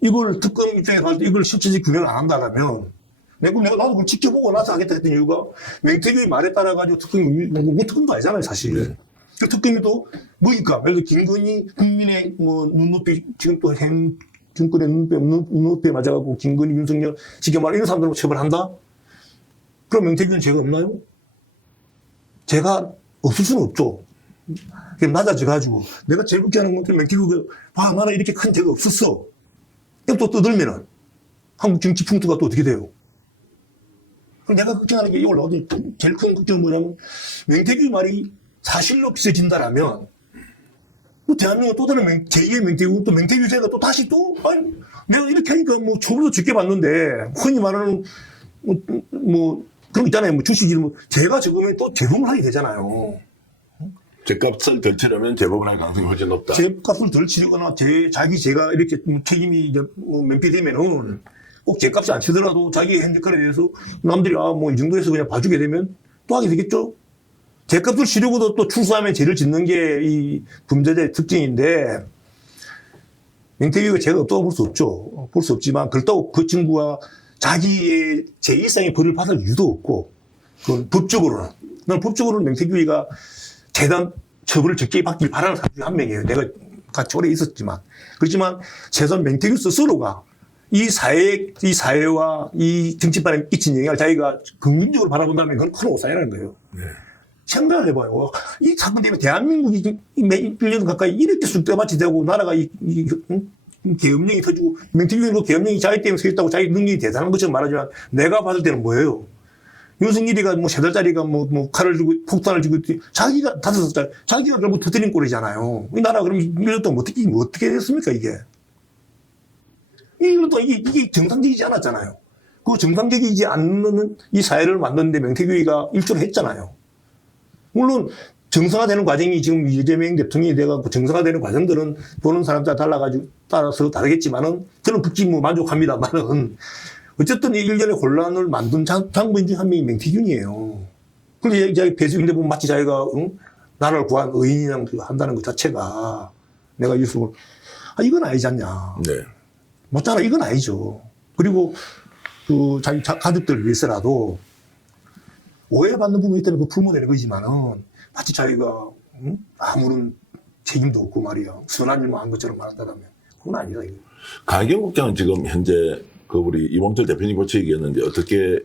이걸 특검 입장에서 봤을 때 이걸 실질적 규명을 안 한다면 나도 그걸 지켜보고 나서 하겠다 했던 이유가 맹태균이 말에 따라가지고 특검이 특검도 아니잖아요, 사실. 네. 그 특검이 또 뭐니까? 예를 들어 김건희 국민의 뭐 눈높이 지금 또 정권의 눈높이에 맞아가지고 김건희, 윤석열 지금 말 이런 사람들을 처벌한다? 그럼 맹태균은 죄가 없나요? 죄가 없을 수는 없죠. 그냥 낮아져가지고 내가 제일 걱정하는 건 맹태균이 봐, 나는 이렇게 큰 죄가 없었어. 또 떠들면은 한국 정치 풍토가 또 어떻게 돼요? 내가 걱정하는 게 이걸 나도 제일 큰 걱정은 뭐냐면 맹태균 말이 사실로 비춰진다라면 뭐 대한민국 또 다른 제2의 맹태균 또 맹태균제가 또 다시 또 아니 내가 이렇게 하니까 뭐 처벌도 적게 받는데 흔히 말하는 뭐 그런 거 있잖아요. 뭐 주식이 뭐 제가 적으면 또 재범을 하게 되잖아요. 죄값을 덜 치려면 재범을 할 가능성이 훨씬 높다. 죄값을 덜 치르거나 자기 죄가 이렇게 책임이 이제 뭐 면피되면은 꼭 죄값이 안 치더라도 자기의 행적권에 대해서 남들이 뭐 이 정도에서 그냥 봐주게 되면 또 하게 되겠죠. 죄값을 치르고도 또 출소하면 죄를 짓는 게 이 범죄자의 특징인데 맹태규가 죄가 없다고 볼 수 없죠. 볼 수 없지만 그렇다고 그 친구가 자기의 제 일상의 벌을 받을 이유도 없고 그건 법적으로는. 나는 법적으로는 명태균이가 재단 처벌을 적게 받길 바라는 사람 중에 한 명이에요. 내가 같이 오래 있었지만. 그렇지만 최소한 명태균 스스로가 이 사회와 이 정치판에 끼친 영향을 자기가 긍정적으로 바라본다면 그건 큰 오산이라는 거예요. 네. 생각을 해봐요. 이 사건 때문에 대한민국이 1년 가까이 이렇게 쑥대밭이 되고 나라가 계엄령이 터지고 명태균도 계엄령이 자기 때문에 서 있다고 자기 능력이 대단한 것처럼 말하지만 내가 봤을 때는 뭐예요? 윤석열이가 뭐 3달짜리가 뭐 칼을 들고 폭탄을 들고 자기가 5살 자기가 결국 터뜨린 꼴이잖아요. 이 나라 그럼 1년 동안 어떻게 됐습니까 이게? 1년 동안 이게 정상적이지 않았잖아요. 그 정상적이지 않는 이 사회를 만드는데 명태균이가 일조를 했잖아요. 물론 정상화되는 과정이 지금 이재명 대통령이 돼갖고 정상화되는 과정들은 보는 사람들 따라서 다르겠지만은 저는 극진무 만족합니다만은 어쨌든 이 일련의 혼란을 만든 장본인 중 한 명이 명태균이에요. 근데 이제 배수인데 보면 마치 자기가 나라를 구한 의인이랑 한다는 것 자체가 내가 유수를 이건 아니지 않냐. 네. 못잖아 이건 아니죠. 그리고 그 자기 가족들을 위해서라도 오해받는 부분이 때문에 그 풀어내는 거지만은 마치 자기가 아무런 책임도 없고 말이야 선한 일만 한 것처럼 말한다면 그건 아니다 이거. 강희경 국장은 지금 현재 그 우리 이범철 대표님 고치 얘기했는데 어떻게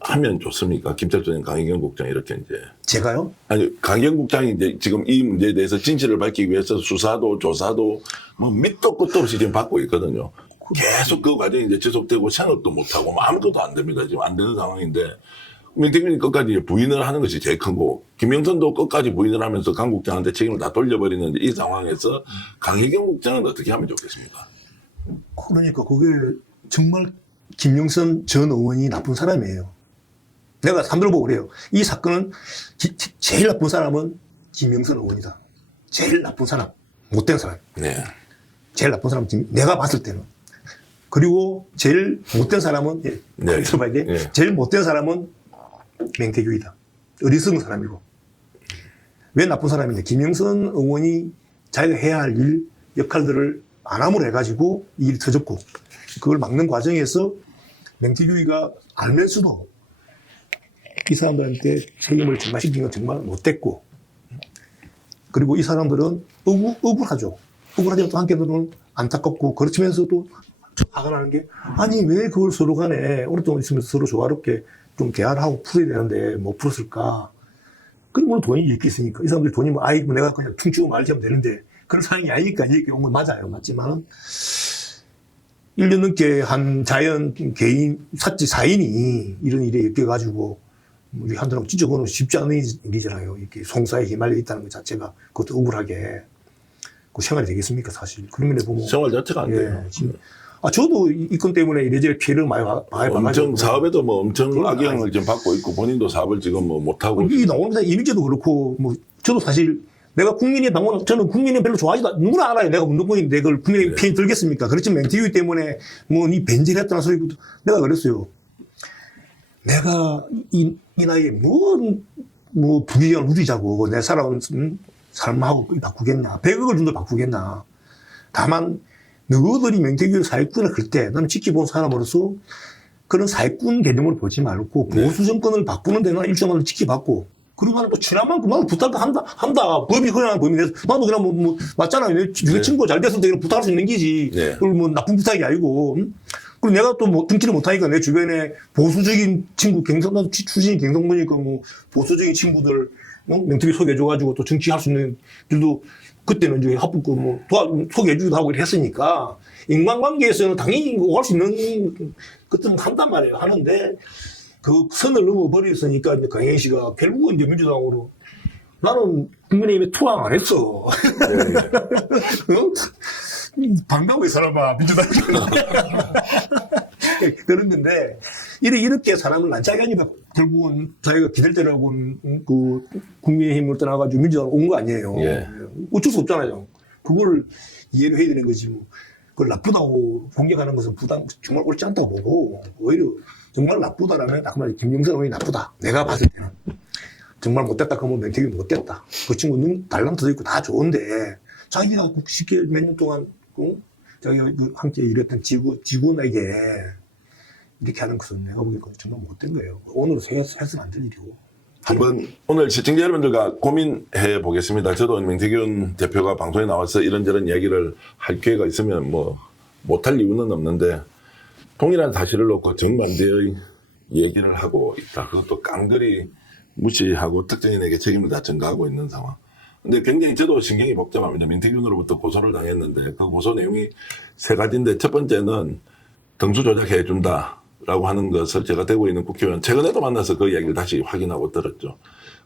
하면 좋습니까? 김철수님, 강희경 국장 이렇게 이제. 제가요? 아니 강희경 국장이 이제 지금 이 문제에 대해서 진실을 밝히기 위해서 수사도 조사도 뭐 밑도 끝도 없이 지금 받고 있거든요. 계속 그 과정이 이제 지속되고 생각도 못하고 뭐 아무것도 안 됩니다. 지금 안 되는 상황인데 명태균이 끝까지 부인을 하는 것이 제일 큰 거고 김영선도 끝까지 부인을 하면서 강 국장한테 책임을 다 돌려버리는 이 상황에서 강희경 국장은 어떻게 하면 좋겠습니까? 그러니까 그게 정말 김영선 전 의원이 나쁜 사람이에요. 내가 사람들 보고 그래요. 이 사건은 제일 나쁜 사람은 김영선 의원이다. 제일 나쁜 사람, 못된 사람. 네. 제일 나쁜 사람은 내가 봤을 때는. 그리고 제일 못된 사람은 네. 들어봐야 돼. 네. 제일 못된 사람은 명태균이다. 어리석은 사람이고. 왜 나쁜 사람이냐. 김영선 의원이 자기가 해야 할 일, 역할들을 안 함으로 해가지고 일이 터졌고 그걸 막는 과정에서 명태균이가 알면서도 이 사람들한테 책임을 전가시킨 건 정말 못됐고 그리고 이 사람들은 억울하죠. 억울하지만 또 한편으로는 안타깝고 그렇지만서도 화가 나는 게 아니 왜 그걸 서로 간에 오랫동안 있으면서 서로 조화롭게 좀 대화를 하고 풀어야 되는데 못 풀었을까. 그리고 물론 돈이 이렇게 있으니까 이 사람들이 돈이 뭐 내가 그냥 퉁치고 말지하면 되는데 그런 상황이 아니니까 이렇게 온 건 맞아요. 맞지만은 1년 넘게 한 자연 개인 사인이 이런 일에 엮여가지고 우리 한편으로 찢어보는 쉽지 않은 일이잖아요. 이렇게 송사에 휘말려 있다는 것 자체가 그것도 억울하게 그 생활이 되겠습니까 사실. 그런 면에 보면 생활 자체가 안 돼요. 저도 이 건 때문에 이래저래 피해를 많이 엄청 봐가지고 사업에도 뭐 엄청 그건 악영향을 지금 받고 있고 본인도 사업을 지금 뭐 못하고 이 나오는 이미지도 그렇고 뭐 저도 사실 내가 국민의 방문 저는 국민의 별로 좋아하지도 누구나 알아요. 내가 운동권인데 그걸 국민의 편이 들겠습니까? 그렇지만 멘티비 때문에 뭐 이 변질했다는 소리부터 내가 그랬어요. 내가 이 나이에 뭐 부귀영을 누리자고 내 살아온 삶하고 바꾸겠냐. 100억을 준다 바꾸겠냐. 다만 너희들이 명태균 사회꾼을 할 때 나는 지켜본 사람으로서 그런 사회꾼 개념으로 보지 말고 보수 정권을 바꾸는 데는 일정을 지켜봤고 그리고 나는 또 친한 만큼 나도 부탁도 한다. 법이 허용하는 범위 내에서 나도 그냥 뭐 맞잖아요. 내 친구가 잘 됐을 때 부탁할 수 있는 기지. 네. 그걸 뭐 나쁜 부탁이 아니고. 그리고 내가 또 뭐 등치를 못하니까 내 주변에 보수적인 친구 나도 출신이 경상도니까 뭐 보수적인 친구들 명태균 소개해줘가지고 또 정치할 수 있는 일도 그때는 이제 합북 뭐 소개해주기도 하고 했으니까 인간관계에서는 당연히 오갈 수 있는 것들은 한단 말이에요. 하는데 그 선을 넘어버렸으니까 이제 강혜인 씨가 결국은 이제 민주당으로 나는 국민의힘에 투항 안 했어. 방방의 사람아 민주당이 그랬는데 이렇게 사람을 난처하게 하니까 결국은 자기가 기댈 때라고 그 국민의힘을 떠나가지고 민주당 온 거 아니에요. 예. 어쩔 수 없잖아요. 그걸 이해를 해야 되는 거지 뭐. 그걸 나쁘다고 공격하는 것은 정말 옳지 않다고 보고 오히려 정말 나쁘다라면 아까 말한 김영선 의원이 나쁘다. 내가 봤을 때는 정말 못됐다 그러면 명태균이 못됐다. 그 친구는 달란트도 있고 다 좋은데 자기가 쉽게 몇 년 동안 자기가 함께 일했던 직원에게 이렇게 하는 것은 내가 보기엔 정말 못된 거예요. 오늘 해서는 안 될 일이고. 한번 오늘 시청자 여러분들과 고민해 보겠습니다. 저도 명태균 대표가 방송에 나와서 이런저런 이야기를 할 기회가 있으면 뭐 못할 이유는 없는데 동일한 사실을 놓고 정반대의 얘기를 하고 있다. 그것도 깡그리 무시하고 특정인에게 책임을 다 전가하고 있는 상황. 근데 굉장히 저도 신경이 복잡합니다. 민태균으로부터 고소를 당했는데 그 고소 내용이 세 가지인데 첫 번째는 등수 조작해 준다라고 하는 것을 제가 되고 있는 국회의원 최근에도 만나서 그 이야기를 다시 확인하고 들었죠.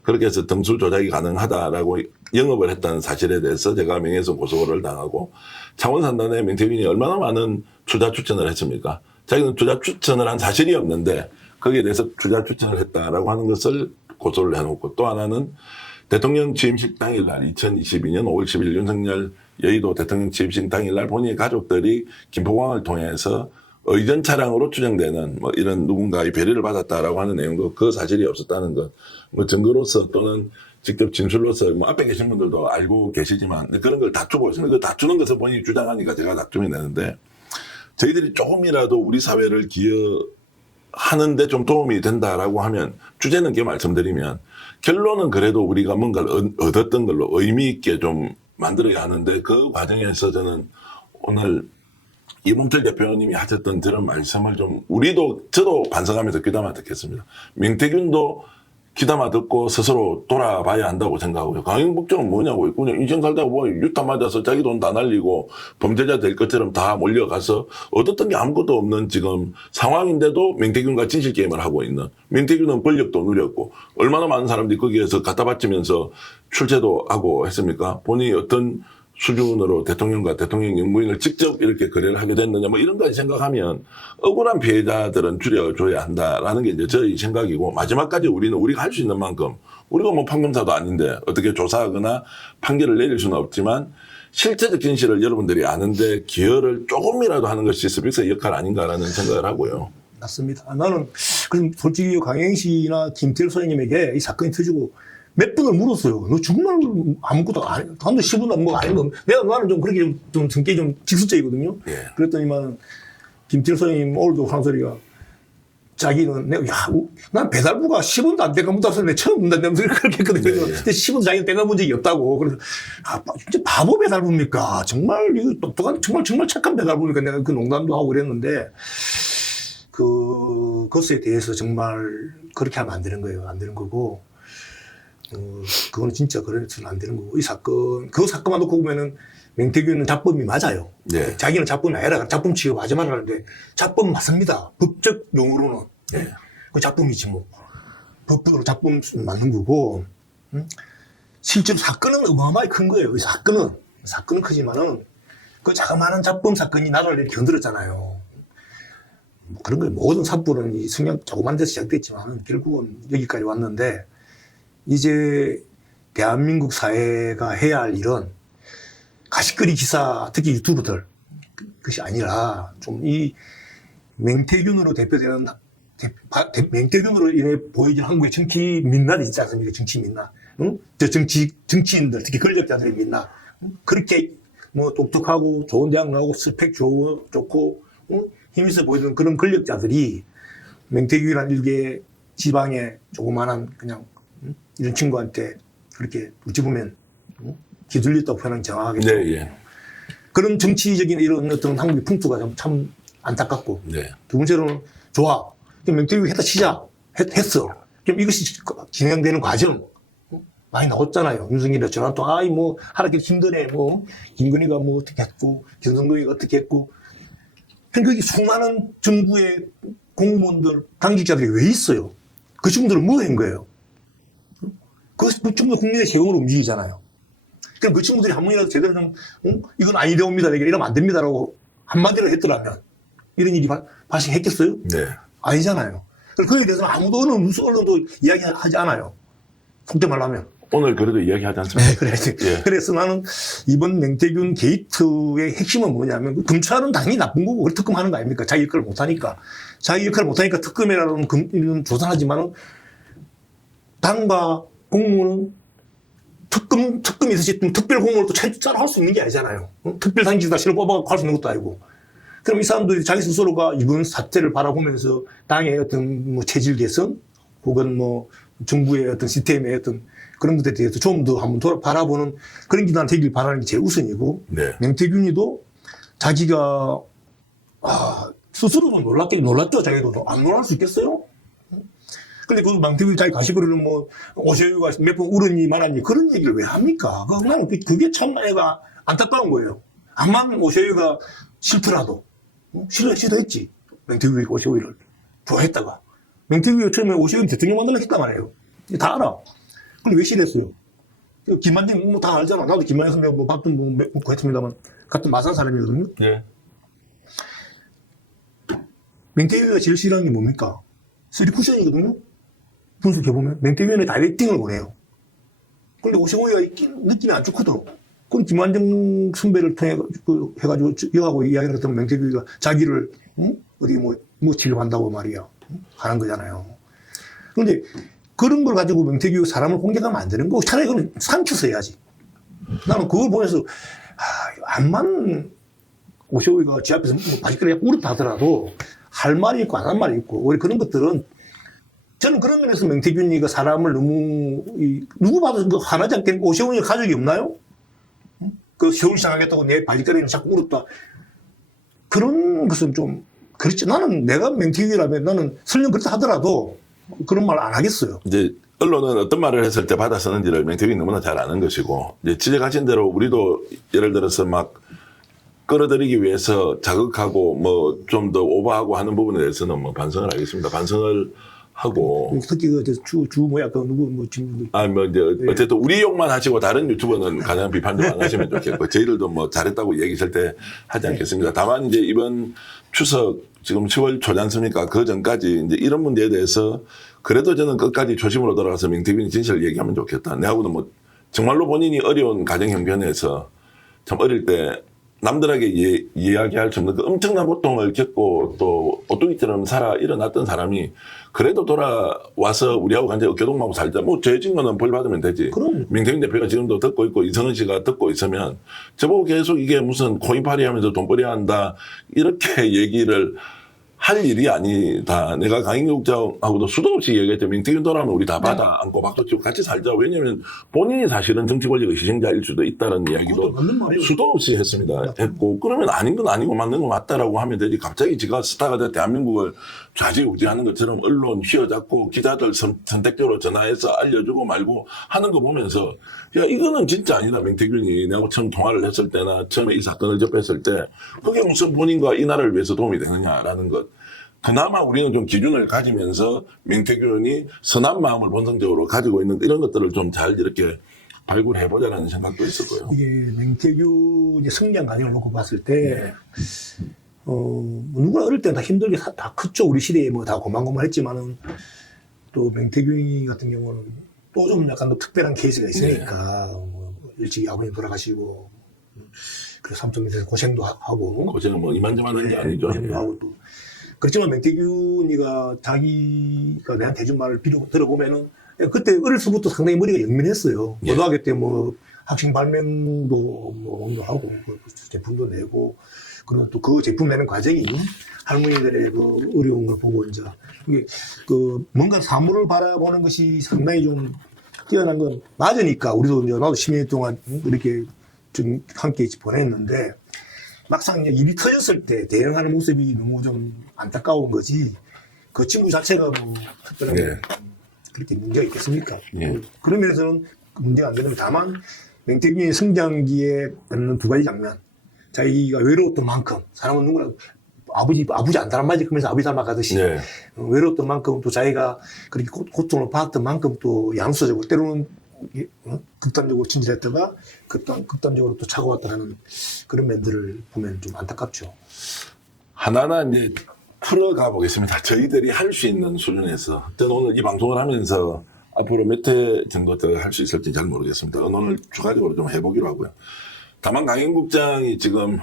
그렇게 해서 등수 조작이 가능하다라고 영업을 했다는 사실에 대해서 제가 명예훼손 고소를 당하고 창원산단에 명태균이 얼마나 많은 투자 추천을 했습니까? 자기는 투자 추천을 한 사실이 없는데 거기에 대해서 투자 추천을 했다라고 하는 것을 고소를 해놓고 또 하나는 대통령 취임식 당일날 2022년 5월 10일 윤석열 여의도 대통령 취임식 당일날 본인의 가족들이 김포공항을 통해서 의전 차량으로 추정되는 뭐 이런 누군가의 배려를 받았다라고 하는 내용도 그 사실이 없었다는 것, 뭐 증거로서 또는 직접 진술로서 뭐 앞에 계신 분들도 알고 계시지만 그런 걸 다투고 있습니다. 그 다투는 것을 본인이 주장하니까 제가 다투면 되는데 저희들이 조금이라도 우리 사회를 기여하는데 좀 도움이 된다라고 하면 주제는 이렇게 말씀드리면 결론은 그래도 우리가 뭔가를 얻었던 걸로 의미 있게 좀 만들어야 하는데 그 과정에서 저는 오늘 이봉철 대표님이 하셨던 그런 말씀을 좀 저도 반성하면서 귀담아 듣겠습니다. 명태균도 귀담아 듣고 스스로 돌아봐야 한다고 생각하고요. 강행북정은 뭐냐고요. 그냥 인생 살다가 뭐 유탄 맞아서 자기 돈 다 날리고 범죄자 될 것처럼 다 몰려가서 얻었던 게 아무것도 없는 지금 상황인데도 명태균과 진실 게임을 하고 있는, 명태균은 권력도 누렸고 얼마나 많은 사람들이 거기에서 갖다 바치면서 출세도 하고 했습니까? 본인이 어떤 수준으로 대통령과 대통령 영부인을 직접 이렇게 거래를 하게 됐느냐, 뭐 이런 까지 생각하면 억울한 피해자들은 줄여줘야 한다라는 게 이제 저희 생각이고, 마지막까지 우리가 할 수 있는 만큼, 우리가 뭐 판검사도 아닌데 어떻게 조사하거나 판결을 내릴 수는 없지만 실체적 진실을 여러분들이 아는데 기여를 조금이라도 하는 것이 스픽스의 역할 아닌가라는 생각을 하고요. 맞습니다. 나는 그럼 솔직히 강행시나 김태일 소장님에게 이 사건이 터지고 몇 분을 물었어요. 너 정말 아무것도 안 해. 한도 10분도 뭐 아닌 거. 나는 좀 그렇게 좀 성격이 좀 직설적이거든요. 예. 그랬더니만 김태일 소장님 오늘도 한 소리가 자기는 난 배달부가 10원도 안 떼가 묻어서 내가 처음 문단다면서 그렇게 했거든요. 네, 네. 근데 10원 자기는 떼가 본 적이 없다고. 그래서 진짜 바보 배달부입니까? 정말 이거 똑똑한 정말 착한 배달부니까 내가 그 농담도 하고 그랬는데 그것에 대해서 정말 그렇게 하면 안 되는 거예요. 안 되는 거고. 그거는 진짜 그래서는 안 되는 거고, 그 사건만 놓고 보면은 명태균은 자범이 맞아요. 네. 자기는 자범이 아니라 자범 취급하지 말라는데 자범 맞습니다. 법적 용어로는. 네. 그 자범이지 뭐. 법적으로 자범 맞는 거고, 실제로 사건은 어마어마하게 큰 거예요. 이 사건은 크지만은 그 자그마한 자범 사건이 나라를 이렇게 흔들었잖아요. 뭐 그런 거예요. 모든 산불은 이 성향 조그만 데서 시작됐지만 결국은 여기까지 왔는데, 이제 대한민국 사회가 해야 할 일은 가십거리 기사, 특히 유튜브들 그것이 아니라 좀 이 명태균으로 대표되는 명태균으로 인해 보여진 한국의 정치 민낯이 있지 않습니까? 정치 민낯. 응? 정치인들, 특히 권력자들의 민낯. 그렇게 뭐 똑똑하고 좋은 대학 나오고 스펙 좋고 힘 있어 보이는 그런 권력자들이 명태균이라는 일개 지방의 조그만한 그냥 이런 친구한테 그렇게 어찌 보면 기둘렸다고 표현하는 정확하겠죠. 네, 예. 그런 정치적인 이런 어떤 한국의 풍토가 참 안타깝고. 네. 두 번째로는 좋아. 명태균이 했다 치자. 했어. 그럼 이것이 진행되는 과정 많이 나왔잖아요. 윤석열이 전화 또 뭐 하라길 힘드네. 뭐 김건희가 뭐 어떻게 했고 김성동이가 어떻게 했고. 거기 수많은 정부의 공무원들, 당직자들이 왜 있어요? 그 친구들은 뭐 한 거예요? 그 친구들 국민의 세금으로 움직이잖아요. 그럼 그 친구들이 한 번이라도 제대로 좀, 이건 아니되옵니다. 이러면 안 됩니다라고 한마디로 했더라면 이런 일이 발생했겠어요? 네. 아니잖아요. 그거에 대해서는 아무도 어느 언론도 이야기하지 않아요. 속된 말로 하면. 오늘 그래도 이야기하지 않습니까? 네, 그래. 예. 그래서 나는 이번 명태균 게이트의 핵심은 뭐냐면 검찰은 당연히 나쁜 거고 특검하는 거 아닙니까? 자기 역할을 못하니까. 자기 역할을 못하니까 특검이라는 이런 조사하지만은 당과 공무원은 특검이 있으시 특별 공무원을 또 따로 할 수 있는 게 아니잖아요. 특별 당직자 실을 뽑아갖고 할 수 있는 것도 아니고. 그럼 이 사람들이 자기 스스로가 이번 사태를 바라보면서 당의 어떤 뭐 체질 개선 혹은 뭐 정부의 어떤 시스템의 어떤 그런 것에 대해서 좀 더 한번 바라보는 그런 기간 되길 바라는 게 제일 우선이고 네. 명태균이도 자기가 스스로도 놀랐죠. 자기도 안 놀랄 수 있겠어요? 근데 그 명태균이 자기 가시거리는 뭐 오세요가 몇 번 울었니 말았니 그런 얘기를 왜 합니까? 나는 그게 참 애가 안타까운 거예요. 암만 오세요가 싫더라도 싫어했지. 명태균이 오세요를 좋아했다가 명태균이 처음에 오세요 대통령 만들려고 했단 말이에요. 다 알아. 근데 왜 싫어했어요? 김만진 뭐 다 알잖아. 나도 김만진 선배 뭐 같은 뭐 먹고 했습니다만 같은 마산 사람이거든요. 네. 명태균이가 제일 싫어하는 게 뭡니까? 3쿠션이거든요. 분석해보면 명태균의 다이렉팅을 원해요. 근데 오세훈이가 느낌이 안 좋거든. 그럼 김만정 선배를 통해 해가지고 여하고 이야기를 했더니 명태균이가 자기를 어디 뭐 진료한다고 말이야 하는 거잖아요. 그런데 그런 걸 가지고 명태균이 사람을 공격하면 안 되는 거고 차라리 그건 삼켜서 해야지. 나는 그걸 보면서 암만 오세훈이가 지 앞에서 바지가리 울었다 하더라도 할 말이 있고 안 할 말이 있고 우리 그런 것들은 저는 그런 면에서 명태균이가 사람을 너무 누구 봐도 그 화나지 않겠는 오세훈이 가족이 없나요? 그 세월 시작하겠다고 내 바지가리는 자꾸 울었다. 그런 것은 좀 그렇지. 나는 내가 명태균이라면 나는 설령 그렇다 하더라도 그런 말 안 하겠어요. 이제 언론은 어떤 말을 했을 때 받아 쓰는지를 명태균이 너무나 잘 아는 것이고 이제 지적하신 대로 우리도 예를 들어서 막 끌어들이기 위해서 자극하고 뭐 좀 더 오버하고 하는 부분에 대해서는 뭐 반성을 하겠습니다. 반성을 하고. 특히 주 뭐야 그 누구 뭐 지금 뭐 이제 어쨌든 우리 욕만 하시고 다른 유튜버는 가장 비판 좀 안 하시면 좋겠고 저희들도 뭐 잘했다고 얘기 절대 하지 않겠습니다. 다만 이제 이번 추석 지금 10월 초지 않습니까? 그 전까지 이제 이런 문제에 대해서 그래도 저는 끝까지 조심으로 돌아가서 명태균이 진실을 얘기하면 좋겠다. 내하고도 뭐 정말로 본인이 어려운 가정 형편에서 참 어릴 때 남들에게 이야기할 수 없는 그 엄청난 고통을 겪고 또 오뚜기처럼 살아 일어났던 사람이 그래도 돌아와서 우리하고 간절히 어깨동무하고 살자. 뭐 죄진 거는 벌 받으면 되지. 그럼. 민태균 대표가 지금도 듣고 있고 이성은 씨가 듣고 있으면 저보고 계속 이게 무슨 코인팔이 하면서 돈 벌여야 한다. 이렇게 얘기를 할 일이 아니다. 내가 강인규 국장하고도 수도 없이 얘기했죠. 명태균 돌아오면 우리 다 받아 안고 박수 치고 같이 살자. 왜냐하면 본인이 사실은 정치 권력의 희생자일 수도 있다는 이야기도 수도 없이 했습니다. 했고 그러면 아닌 건 아니고 맞는 건 맞다라고 하면 되지. 갑자기 지가 스타가 돼 대한민국을 좌지우지하는 것처럼 언론 휘어잡고 기자들 선택적으로 전화해서 알려주고 말고 하는 거 보면서 야 이거는 진짜 아니다. 명태균이 내가 처음 통화를 했을 때나 처음에 이 사건을 접했을 때 그게 무슨 본인과 이 나라를 위해서 도움이 되느냐라는 것. 그나마 우리는 좀 기준을 가지면서 명태균이 선한 마음을 본성적으로 가지고 있는 이런 것들을 좀 잘 이렇게 발굴해보자라는 생각도 있었고요. 이게 명태균의 성장 과정을 놓고 봤을 때 누구나 어릴 때는 다 힘들게 다 컸죠. 우리 시대에 뭐 다 고만고만했지만은 또 명태균 같은 경우는 또 좀 약간 더 특별한 케이스가 있으니까 뭐 일찍 아버님 돌아가시고 그래서 삼촌에서 고생도 하고 고생은 뭐 이만저만 한 게 아니죠. 고생도 하고 또 그렇지만 명태균이가 자기가 내한테 해준 말을 들어보면은 그때 어려서부터 상당히 머리가 영민했어요. 예. 고등학교 때 뭐 학생 발명도 뭐 하고 제품도 내고 그리고 또 그 제품 내는 과정이 할머니들의 그 어려운 걸 보고 이제 이게 그 뭔가 사물을 바라보는 것이 상당히 좀 뛰어난 건 맞으니까 우리도 이제 나도 10년 동안 이렇게 좀 함께 보냈는데 막상 입이 터졌을 때 대응하는 모습이 너무 좀 안타까운 거지 그 친구 자체가 뭐 특별하게 네. 그렇게 문제가 있겠습니까? 네. 그런 면에서는 문제가 안 되는데 다만 명태균의 성장기에 받는 두 가지 장면 자기가 외로웠던 만큼 사람은 누구나 아버지 안 닮아지 그러면서 아버지 닮아가듯이 네. 외로웠던 만큼 또 자기가 그렇게 고통을 받았던 만큼 또 양수적으로 때로는 극단적으로 진질했다가 극단적으로 또 차가웠다는 그런 면들을 보면 좀 안타깝죠. 하나하나 이제 풀어가 보겠습니다. 저희들이 할 수 있는 수준에서 저는 오늘 이 방송을 하면서 앞으로 몇 회 정도 더 할 수 있을지 잘 모르겠습니다. 오늘 추가적으로 좀 해보기로 하고요. 다만 강인국장이 지금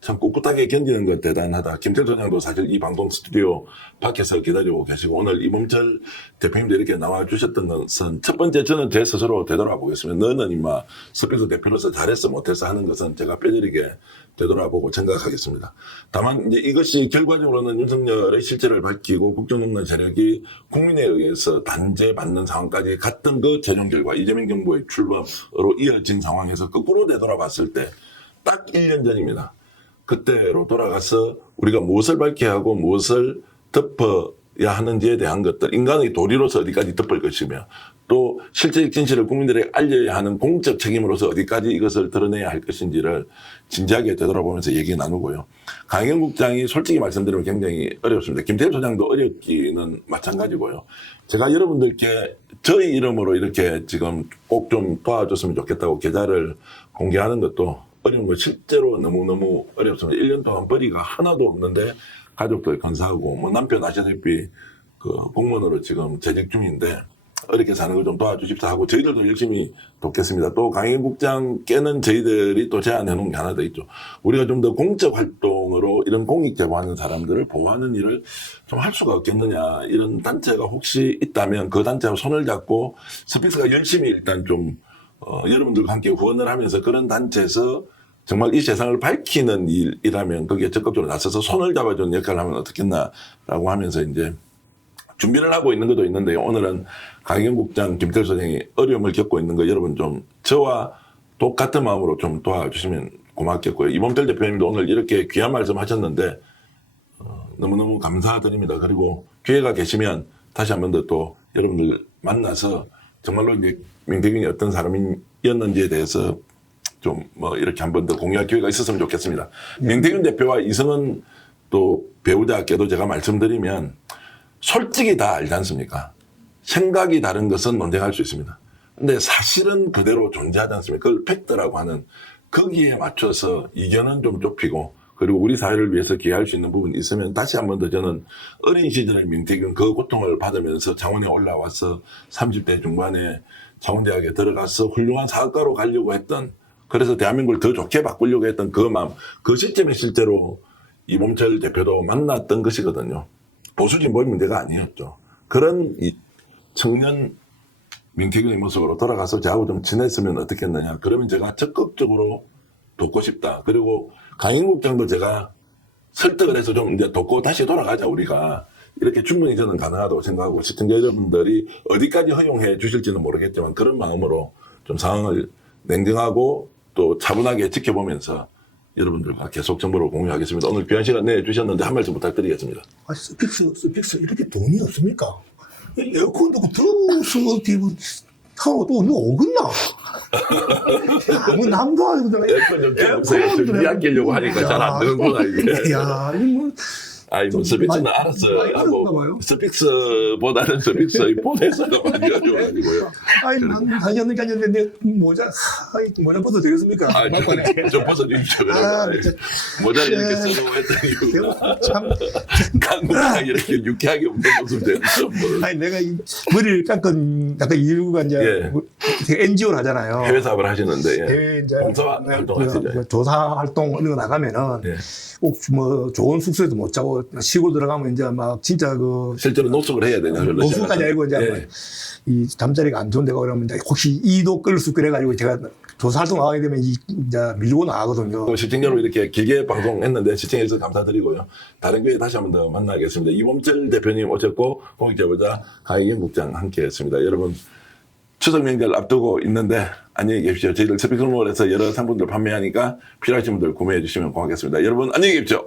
참 꿋꿋하게 견디는 것 대단하다. 김태일 소장도 사실 이 방송 스튜디오 밖에서 기다리고 계시고 오늘 이범철 대표님도 이렇게 나와주셨던 것은 첫 번째 저는 제 스스로 되돌아보겠습니다. 너는 임마 스피커 대표로서 잘했어 못했어 하는 것은 제가 뼈저리게 되돌아보고 생각하겠습니다. 다만 이제 이것이 결과적으로는 윤석열의 실체를 밝히고 국정농단 세력이 국민에 의해서 단죄받는 상황까지 갔던 그 최종 결과 이재명 정부의 출범으로 이어진 상황에서 거꾸로 되돌아봤을 때 딱 1년 전입니다. 그때로 돌아가서 우리가 무엇을 밝혀야 하고 무엇을 덮어야 하는지에 대한 것들, 인간의 도리로서 어디까지 덮을 것이며 또 실제적 진실을 국민들에게 알려야 하는 공적 책임으로서 어디까지 이것을 드러내야 할 것인지를 진지하게 되돌아보면서 얘기 나누고요. 강희경 국장이 솔직히 말씀드리면 굉장히 어렵습니다. 김태일 소장도 어렵기는 마찬가지고요. 제가 여러분들께 저희 이름으로 이렇게 지금 꼭 좀 도와줬으면 좋겠다고 계좌를 공개하는 것도 어려운 거 실제로 너무너무 어렵습니다. 1년 동안 벌이가 하나도 없는데 가족들 건사하고 뭐 남편 아시다시피 그 공무원으로 지금 재직 중인데 어렵게 사는 걸 좀 도와주십사 하고 저희들도 열심히 돕겠습니다. 또 강희경 국장께는 저희들이 또 제안해 놓은 게 하나 더 있죠. 우리가 좀 더 공적 활동으로 이런 공익 제보하는 사람들을 보호하는 일을 좀 할 수가 없겠느냐. 이런 단체가 혹시 있다면 그 단체와 손을 잡고 스피스가 열심히 일단 좀 여러분들과 함께 후원을 하면서 그런 단체에서 정말 이 세상을 밝히는 일이라면 거기에 적극적으로 나서서 손을 잡아주는 역할을 하면 어떻겠나라고 하면서 이제 준비를 하고 있는 것도 있는데요. 오늘은 강희경 국장, 김태일 소장이 어려움을 겪고 있는 거 여러분 좀 저와 똑같은 마음으로 좀 도와주시면 고맙겠고요. 이범철 대표님도 오늘 이렇게 귀한 말씀 하셨는데 너무너무 감사드립니다. 그리고 기회가 계시면 다시 한 번 더 또 여러분들 만나서 정말로 이제 명태균이 어떤 사람이었는지에 대해서 좀 뭐 이렇게 한 번 더 공유할 기회가 있었으면 좋겠습니다. 명태균 대표와 이성은 또 배우자께도 제가 말씀드리면 솔직히 다 알지 않습니까? 생각이 다른 것은 논쟁할 수 있습니다. 근데 사실은 그대로 존재하지 않습니까? 그걸 팩트라고 하는 거기에 맞춰서 이견은 좀 좁히고 그리고 우리 사회를 위해서 기여할 수 있는 부분이 있으면 다시 한 번 더 저는 어린 시절의 명태균 그 고통을 받으면서 창원에 올라와서 30대 중반에 창원대학에 들어가서 훌륭한 사학과로 가려고 했던 그래서 대한민국을 더 좋게 바꾸려고 했던 그 마음 그 시점에 실제로 이범철 대표도 만났던 것이거든요. 보수 진보의 문제가 아니었죠. 그런 이 청년 명태균의 모습으로 돌아가서 저하고 좀 지냈으면 어떻겠느냐. 그러면 제가 적극적으로 돕고 싶다. 그리고 강희경 국장도 제가 설득을 해서 좀 이제 돕고 다시 돌아가자 우리가. 이렇게 충분히 저는 가능하다고 생각하고 시청자 여러분들이 어디까지 허용해 주실지는 모르겠지만 그런 마음으로 좀 상황을 냉정하고 또 차분하게 지켜보면서 여러분들과 계속 정보를 공유하겠습니다. 오늘 귀한 시간 내주셨는데 한 말씀 부탁드리겠습니다. 아, 스픽스 이렇게 돈이 없습니까? 에어컨도 더워서 하고 또 누가 오겠나? 뭐 남도 아니고 에어컨 좀 없어요. 좀 이야기하려고 하니까 잘 안 되는구나 이게. 야, 이 뭐. 아니, 뭐, 스픽스는 알았어요. 하고, 스픽스보다는 스픽스의 본회사가 많이 가져가지고요. 아니, 난 다시 않는 게 아니라 내 모자 벗어도 되겠습니까? 아, 좀 벗어주십시오. 모자를 이렇게 쓰고 했더니, 이유가 참. 강국장 이렇게 유쾌하게 웃는 모습 돼요. 아니, 내가 이 머리를 깎은, 약간 이유가 이제, NGO를 하잖아요. 해외 사업을 하시는데, 해외 이제 봉사 활동하시죠. 조사 활동 이런 거 나가면은, 꼭 뭐 좋은 숙소에도 못 자고, 시골 들어가면 이제 막 진짜 실제로 노숙을 해야 되냐, 노숙까지 알고 이제 이 잠자리가 안 좋은 데가 그러면 이제 혹시 이도 끌 수 그래가지고 제가 조사 활동 나가게 되면 이제 밀고 나가거든요. 시청자로 이렇게 길게 방송했는데 시청해주셔서 감사드리고요. 다른 기회에 다시 한 번 더 만나겠습니다. 이범철 대표님 오셨고, 공익제보자 강희경 국장 함께 했습니다. 여러분, 추석 명절 앞두고 있는데 안녕히 계십시오. 저희들 스피커몰에서 여러 상품들 판매하니까 필요하신 분들 구매해 주시면 고맙겠습니다. 여러분 안녕히 계십시오.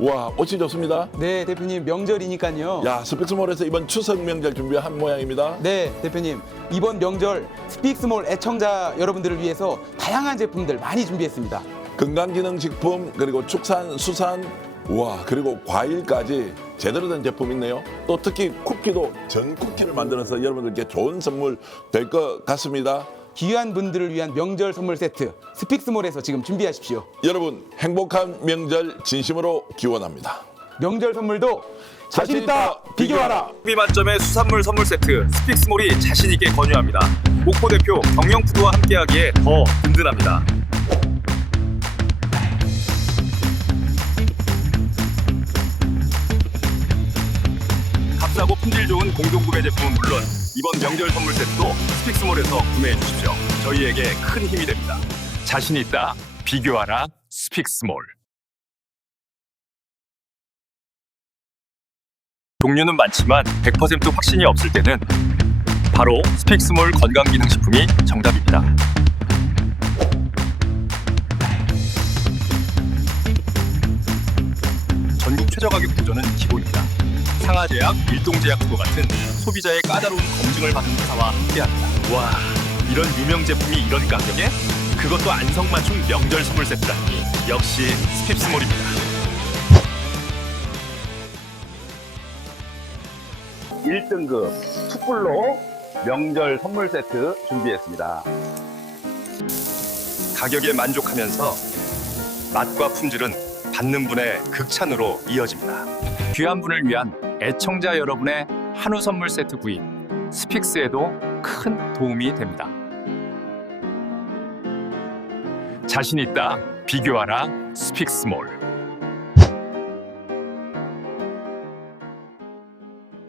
와, 옷이 좋습니다. 네, 대표님 명절이니까요. 야, 스픽스몰에서 이번 추석 명절 준비한 모양입니다. 네, 대표님 이번 명절 스픽스몰 애청자 여러분들을 위해서 다양한 제품들 많이 준비했습니다. 건강기능식품 그리고 축산, 수산, 와 그리고 과일까지 제대로 된 제품 있네요. 또 특히 쿠키도 전 쿠키를 만들어서 여러분들께 좋은 선물 될 것 같습니다. 귀한 분들을 위한 명절 선물 세트 스픽스몰에서 지금 준비하십시오. 여러분 행복한 명절 진심으로 기원합니다. 명절 선물도 자신 있다 비교하라. 비 만점의 수산물 선물 세트 스픽스몰이 자신 있게 권유합니다. 목포 대표 경영푸드와 함께하기에 더 든든합니다. 값싸고 품질 좋은 공동구매 제품은 물론 이번 명절 선물 세트도 스픽스몰에서 구매해 주십시오. 저희에게 큰 힘이 됩니다. 자신 있다. 비교하라. 스픽스몰. 종류는 많지만 100% 확신이 없을 때는 바로 스픽스몰 건강기능식품이 정답입니다. 전국 최저가격 구조는 기본이다. 상하제약, 일동제약과 같은 소비자의 까다로운 검증을 받은 회사와 함께합니다. 와, 이런 유명 제품이 이런 가격에? 그것도 안성맞춤 명절 선물 세트라니. 역시 스픽스몰입니다. 1등급 툭불로 명절 선물 세트 준비했습니다. 가격에 만족하면서 맛과 품질은 받는 분의 극찬으로 이어집니다. 귀한 분을 위한 애청자 여러분의 한우 선물 세트 구입, 스픽스에도 큰 도움이 됩니다. 자신 있다. 비교하라. 스픽스몰.